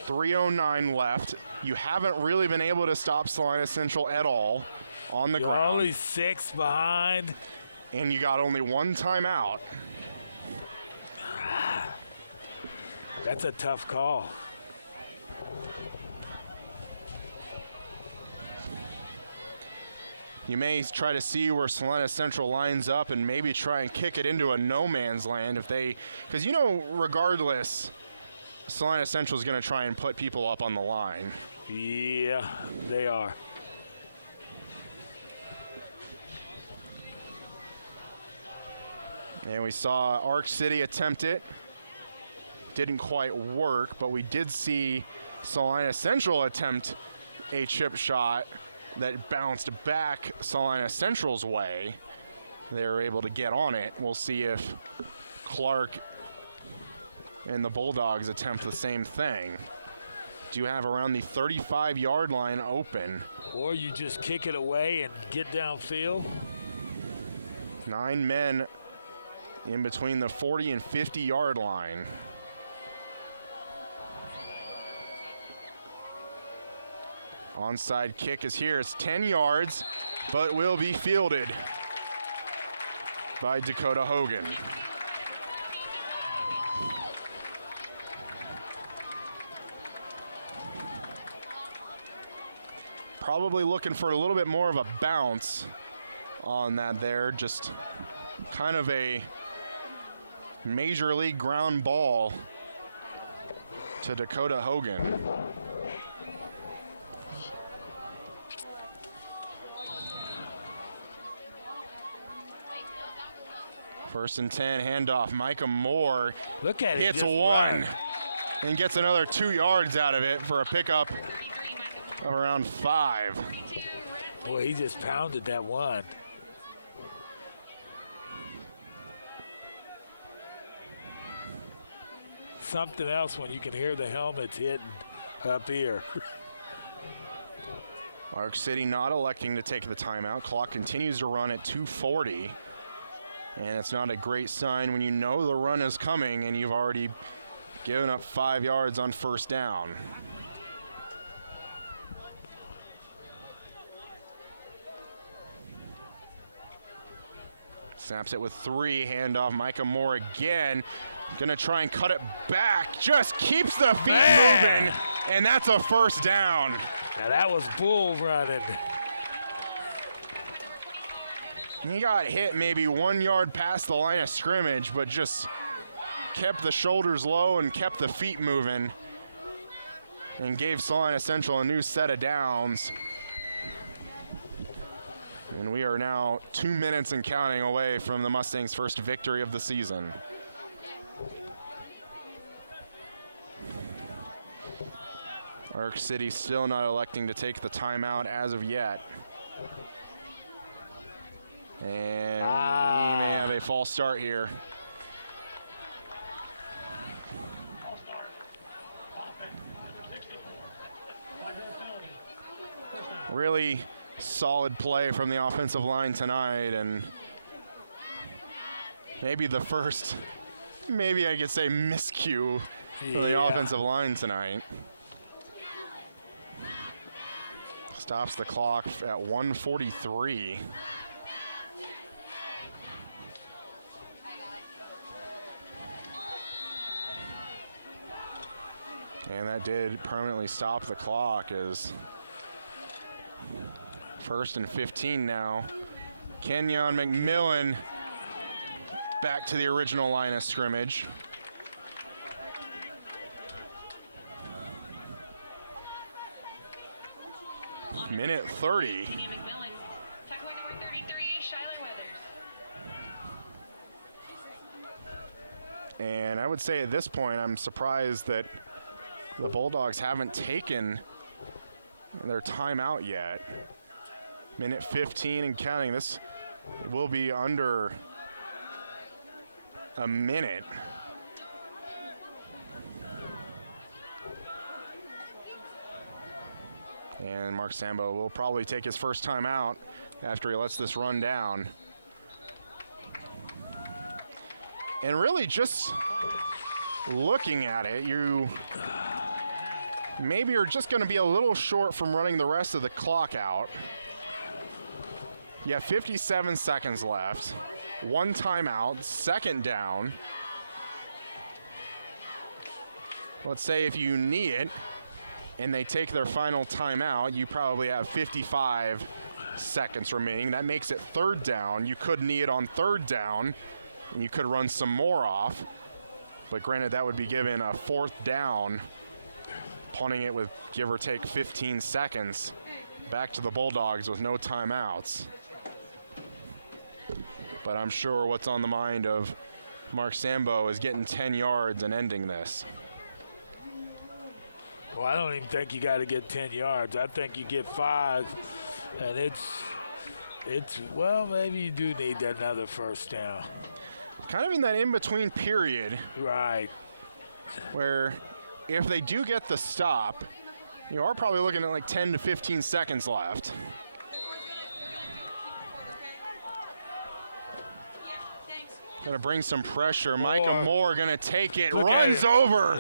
3:09 left. You haven't really been able to stop Salina Central at all on the ground. Only 6 behind. And you got only one timeout. That's a tough call. You may try to see where Salina Central lines up and maybe try and kick it into a no man's land if they, because regardless, Salina Central is going to try and put people up on the line. Yeah, they are. And we saw Arc City attempt it. Didn't quite work, but we did see Salina Central attempt a chip shot that bounced back Salina Central's way. They were able to get on it. We'll see if Clark and the Bulldogs attempt the same thing. Do you have around the 35-yard line open? Or you just kick it away and get downfield. 9 men in between the 40 and 50-yard line. Onside kick is here. It's 10 yards, but will be fielded by Dakota Hogan. Probably looking for a little bit more of a bounce on that there. Just kind of a major league ground ball to Dakota Hogan. First and 10, handoff. Micah Moore Look at it. hits just one run. and gets another 2 yards out of it for a pickup of around 5. Boy, he just pounded that one. Something else when you can hear the helmets hitting up here. Arc City not electing to take the timeout. Clock continues to run at 2:40. And it's not a great sign when you know the run is coming and you've already given up 5 yards on first down. Snaps it with 3, handoff. Micah Moore again. Gonna try and cut it back. Just keeps the feet moving, and that's a first down. Now that was bull running. He got hit maybe 1 yard past the line of scrimmage, but just kept the shoulders low and kept the feet moving and gave Salina Central a new set of downs. And we are now 2 minutes and counting away from the Mustangs' first victory of the season. Arc City still not electing to take the timeout as of yet. And he may have a false start here. Really solid play from the offensive line tonight, and maybe the first, maybe I could say miscue for the offensive line tonight. Stops the clock at 1:43. And that did permanently stop the clock as first and 15 now. Kenyon McMillan back to the original line of scrimmage. Minute 30. And I would say at this point, I'm surprised that the Bulldogs haven't taken their timeout yet. Minute 15 and counting. This will be under a minute. And Mark Sambo will probably take his first time out after he lets this run down. And really just looking at it, you maybe are just going to be a little short from running the rest of the clock out. You have 57 seconds left, one timeout, second down. Let's say if you need it and they take their final timeout, you probably have 55 seconds remaining. That makes it third down. You could knee it on third down, and you could run some more off. But granted, that would be given a fourth down, punting it with give or take 15 seconds back to the Bulldogs with no timeouts. But I'm sure what's on the mind of Mark Sambo is getting 10 yards and ending this. Well, I don't even think you got to get 10 yards. I think you get 5, and it's well, maybe you do need another first down. Kind of in that in-between period. Right. Where if they do get the stop, you are probably looking at like 10 to 15 seconds left. Gonna bring some pressure. Micah Moore gonna take it. Runs over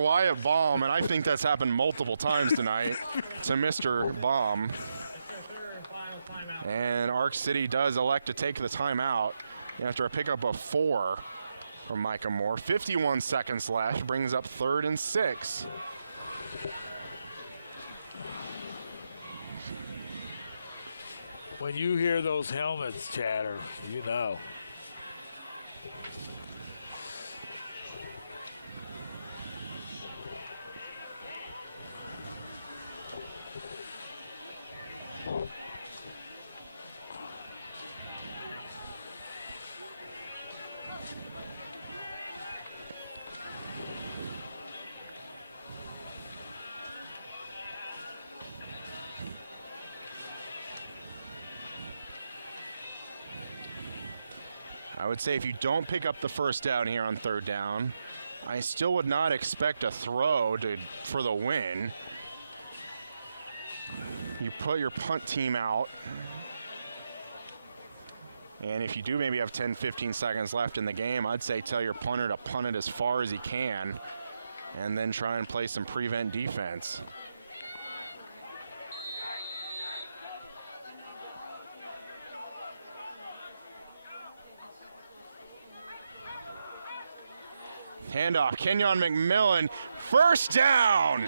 Wyatt Baum, and I think that's happened multiple times tonight to Mr. Baum. And Arc City does elect to take the timeout after a pickup of 4 from Micah Moore. 51 seconds left, brings up 3rd and 6. When you hear those helmets chatter, you know. I would say if you don't pick up the first down here on third down, I still would not expect a throw for the win. You put your punt team out. And if you do maybe have 10, 15 seconds left in the game, I'd say tell your punter to punt it as far as he can and then try and play some prevent defense. Handoff, Kenyon McMillan, first down.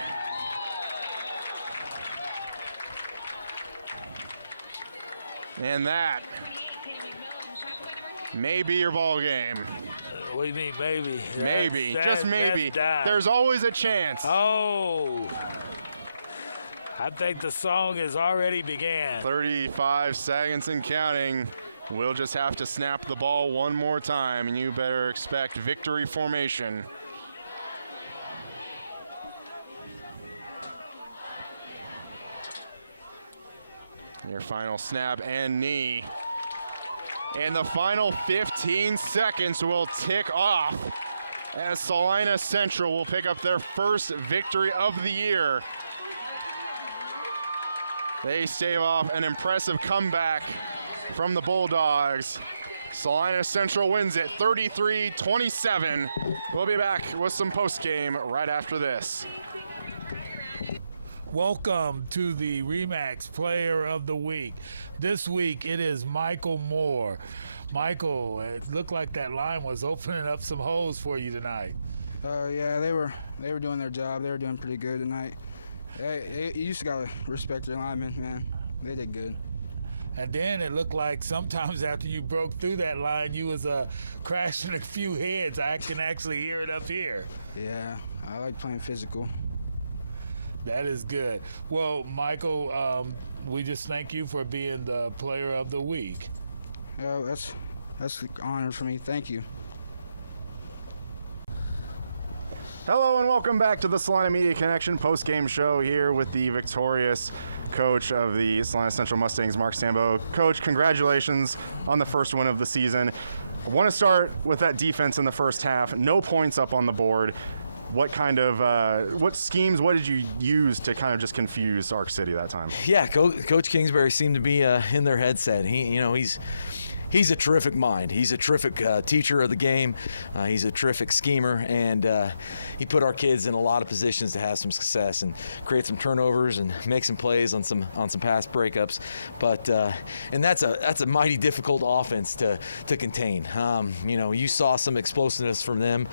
And that may be your ball game. What do you mean, maybe? Maybe, just maybe. There's always a chance. Oh, I think the song has already began. 35 seconds and counting. We'll just have to snap the ball one more time, and you better expect victory formation. Your final snap and knee. And the final 15 seconds will tick off as Salina Central will pick up their first victory of the year. They stave off an impressive comeback from the Bulldogs. Salina Central wins it 33-27. We'll be back with some post-game right after this. Welcome to the RE/MAX Player of the Week. This week it is Michael Moore. Michael, it looked like that line was opening up some holes for you tonight. Yeah, they were doing their job. They were doing pretty good tonight. You just gotta respect your linemen, man. They did good. And then it looked like sometimes after you broke through that line, you was crashing a few heads. I can actually hear it up here. Yeah, I like playing physical. That is good. Well, Michael, we just thank you for being the Player of the Week. That's That's an honor for me. Thank you. Hello and welcome back to the Salina Media Connection post-game show here with the victorious coach of the Salina Central Mustangs, Mark Sambo. Coach, congratulations on the first win of the season. I want to start with that defense in the first half. No points up on the board. What kind of what schemes, what did you use to kind of just confuse Arc City that time? Yeah, Coach Kingsbury seemed to be in their headset. He's a terrific mind. He's a terrific teacher of the game. He's a terrific schemer, and he put our kids in a lot of positions to have some success and create some turnovers and make some plays on some pass breakups. But and that's a mighty difficult offense to contain. You saw some explosiveness from them,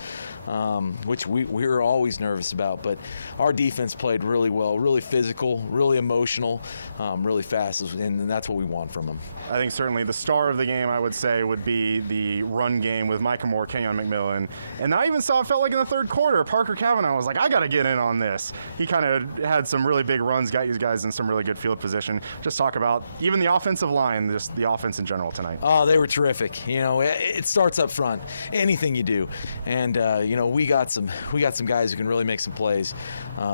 which we were always nervous about. But our defense played really well, really physical, really emotional, really fast, and that's what we want from them. I think certainly the star of the game, I would say, would be the run game with Micah Moore, Kenyon McMillan. And I even saw it felt like in the third quarter, Parker Kavanaugh was like, I got to get in on this. He kind of had some really big runs, got you guys in some really good field position. Just talk about even the offensive line, just the offense in general tonight. Oh, they were terrific. It starts up front, anything you do. And, we got some guys who can really make some plays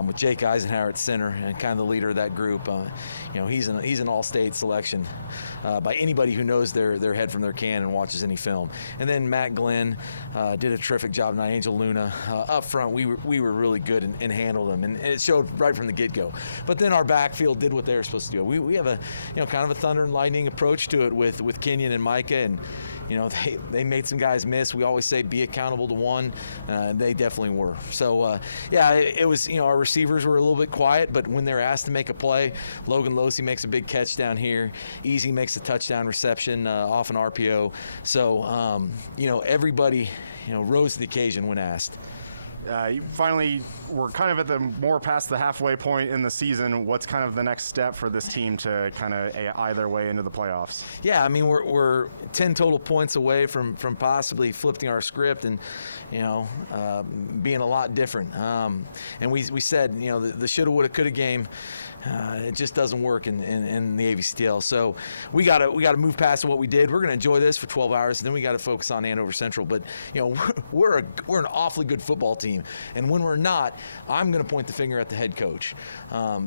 with Jake Eisenhower at center and kind of the leader of that group. He's an all-state selection by anybody who knows their head from their can and watches any film. And then Matt Glenn did a terrific job tonight. Angel Luna up front, we were really good and handled them, and it showed right from the get-go. But then our backfield did what they were supposed to do. We have a kind of a thunder and lightning approach to it with Kenyon and Micah, and they made some guys miss. We always say be accountable to one. They definitely were. So, it was, our receivers were a little bit quiet, but when they're asked to make a play, Logan Losey makes a big catch down here. Easy makes a touchdown reception off an RPO. So, everybody, rose to the occasion when asked. You finally, we're kind of at the more past the halfway point in the season. What's kind of the next step for this team to kind of eye their way into the playoffs? Yeah, I mean, we're 10 total points away from possibly flipping our script and, being a lot different. And we said, the shoulda, woulda, coulda game, it just doesn't work in the AVCTL. So we gotta move past what we did. We're gonna enjoy this for 12 hours, and then we gotta focus on Andover Central. But we're an awfully good football team, and when we're not, I'm gonna point the finger at the head coach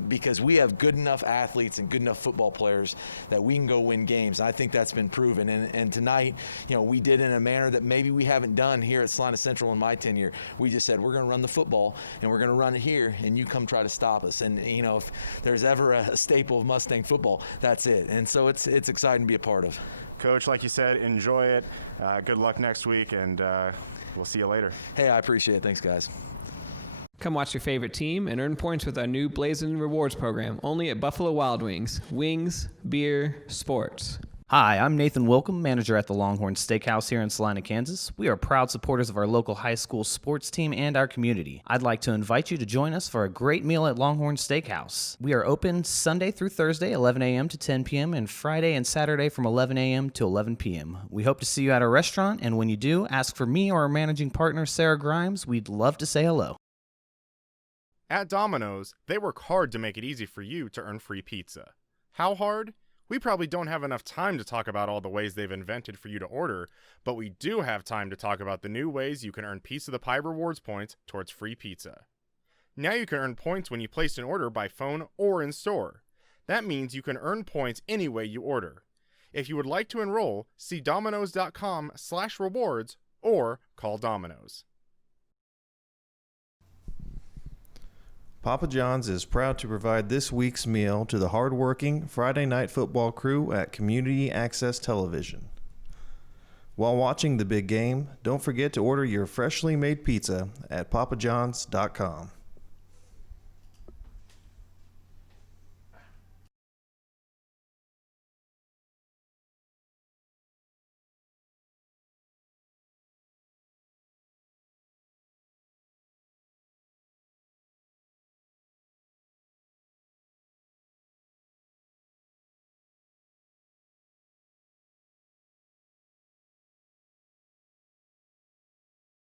because we have good enough athletes and good enough football players that we can go win games. I think that's been proven, and tonight, we did in a manner that maybe we haven't done here at Salina Central in my tenure. We just said we're gonna run the football, and we're gonna run it here, and you come try to stop us. And if there's ever a staple of Mustang football, that's it. And so it's exciting to be a part of. Coach, like you said, enjoy it. Good luck next week, and we'll see you later. Hey, I appreciate it. Thanks, guys. Come watch your favorite team and earn points with our new Blazing Rewards program, only at Buffalo Wild Wings. Wings, beer, sports. Hi, I'm Nathan Wilcom, manager at the Longhorn Steakhouse here in Salina, Kansas. We are proud supporters of our local high school sports team and our community. I'd like to invite you to join us for a great meal at Longhorn Steakhouse. We are open Sunday through Thursday, 11 a.m. to 10 p.m., and Friday and Saturday from 11 a.m. to 11 p.m. We hope to see you at our restaurant, and when you do, ask for me or our managing partner, Sarah Grimes. We'd love to say hello. At Domino's, they work hard to make it easy for you to earn free pizza. How hard? We probably don't have enough time to talk about all the ways they've invented for you to order, but we do have time to talk about the new ways you can earn Piece of the Pie rewards points towards free pizza. Now you can earn points when you place an order by phone or in store. That means you can earn points any way you order. If you would like to enroll, see Domino's.com/rewards or call Domino's. Papa John's is proud to provide this week's meal to the hardworking Friday Night Football crew at Community Access Television. While watching the big game, don't forget to order your freshly made pizza at papajohns.com.